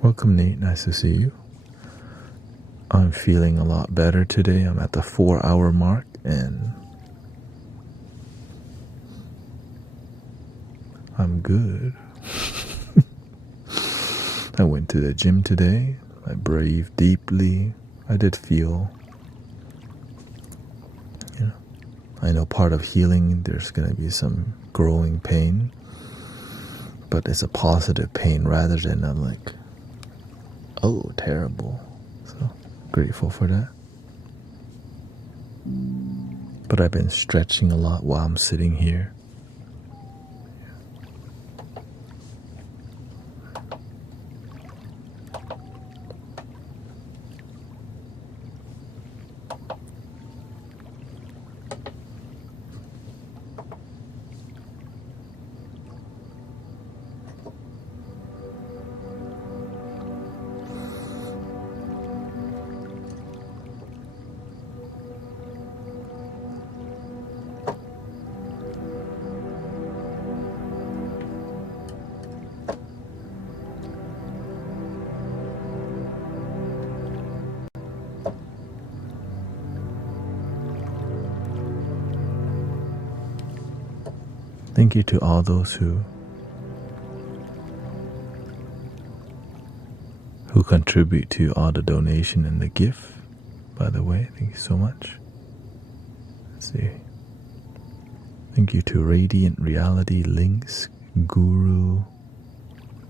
Welcome, Nate. Nice to see you. I'm feeling a lot better today. I'm at the 4-hour mark and I'm good. I went to the gym today. I breathed deeply. I did feel, I know part of healing, there's going to be some growing pain, but it's a positive pain rather than I'm like, oh, terrible. So grateful for that. But I've been stretching a lot while I'm sitting here. Thank you to all those who contribute to all the donation and the gift. By the way, thank you so much. Let's see. Thank you to Radiant Reality Links, Guru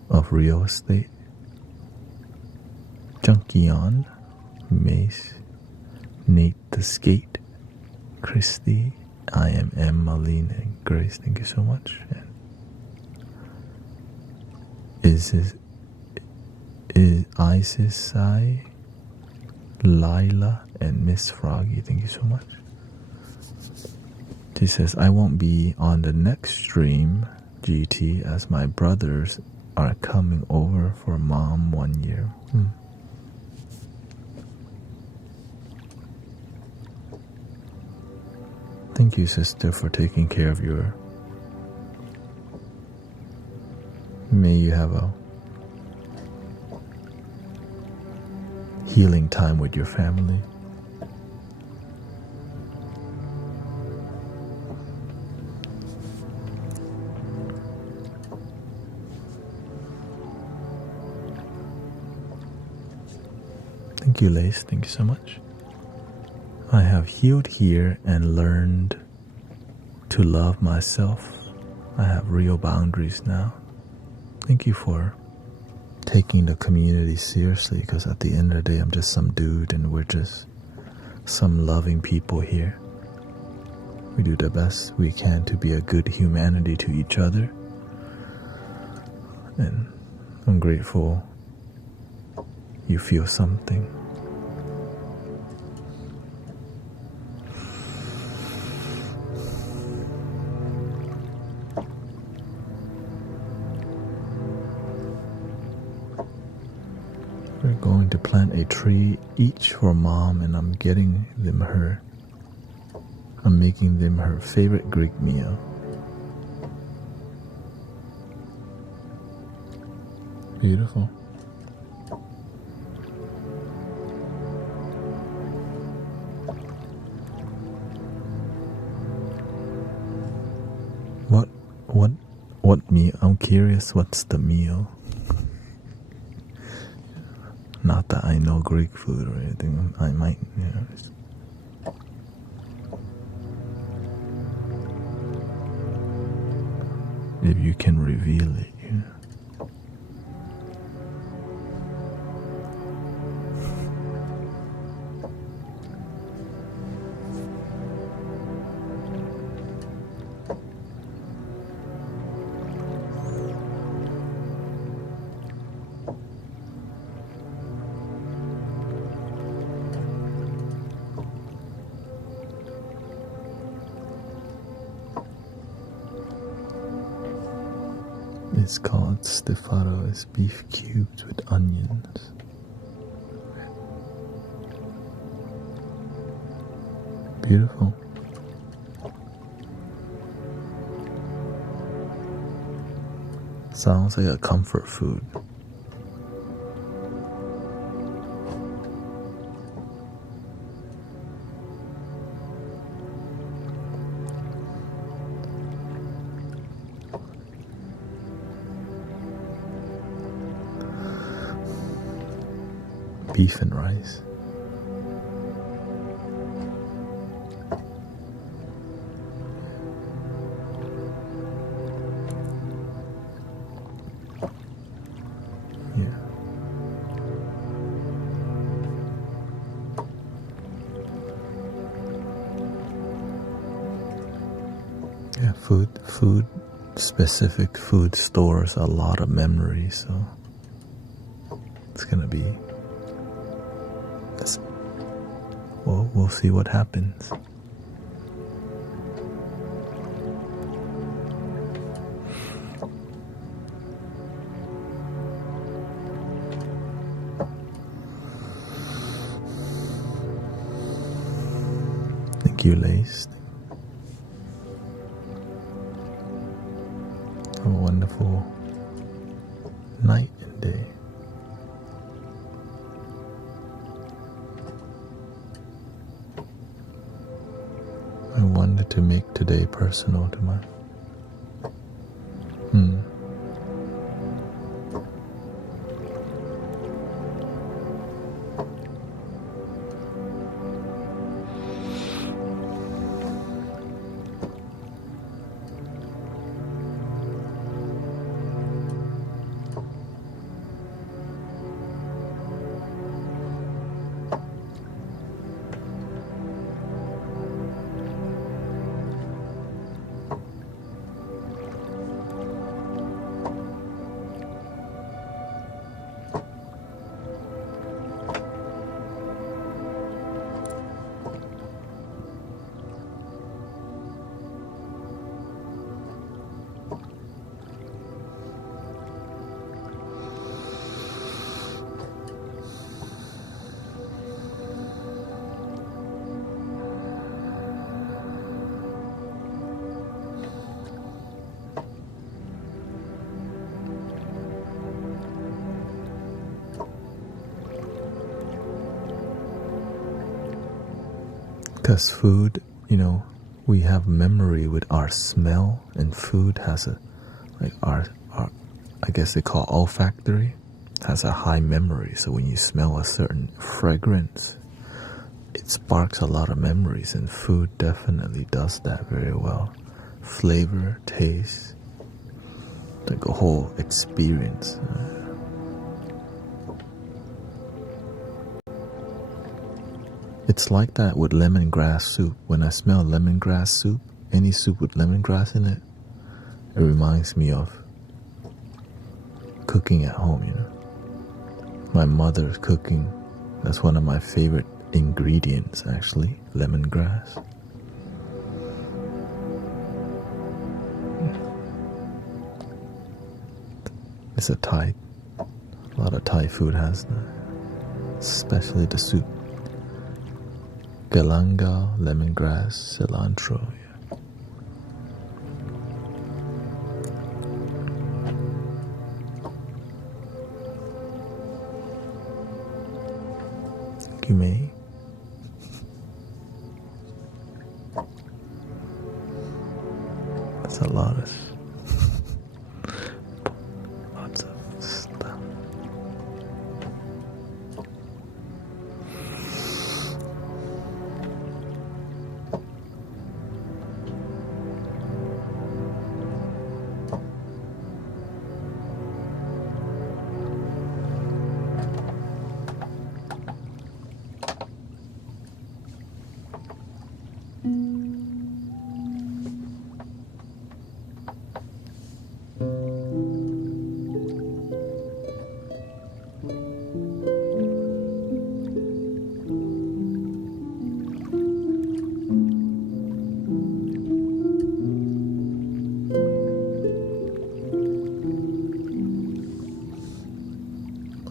of Real Estate, Junkion, Mace, Nate the Skate, Christy, I am Marlene, and Grace. Thank you so much. And is Isis Sai, Lila, and Miss Froggy. Thank you so much. She says, I won't be on the next stream GT, as my brothers are coming over for mom 1 year. Thank you, sister, for taking care of your... May you have a healing time with your family. Thank you, Lace. Thank you so much. I have healed here and learned to love myself. I have real boundaries now. Thank you for taking the community seriously, because at the end of the day, I'm just some dude and we're just some loving people here. We do the best we can to be a good humanity to each other. And I'm grateful you feel something. We're going to plant a tree each for mom, and I'm making them her favorite Greek meal. Beautiful. What meal? I'm curious, what's the meal? Not that I know Greek food or anything. I might, if you can reveal it, It's called stifado. It's beef cubes with onions. Beautiful. Sounds like a comfort food. Beef and rice. Yeah, food specific food stores a lot of memories, so it's gonna be, we'll see what happens. Thank you, Lace. Have a wonderful night and day. I wanted to make today personal to my Because food, we have memory with our smell, and food has our I guess they call olfactory, has a high memory. So when you smell a certain fragrance, it sparks a lot of memories, and food definitely does that very well. Flavor, taste, like a whole experience. It's like that with lemongrass soup. When I smell lemongrass soup, any soup with lemongrass in it, it reminds me of cooking at home, My mother's cooking, that's one of my favorite ingredients, actually, lemongrass. It's a lot of Thai food has that, especially the soup. Galangal, lemongrass, cilantro. You may. That's a lot of lots of stuff.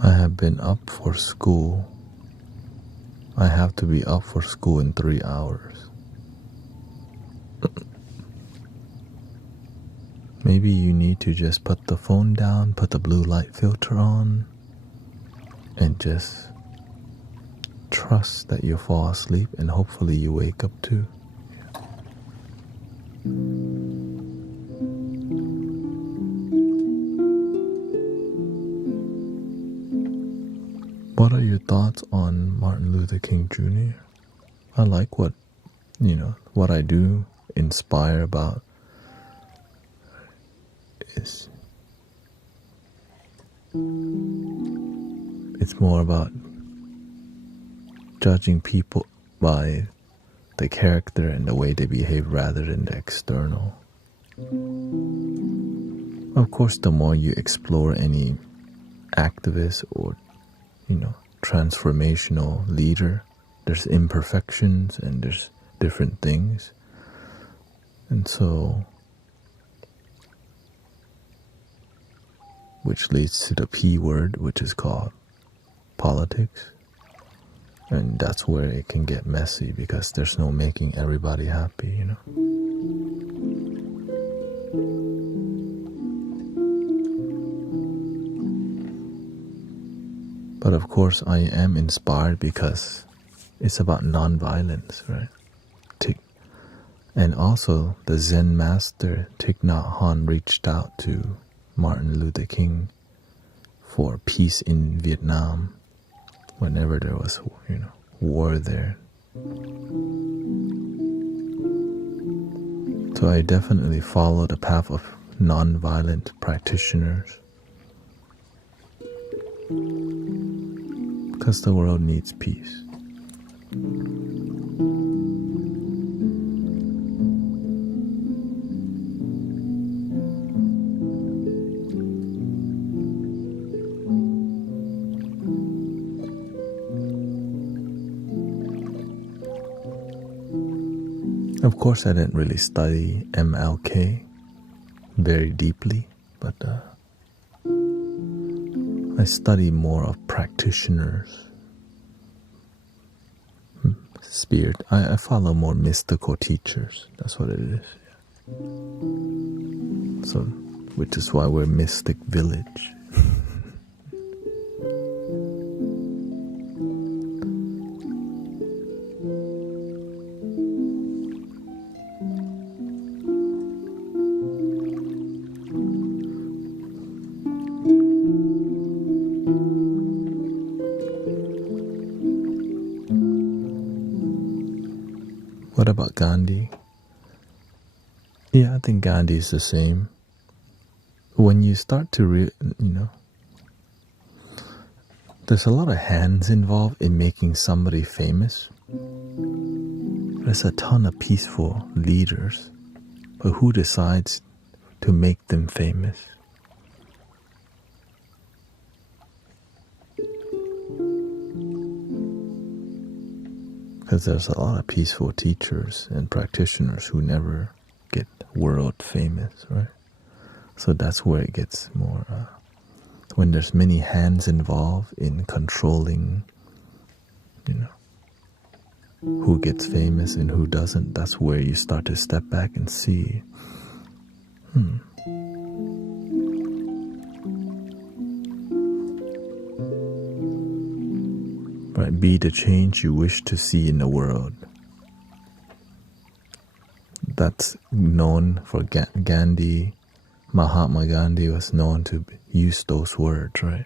I have been up for school. I have to be up for school in 3 hours. Maybe you need to just put the phone down, put the blue light filter on, and just trust that you'll fall asleep, and hopefully you wake up too. What are your thoughts on Martin Luther King Jr.? I like what I do inspire about is it's more about judging people by the character and the way they behave rather than the external. Of course, the more you explore any activist or transformational leader, there's imperfections and there's different things. And so, which leads to the P word, which is called politics. And that's where it can get messy because there's no making everybody happy, But of course, I am inspired because it's about non-violence, right? And also, the Zen master Thich Nhat Hanh reached out to Martin Luther King for peace in Vietnam whenever there was, war there. So I definitely follow the path of non-violent practitioners because the world needs peace. Of course, I didn't really study MLK very deeply, but I study more of practitioners. Spirit. I follow more mystical teachers. That's what it is. Yeah. So, which is why we're Mystic Village. What about Gandhi? Yeah, I think Gandhi is the same. When you start to, there's a lot of hands involved in making somebody famous. There's a ton of peaceful leaders, but who decides to make them famous? Because there's a lot of peaceful teachers and practitioners who never get world famous, right? So that's where it gets more, when there's many hands involved in controlling, who gets famous and who doesn't, that's where you start to step back and see, right, be the change you wish to see in the world. That's known for Gandhi. Mahatma Gandhi was known to use those words, right?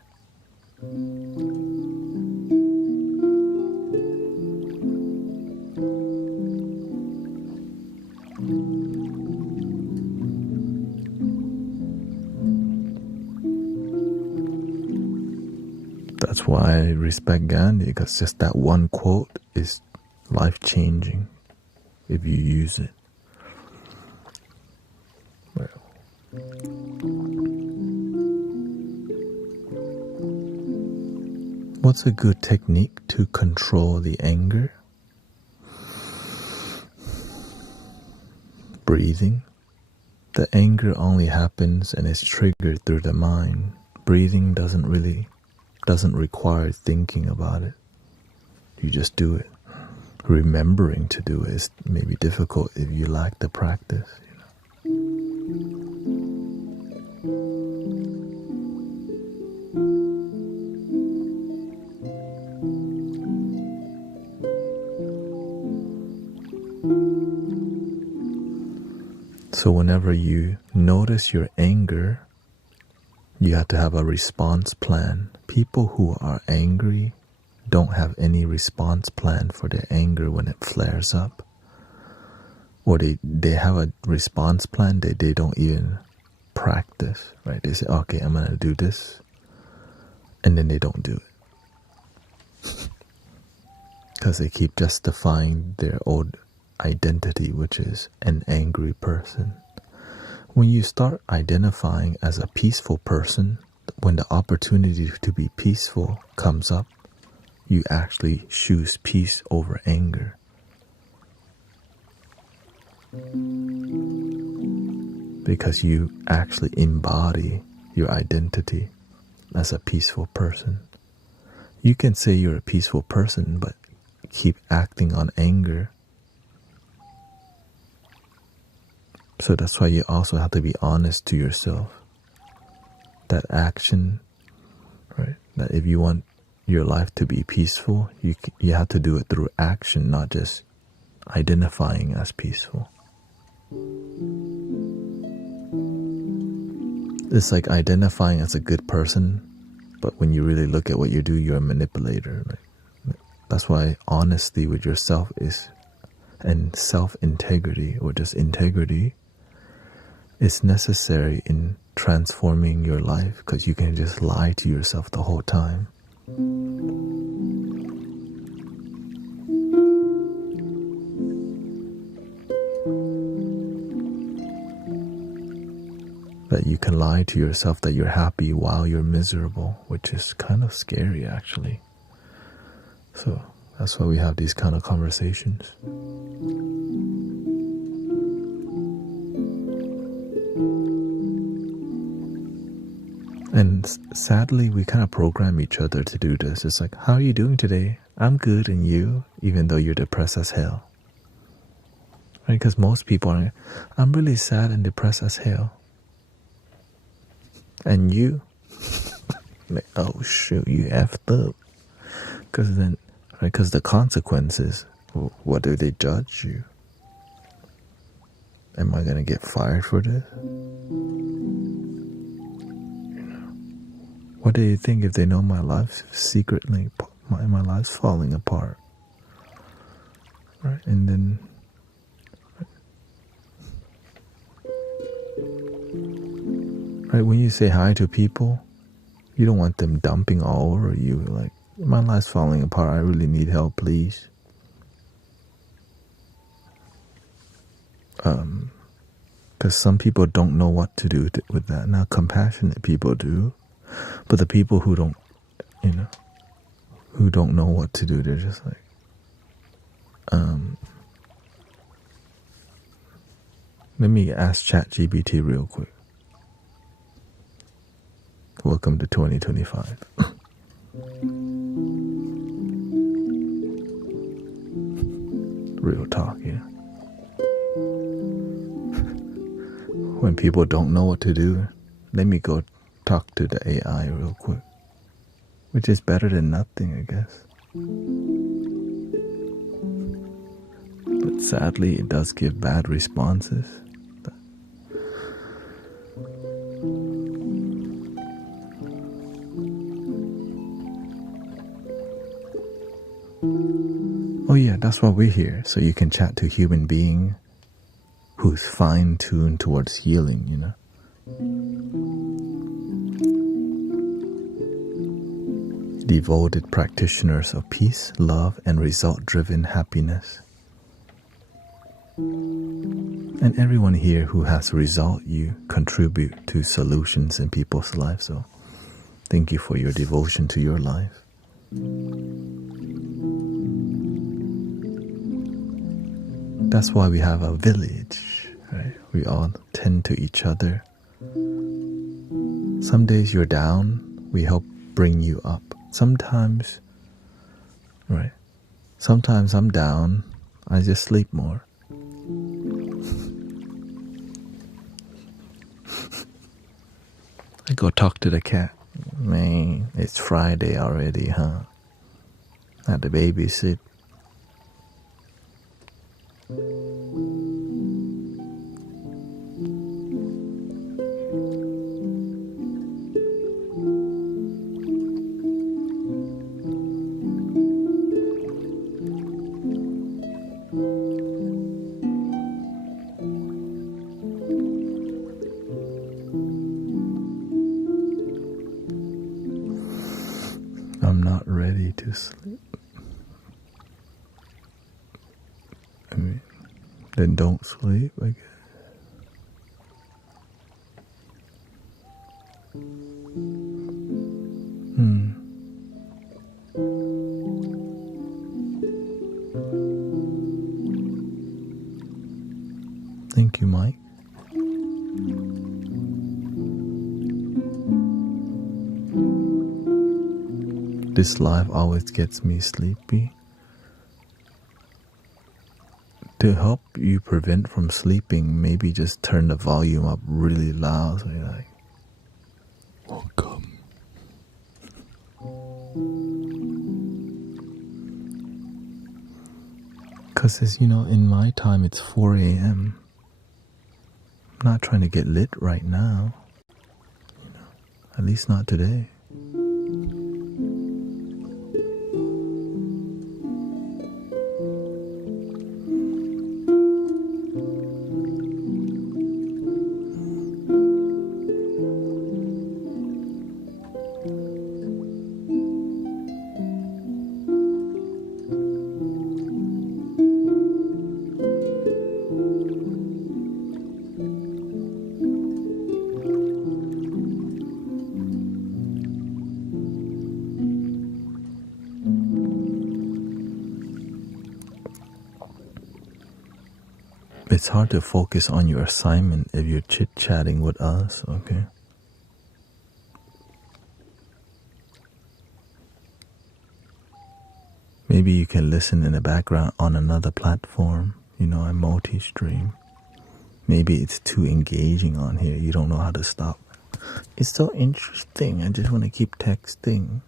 That's why I respect Gandhi, because just that one quote is life-changing if you use it. Well, what's a good technique to control the anger? Breathing. The anger only happens and is triggered through the mind. Breathing doesn't require thinking about it. You just do it. Remembering to do it is maybe difficult if you lack the practice. So whenever you notice your anger, you have to have a response plan. People who are angry don't have any response plan for their anger when it flares up. Or they have a response plan, they don't even practice, right? They say, okay, I'm going to do this, and then they don't do it. Because they keep justifying their old identity, which is an angry person. When you start identifying as a peaceful person, when the opportunity to be peaceful comes up, you actually choose peace over anger. Because you actually embody your identity as a peaceful person. You can say you're a peaceful person, but keep acting on anger. So that's why you also have to be honest to yourself. That action, right? That if you want your life to be peaceful, you have to do it through action, not just identifying as peaceful. It's like identifying as a good person, but when you really look at what you do, you're a manipulator. Right? That's why honesty with yourself and self-integrity, or just integrity, is necessary in transforming your life, because you can just lie to yourself the whole time. That you can lie to yourself that you're happy while you're miserable, which is kind of scary actually. So that's why we have these kind of conversations. And sadly, we kind of program each other to do this. It's like, how are you doing today? I'm good, and you? Even though you're depressed as hell. Right? Because most people are, I'm really sad and depressed as hell. And you? Like, oh shoot, you effed up. Because then, right? Because the consequences, what do they judge you? Am I going to get fired for this? What do you think if they know my life's secretly, my life's falling apart? Right? And then Right? When you say hi to people, you don't want them dumping all over you. Like, my life's falling apart. I really need help, please. Because some people don't know what to do with that. Now, compassionate people do. But the people who don't, who don't know what to do, they're just like, let me ask ChatGPT real quick. Welcome to 2025. Real talk, When people don't know what to do, let me go talk to the AI real quick. Which is better than nothing, I guess. But sadly, it does give bad responses. Oh yeah, that's why we're here, so you can chat to a human being who's fine-tuned towards healing, Devoted practitioners of peace, love, and result-driven happiness. And everyone here who has a result, you contribute to solutions in people's lives, so thank you for your devotion to your life. That's why we have a village, right? We all tend to each other. Some days you're down, we help bring you up. Sometimes, right? Sometimes I'm down, I just sleep more. I go talk to the cat. Man, it's Friday already, huh? Had to babysit. I'm not ready to sleep. I mean, then don't sleep, I guess. Thank you, Mike. This life always gets me sleepy. To help you prevent from sleeping, maybe just turn the volume up really loud so you're like, welcome. Because as you know, in my time it's 4 a.m. I'm not trying to get lit right now. At least not today. It's hard to focus on your assignment if you're chit-chatting with us, okay? Maybe you can listen in the background on another platform. I multi-stream. Maybe it's too engaging on here. You don't know how to stop. It's so interesting. I just want to keep texting.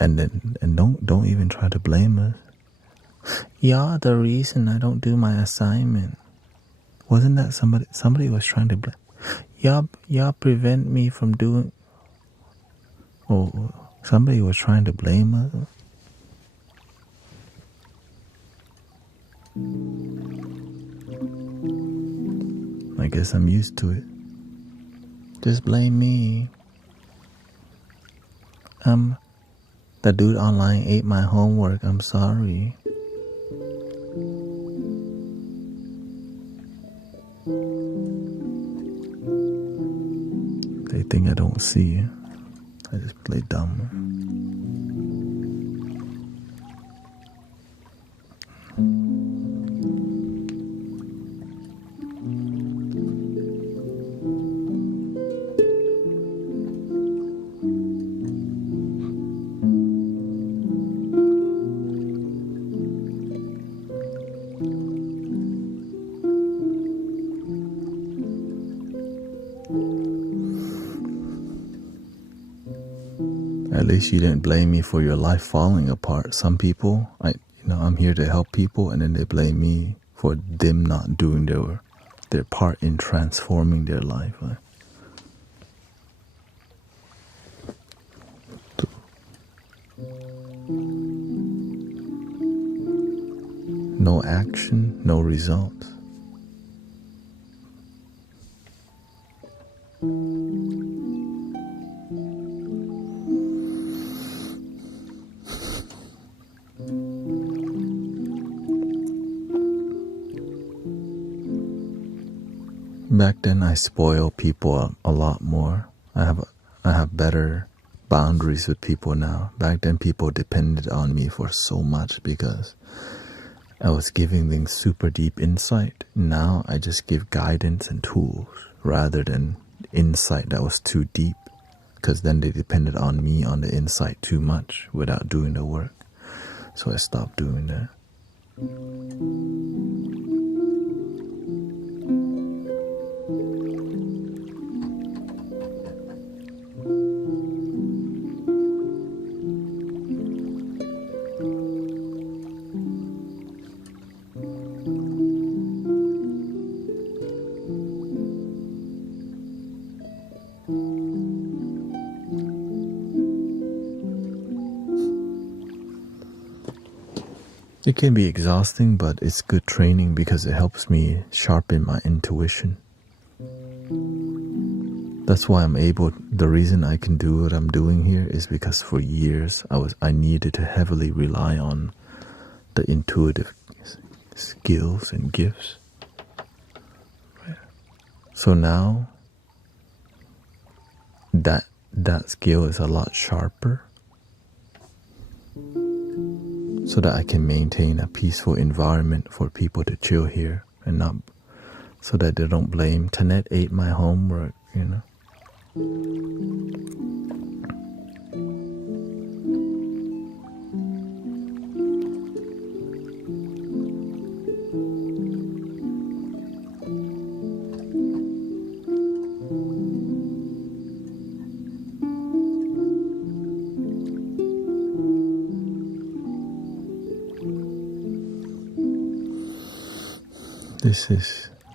And don't even try to blame us. You're the reason I don't do my assignment. Wasn't that somebody was trying to blame? Y'all prevent me from doing. Oh, somebody was trying to blame us. I guess I'm used to it. Just blame me. The dude online ate my homework. I'm sorry. They think I don't see it. I just play dumb. At least you didn't blame me for your life falling apart. Some people, I'm here to help people, and then they blame me for them not doing their part in transforming their life. No action, no results. Back then, I spoil people a lot more. I have better boundaries with people now. Back then, people depended on me for so much because I was giving them super deep insight. Now I just give guidance and tools rather than insight that was too deep, because then they depended on me on the insight too much without doing the work. So I stopped doing that. It can be exhausting, but it's good training because it helps me sharpen my intuition. That's why the reason I can do what I'm doing here is because for years I needed to heavily rely on the intuitive skills and gifts. So now that skill is a lot sharper, so that I can maintain a peaceful environment for people to chill here and not, so that they don't blame Thanet ate my homework,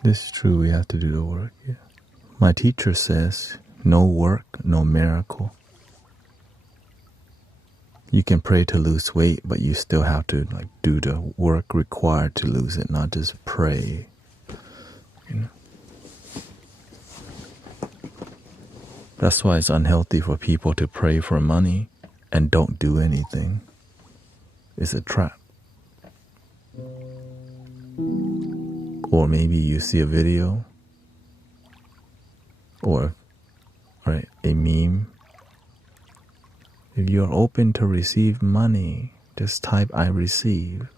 This is true. We have to do the work. Yeah. My teacher says, no work, no miracle. You can pray to lose weight, but you still have to do the work required to lose it, not just pray. That's why it's unhealthy for people to pray for money and don't do anything. It's a trap. Or maybe you see a video or a meme. If you're open to receive money, just type I receive.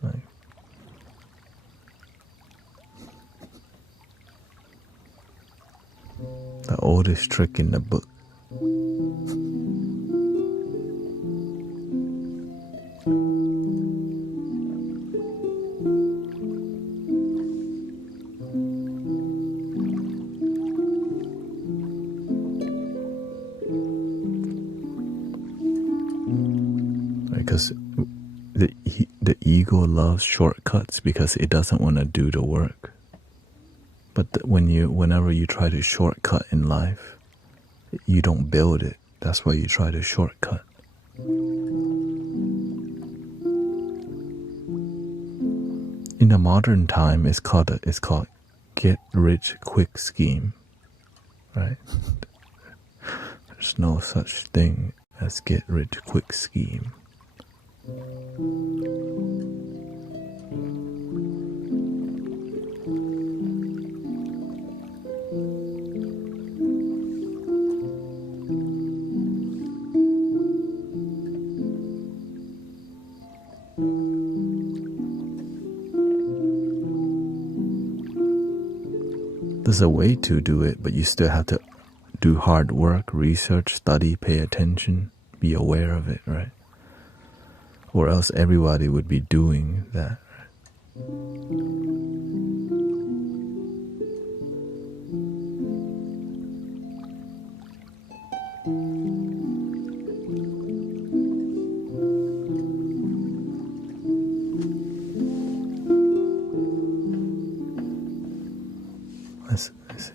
The oldest trick in the book. Because the ego loves shortcuts because it doesn't want to do the work. But whenever you try to shortcut in life, you don't build it. That's why you try to shortcut. In In a modern time, it's called get rich quick scheme, right? There's no such thing as get rich quick scheme. There's a way to do it, but you still have to do hard work, research, study, pay attention, be aware of it, right? Or else everybody would be doing that. Let's see.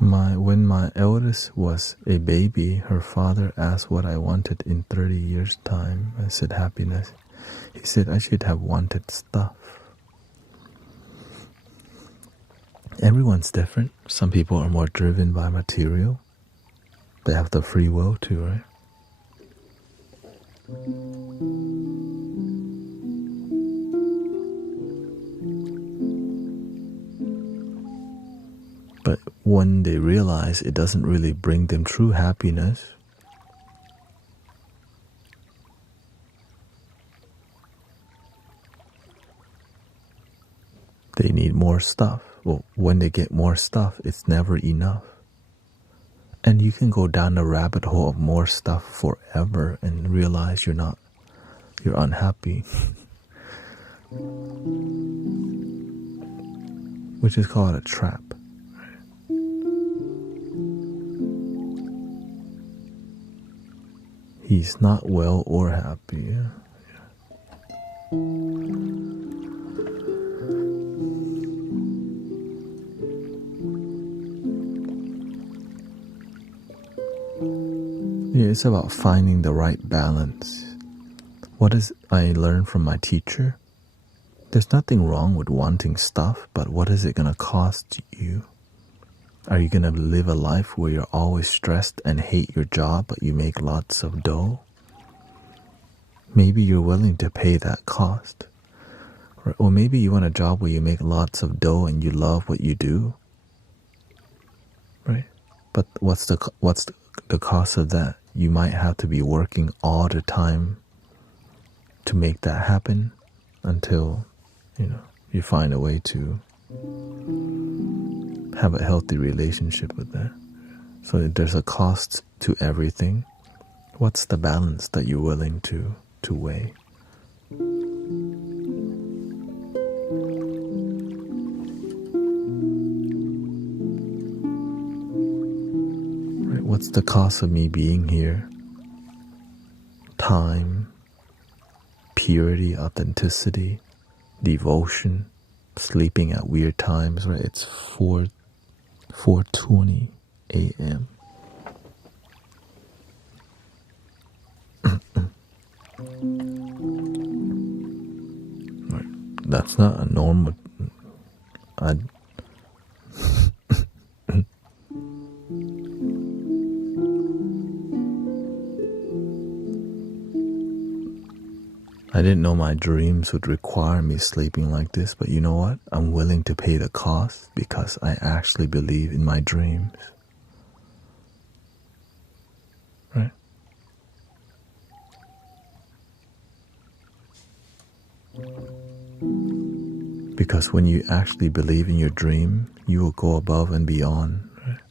When my eldest was a baby, her father asked what I wanted in 30 years' time. I said happiness. He said I should have wanted stuff. Everyone's different. Some people are more driven by material. They have the free will too, right? But when they realize it doesn't really bring them true happiness, they need more stuff. Well, when they get more stuff, it's never enough. And you can go down the rabbit hole of more stuff forever and realize you're unhappy. Which is called a trap. He's not well or happy. Yeah, it's about finding the right balance. What is I learned from my teacher? There's nothing wrong with wanting stuff, but what is it going to cost you? Are you going to live a life where you're always stressed and hate your job, but you make lots of dough? Maybe you're willing to pay that cost. Or maybe you want a job where you make lots of dough and you love what you do. Right? But what's the cost of that? You might have to be working all the time to make that happen until, you find a way to have a healthy relationship with that. So there's a cost to everything. What's the balance that you're willing to weigh? Right, what's the cost of me being here? Time, purity, authenticity, devotion, sleeping at weird times, right? It's 4:20 a.m. Right. That's not a normal. I didn't know my dreams would require me sleeping like this, but you know what? I'm willing to pay the cost because I actually believe in my dreams. Right? Because when you actually believe in your dream, you will go above and beyond. Right?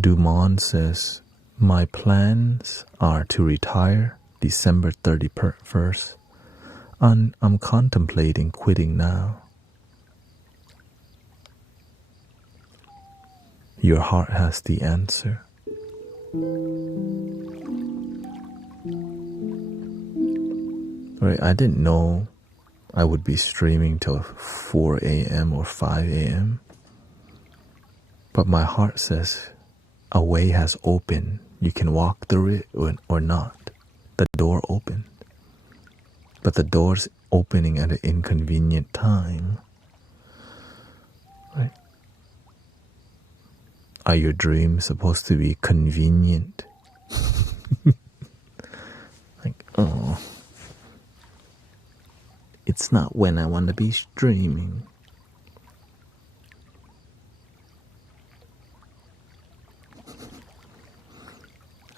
Dumont says, my plans are to retire December 31st, and I'm contemplating quitting now. Your heart has the answer. Right, I didn't know I would be streaming till 4 a.m. or 5 a.m. But my heart says a way has opened. You can walk through it or not. The door opened. but the door's opening at an inconvenient time. Right? Are your dreams supposed to be convenient? Like, oh, it's not when I want to be streaming.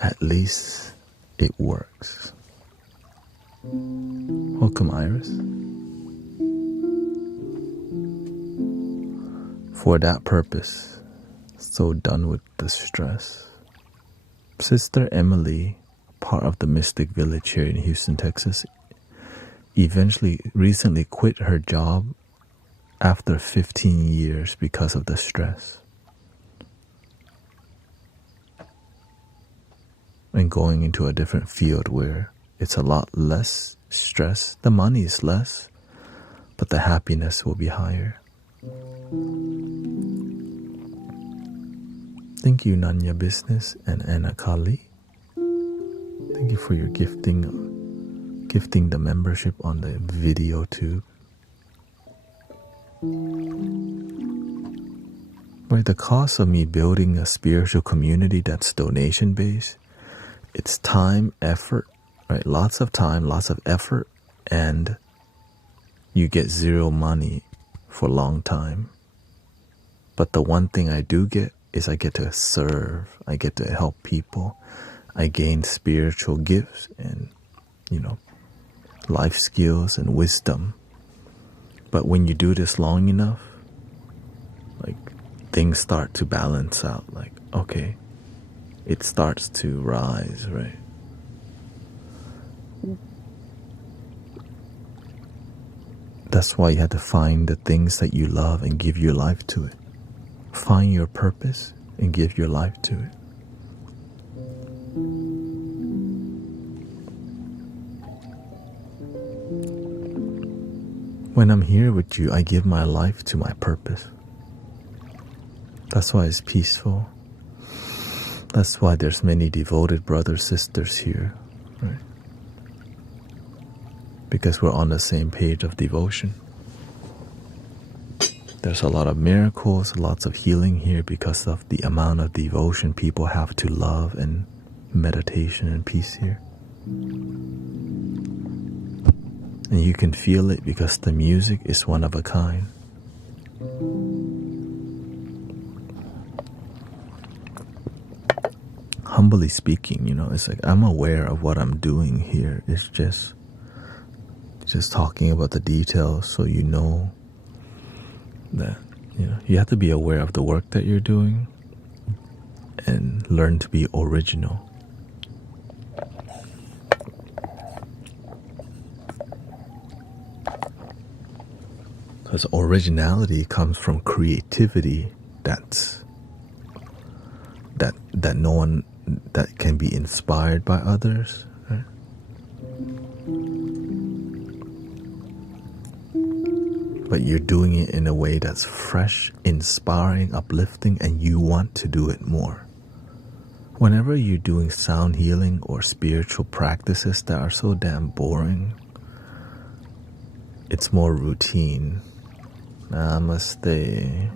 At least it works. Welcome, Iris. For that purpose, so done with the stress. Sister Emily, part of the Mystic Village here in Houston, Texas, recently quit her job after 15 years because of the stress. And going into a different field where it's a lot less stress. The money is less, but the happiness will be higher. Thank you, Nanya Business and Anna Kali. Thank you for your gifting the membership on the video tube. Right, the cost of me building a spiritual community that's donation based, it's time, effort, right? Lots of time, lots of effort, and you get zero money for a long time. But the one thing I do get is I get to serve, I get to help people, I gain spiritual gifts and, life skills and wisdom. But when you do this long enough, like, things start to balance out. Like, okay, it starts to rise, right? That's why you have to find the things that you love and give your life to it. Find your purpose and give your life to it. When I'm here with you, I give my life to my purpose. That's why it's peaceful. That's why there's many devoted brothers, sisters here, right? Because we're on the same page of devotion. There's a lot of miracles, lots of healing here because of the amount of devotion people have to love and meditation and peace here. And you can feel it because the music is one of a kind. Humbly speaking, it's like I'm aware of what I'm doing here. It's just talking about the details so you know that you have to be aware of the work that you're doing and learn to be original. Because originality comes from creativity that no one that can be inspired by others, right? But you're doing it in a way that's fresh, inspiring, uplifting, and you want to do it more. Whenever you're doing sound healing or spiritual practices that are so damn boring, it's more routine. Namaste.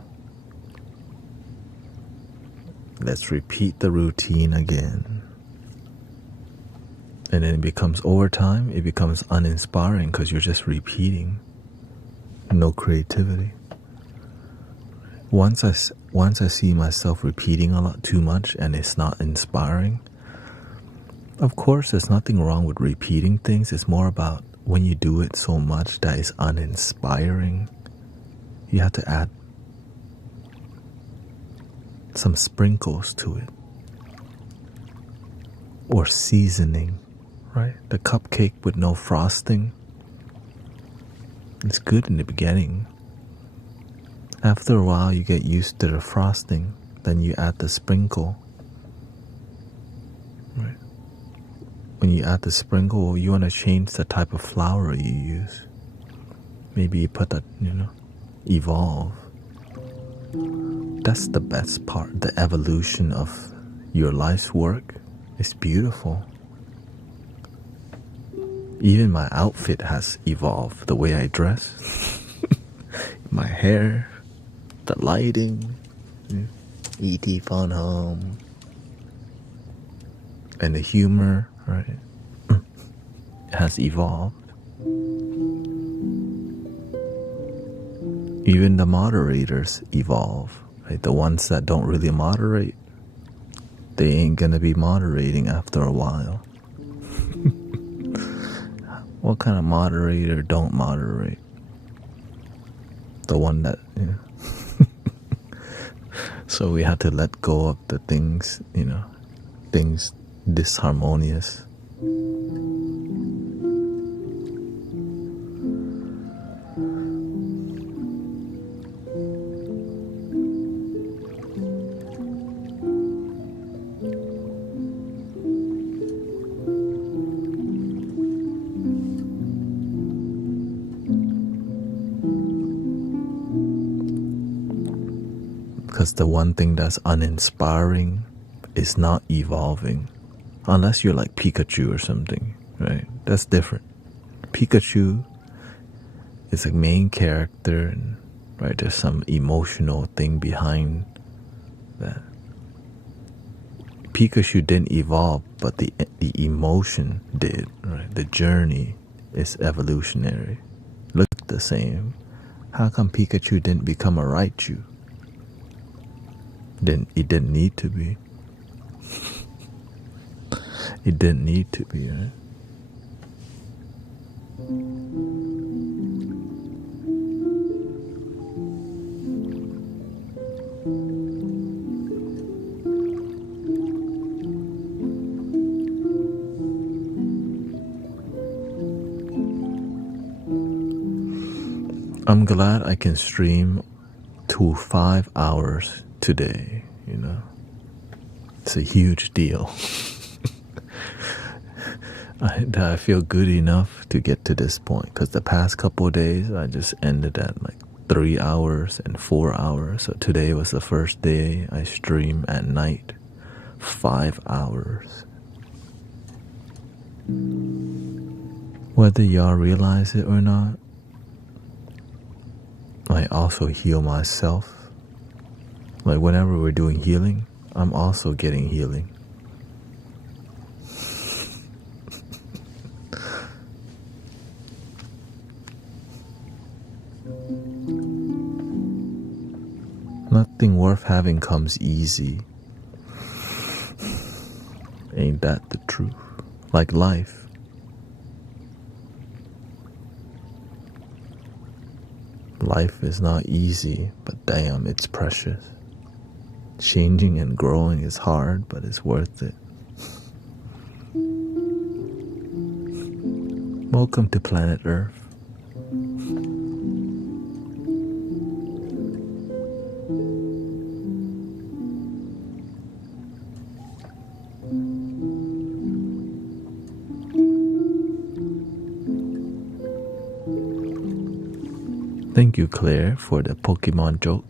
Let's repeat the routine again. And then it becomes, over time, it becomes uninspiring because you're just repeating. No creativity. Once I see myself repeating a lot too much and it's not inspiring, of course there's nothing wrong with repeating things. It's more about when you do it so much that is uninspiring, you have to add some sprinkles to it. Or seasoning, right? The cupcake with no frosting, it's good in the beginning. After a while, you get used to the frosting, then you add the sprinkle. Right? When you add the sprinkle, you want to change the type of flour you use. Maybe you put that, evolve. That's the best part. The evolution of your life's work is beautiful. Even my outfit has evolved. The way I dress, my hair, the lighting, E.T. Phone Home, and the humor, right? Has evolved. Even the moderators evolve, right? The ones that don't really moderate, they ain't gonna be moderating after a while. What kind of moderator don't moderate? The one that, So we have to let go of the things, things disharmonious. Because the one thing that's uninspiring is not evolving. Unless you're like Pikachu or something, right? That's different. Pikachu is a main character, and right, there's some emotional thing behind that. Pikachu didn't evolve, but the emotion did, right? The journey is evolutionary. Look the same. How come Pikachu didn't become a Raichu? It didn't need to be. It didn't need to be, right? I'm glad I can stream to 5 hours today, It's a huge deal. I feel good enough to get to this point, because the past couple of days I just ended at like 3 hours and 4 hours. So today was the first day I stream at night, 5 hours. Whether y'all realize it or not, I also heal myself. Like whenever we're doing healing, I'm also getting healing. Nothing worth having comes easy. Ain't that the truth? Like life. Life is not easy, but damn, it's precious. Changing and growing is hard, but it's worth it. Welcome to planet Earth. Thank you, Claire, for the Pokemon joke.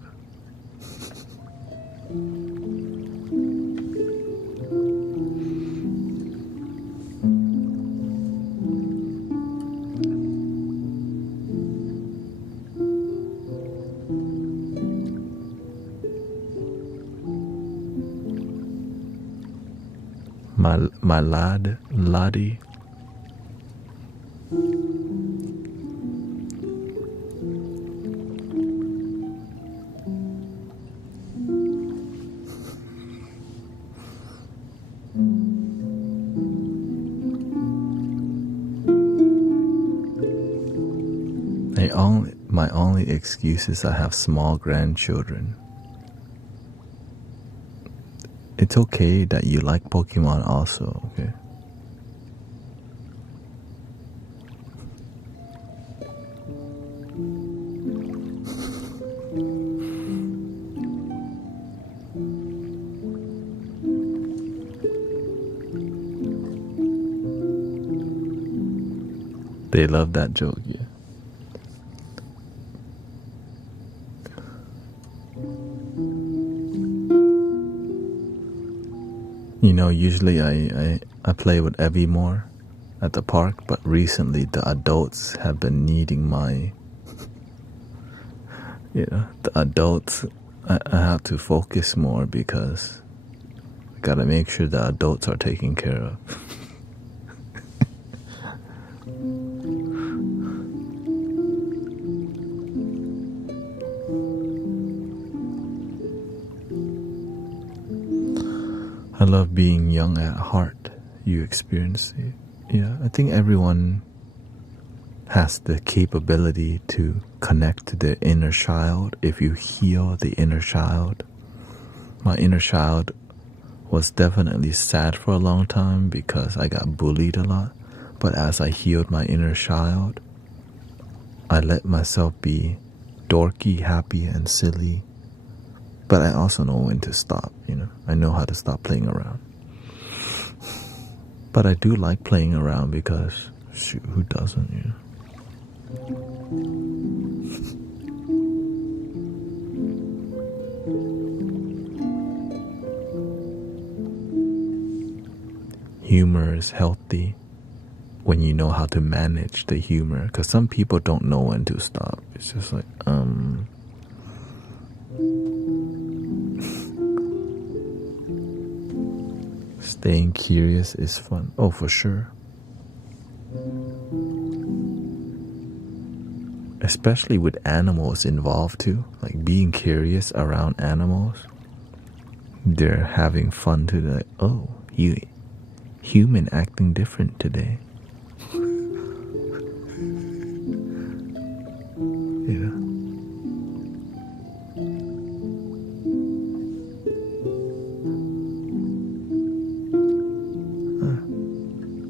My laddie. My only excuse is I have small grandchildren. It's okay that you like Pokemon also, okay? They love that joke, yeah. Usually I play with Evie more, at the park, but recently the adults have been needing my, the adults, I have to focus more because I gotta make sure the adults are taken care of. I love being young at heart. You experience it. Yeah, I think everyone has the capability to connect to their inner child if you heal the inner child. My inner child was definitely sad for a long time because I got bullied a lot. But as I healed my inner child, I let myself be dorky, happy, and silly. But I also know when to stop, I know how to stop playing around. But I do like playing around because, shoot, who doesn't, Humor is healthy when you know how to manage the humor, because some people don't know when to stop. It's just like, staying curious is fun. Oh, for sure. Especially with animals involved too, like being curious around animals. They're having fun too. Like, oh, you human acting different today.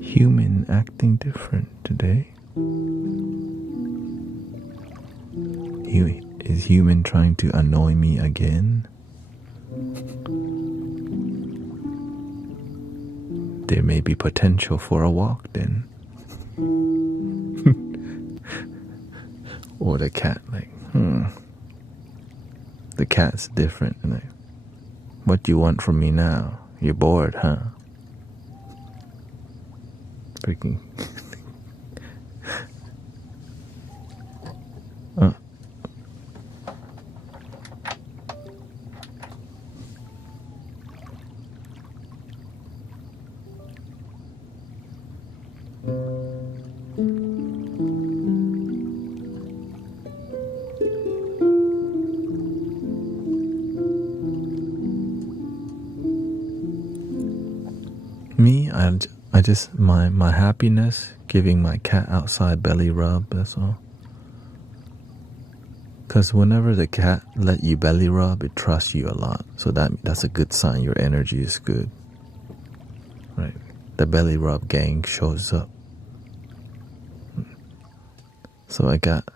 Human acting different today. Is human trying to annoy me again? There may be potential for a walk then. Or the cat, like, The cat's different. Like, what do you want from me now? You're bored, huh? Freaking. Me, I just, my happiness, giving my cat outside belly rub, that's all. Because whenever the cat let you belly rub, it trusts you a lot. So that's a good sign your energy is good. Right? The belly rub gang shows up. So I got,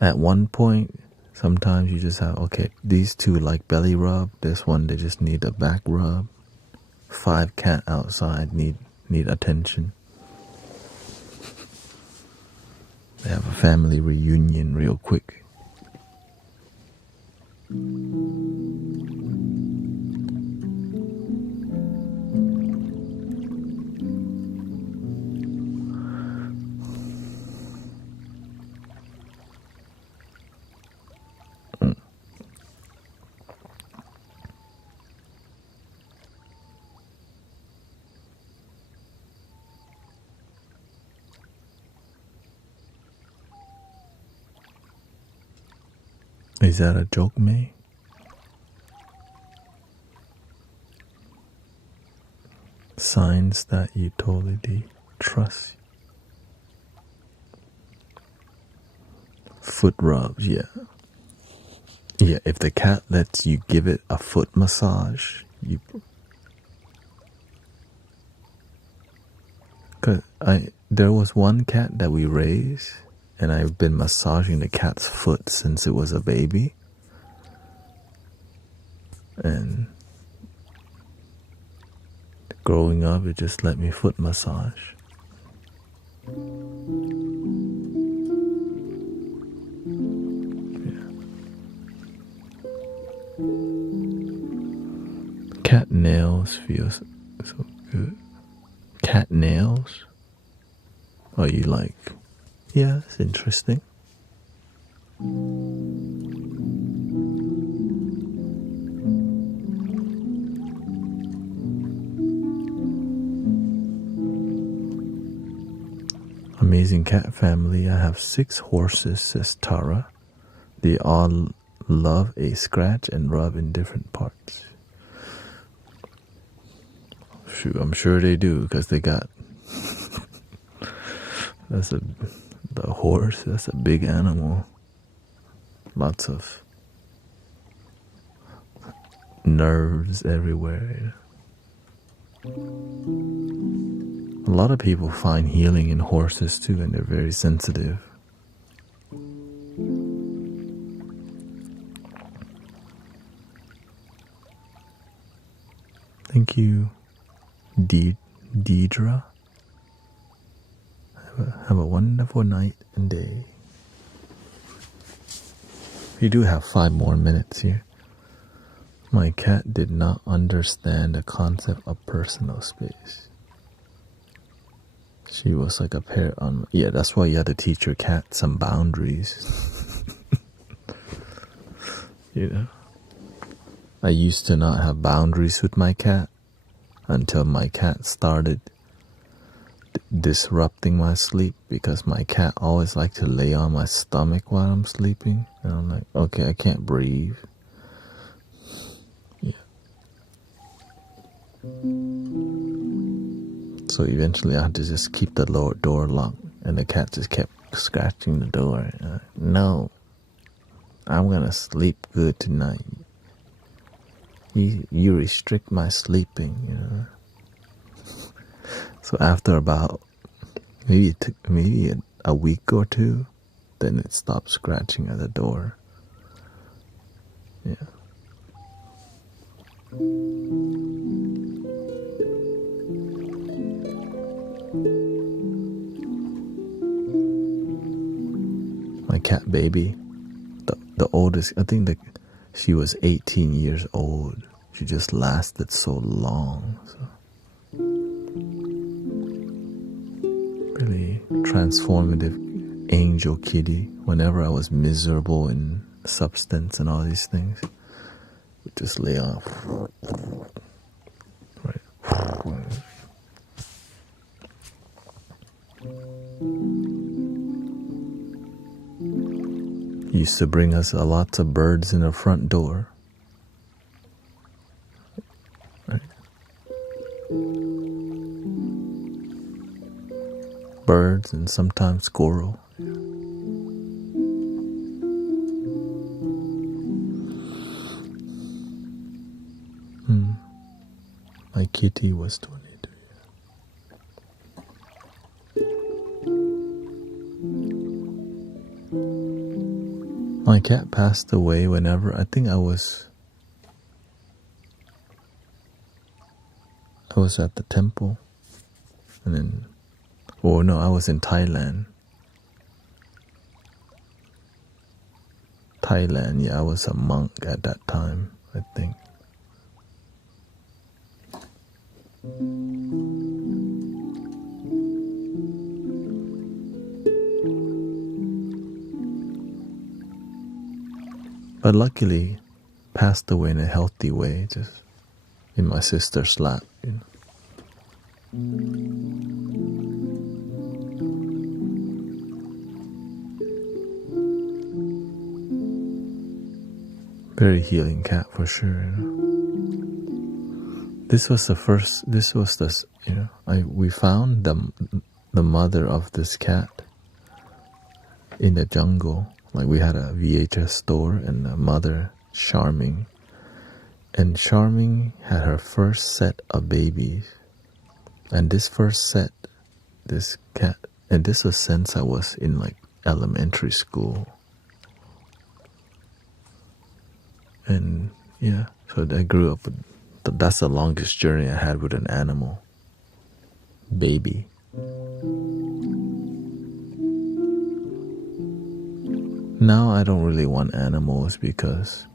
at one point, sometimes you just have, okay, these two like belly rub. This one, they just need a back rub. 5 cat outside need attention. They have a family reunion real quick. Is that a joke, May? Signs that you totally trust. Foot rubs, yeah. Yeah, if the cat lets you give it a foot massage, there was one cat that we raised, and I've been massaging the cat's foot since it was a baby. And growing up, it just let me foot massage. Yeah. Cat nails feel so good. Cat nails? Are you like, yeah, it's interesting? Amazing cat family. I have 6 horses, says Tara. They all love a scratch and rub in different parts. Shoot, I'm sure they do, because they got the horse. That's a big animal. Lots of nerves everywhere. A lot of people find healing in horses too, and they're very sensitive. Thank you, Deidre. Have a wonderful night and day. We do have 5 more minutes here. My cat did not understand the concept of personal space. She was like a pair on. Yeah, that's why you had to teach your cat some boundaries. You know, I used to not have boundaries with my cat until my cat started disrupting my sleep, because my cat always liked to lay on my stomach while I'm sleeping, and I'm like, okay, I can't breathe. Yeah. So eventually I had to just keep the lower door locked, and the cat just kept scratching the door. No, I'm gonna sleep good tonight. You restrict my sleeping, you know. So after about maybe a week or 2, then it stopped scratching at the door. Yeah. My cat baby, the oldest, I think she was 18 years old. She just lasted so long. So. Really transformative angel kitty. Whenever I was miserable in substance and all these things, would just lay off. Right. Used to bring us lots of birds in the front door. Right. Birds and sometimes squirrel. My kitty was 22. My cat passed away whenever, I think I was at the temple, and then, oh no, I was in Thailand. Yeah, I was a monk at that time, I think. But luckily, passed away in a healthy way, just in my sister's lap, you know. Very healing cat for sure, you know. This was the, you know, we found the mother of this cat in the jungle. Like, we had a VHS store, and the mother, Charming. And Charming had her first set of babies. And this first set, this cat, and this was since I was in like elementary school. And yeah, so I grew up with, that's the longest journey I had with an animal. Baby. Now I don't really want animals, because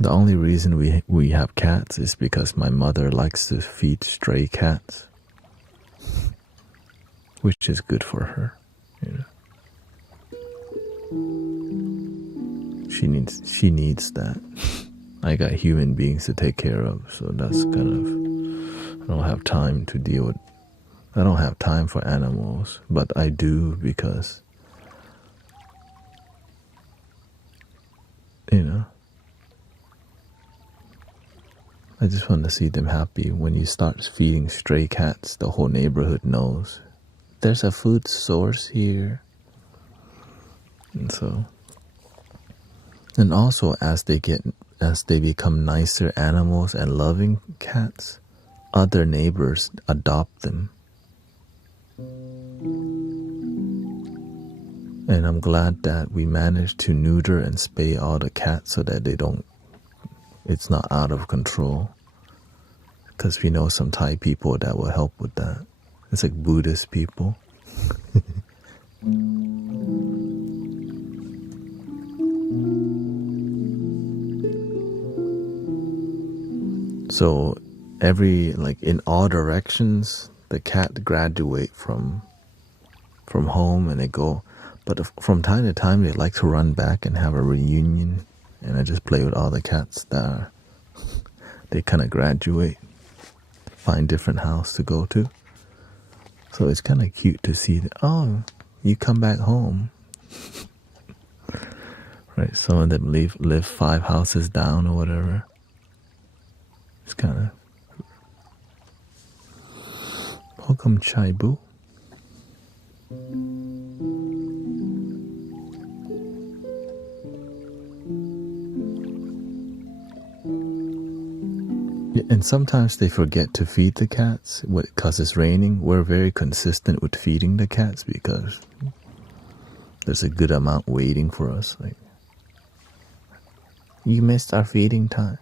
the only reason we have cats is because my mother likes to feed stray cats. which is good for her. You know, she needs that. I got human beings to take care of, so that's kind of, I don't have time to deal with. I don't have time for animals, but I do because, you know, I just want to see them happy. When you start feeding stray cats, the whole neighborhood knows there's a food source here. And so, and also as they become nicer animals and loving cats, other neighbors adopt them. And I'm glad that we managed to neuter and spay all the cats so that it's not out of control. Because we know some Thai people that will help with that. It's like Buddhist people. So in all directions, the cat graduate from home and they go. But from time to time, they like to run back and have a reunion. And I just play with all the cats they kind of graduate, find different house to go to. So it's kind of cute to see that, oh, you come back home. Right, some of them live 5 houses down or whatever. It's kind of... Welcome, Chai Boo. And sometimes they forget to feed the cats because it's raining. We're very consistent with feeding the cats because there's a good amount waiting for us. Like, you missed our feeding time.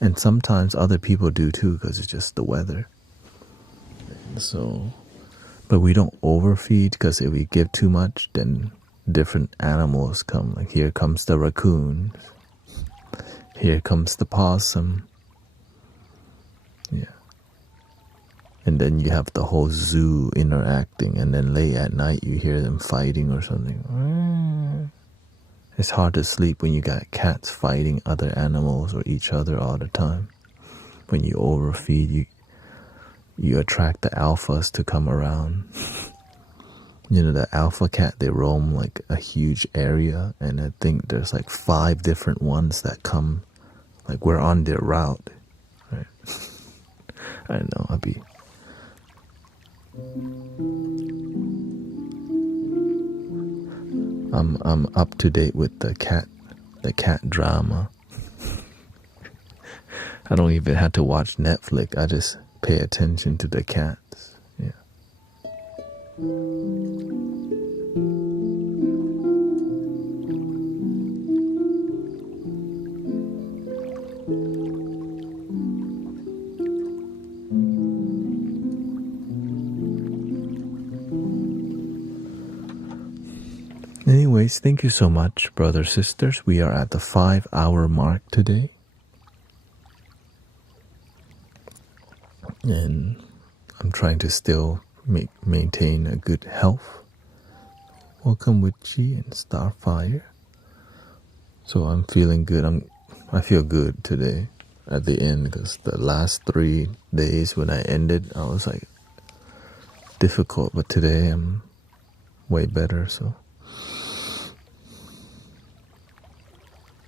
And sometimes other people do too because it's just the weather. So, but we don't overfeed because if we give too much, then different animals come. Like here comes the raccoons. Here comes the possum. Yeah. And then you have the whole zoo interacting, and then late at night you hear them fighting or something. It's hard to sleep when you got cats fighting other animals or each other all the time. When you overfeed, you attract the alphas to come around. You know, the alpha cat, they roam like a huge area, and I think there's like 5 different ones that come, like we're on their route. Right? I know, I'm up to date with the cat drama. I don't even have to watch Netflix. I just pay attention to the cats. Yeah. Anyways, thank you so much, brothers, sisters. We are at the 5-hour mark today. And I'm trying to still maintain a good health. Welcome, Witchy and Starfire. So I'm feeling good. I feel good today at the end because the last 3 days when I ended, I was like difficult. But today I'm way better, so...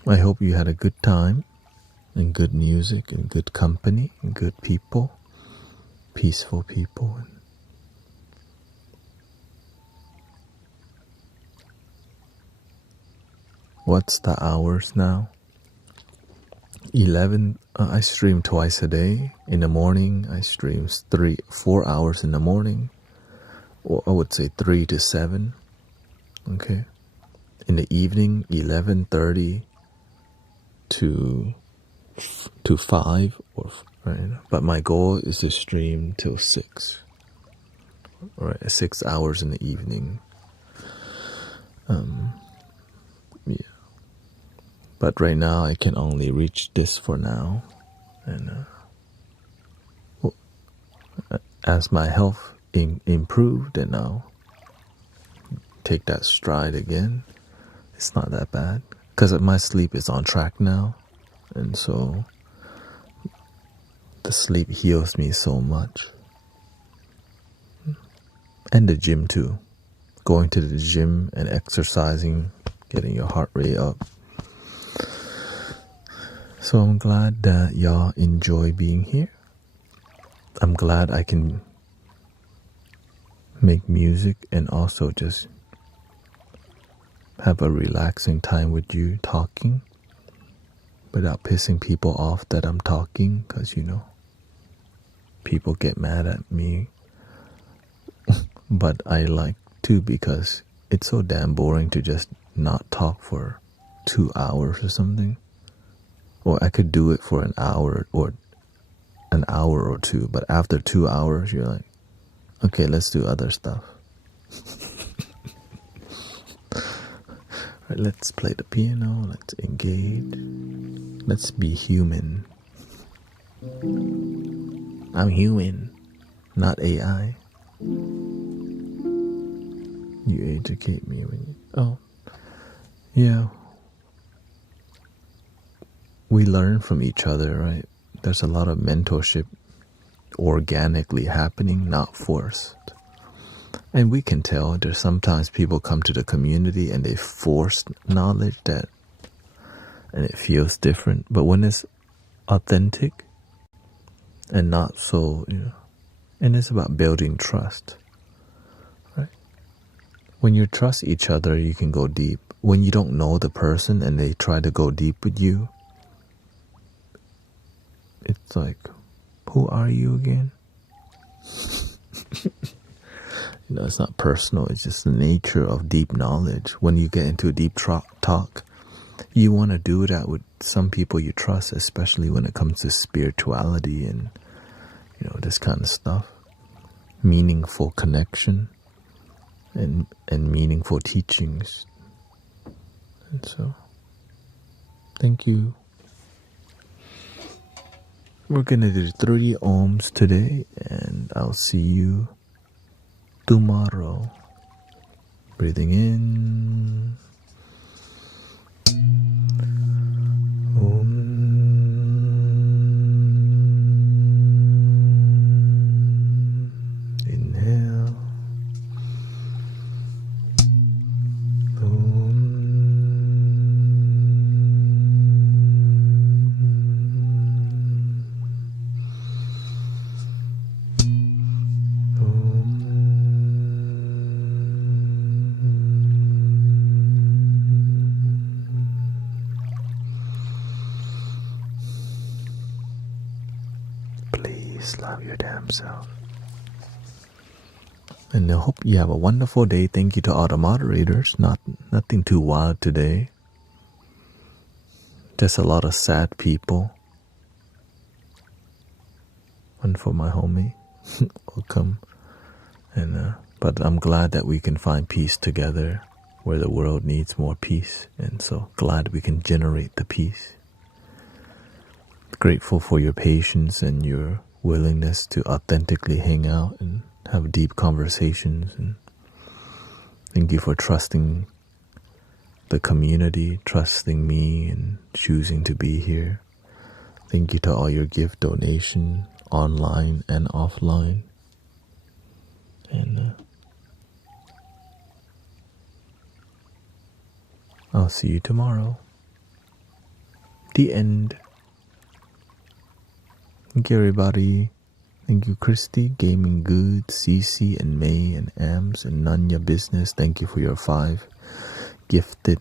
I hope you had a good time, and good music, and good company, and good people, peaceful people. What's the hours now? 11. I stream twice a day. In the morning, I stream 4 hours in the morning, or I would say 3 to 7. Okay. In the evening, 11:30. To 5 or right, but my goal is to stream till 6. Right, 6 hours in the evening. Yeah. But right now I can only reach this for now, and as my health improved, and I'll take that stride again. It's not that bad because my sleep is on track now, and so the sleep heals me so much. And the gym too. Going to the gym and exercising, getting your heart rate up. So I'm glad that y'all enjoy being here. I'm glad I can make music and also just have a relaxing time with you talking without pissing people off that I'm talking, because people get mad at me. But I like to, because it's so damn boring to just not talk for 2 hours or something. Or I could do it for an hour or 2, but after 2 hours you're like, okay, let's do other stuff. Right, let's play the piano, let's engage, let's be human. I'm human, not AI. You educate me when you... Oh, yeah. We learn from each other, right? There's a lot of mentorship organically happening, not forced. And we can tell there's sometimes people come to the community and they force knowledge and it feels different. But when it's authentic and not so, and it's about building trust, right? When you trust each other, you can go deep. When you don't know the person and they try to go deep with you, it's like, who are you again? It's not personal. It's just the nature of deep knowledge. When you get into a deep talk, you want to do that with some people you trust, especially when it comes to spirituality and, this kind of stuff. Meaningful connection and meaningful teachings. And so, thank you. We're going to do 3 ohms today, and I'll see you tomorrow. Breathing in. Om. Inhale. Om. Please love your damn self. And I hope you have a wonderful day. Thank you to all the moderators. Nothing too wild today. Just a lot of sad people. One for my homie. Welcome. And but I'm glad that we can find peace together where the world needs more peace. And so glad we can generate the peace. Grateful for your patience and your willingness to authentically hang out and have deep conversations. And thank you for trusting the community, trusting me, and choosing to be here. Thank you to all your gift donation, online and offline. And I'll see you tomorrow. The end. Thank you, everybody. Thank you, Christy, Gaming Good, Cece, and May, and Ams, and Nanya Business. Thank you for your 5 gifted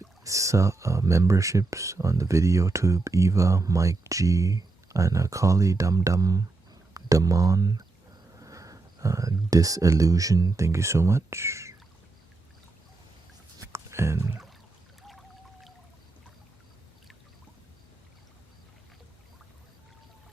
memberships on the video tube. Eva, Mike G, Anna Kali, Dum Dum, Damon, Disillusion. Thank you so much.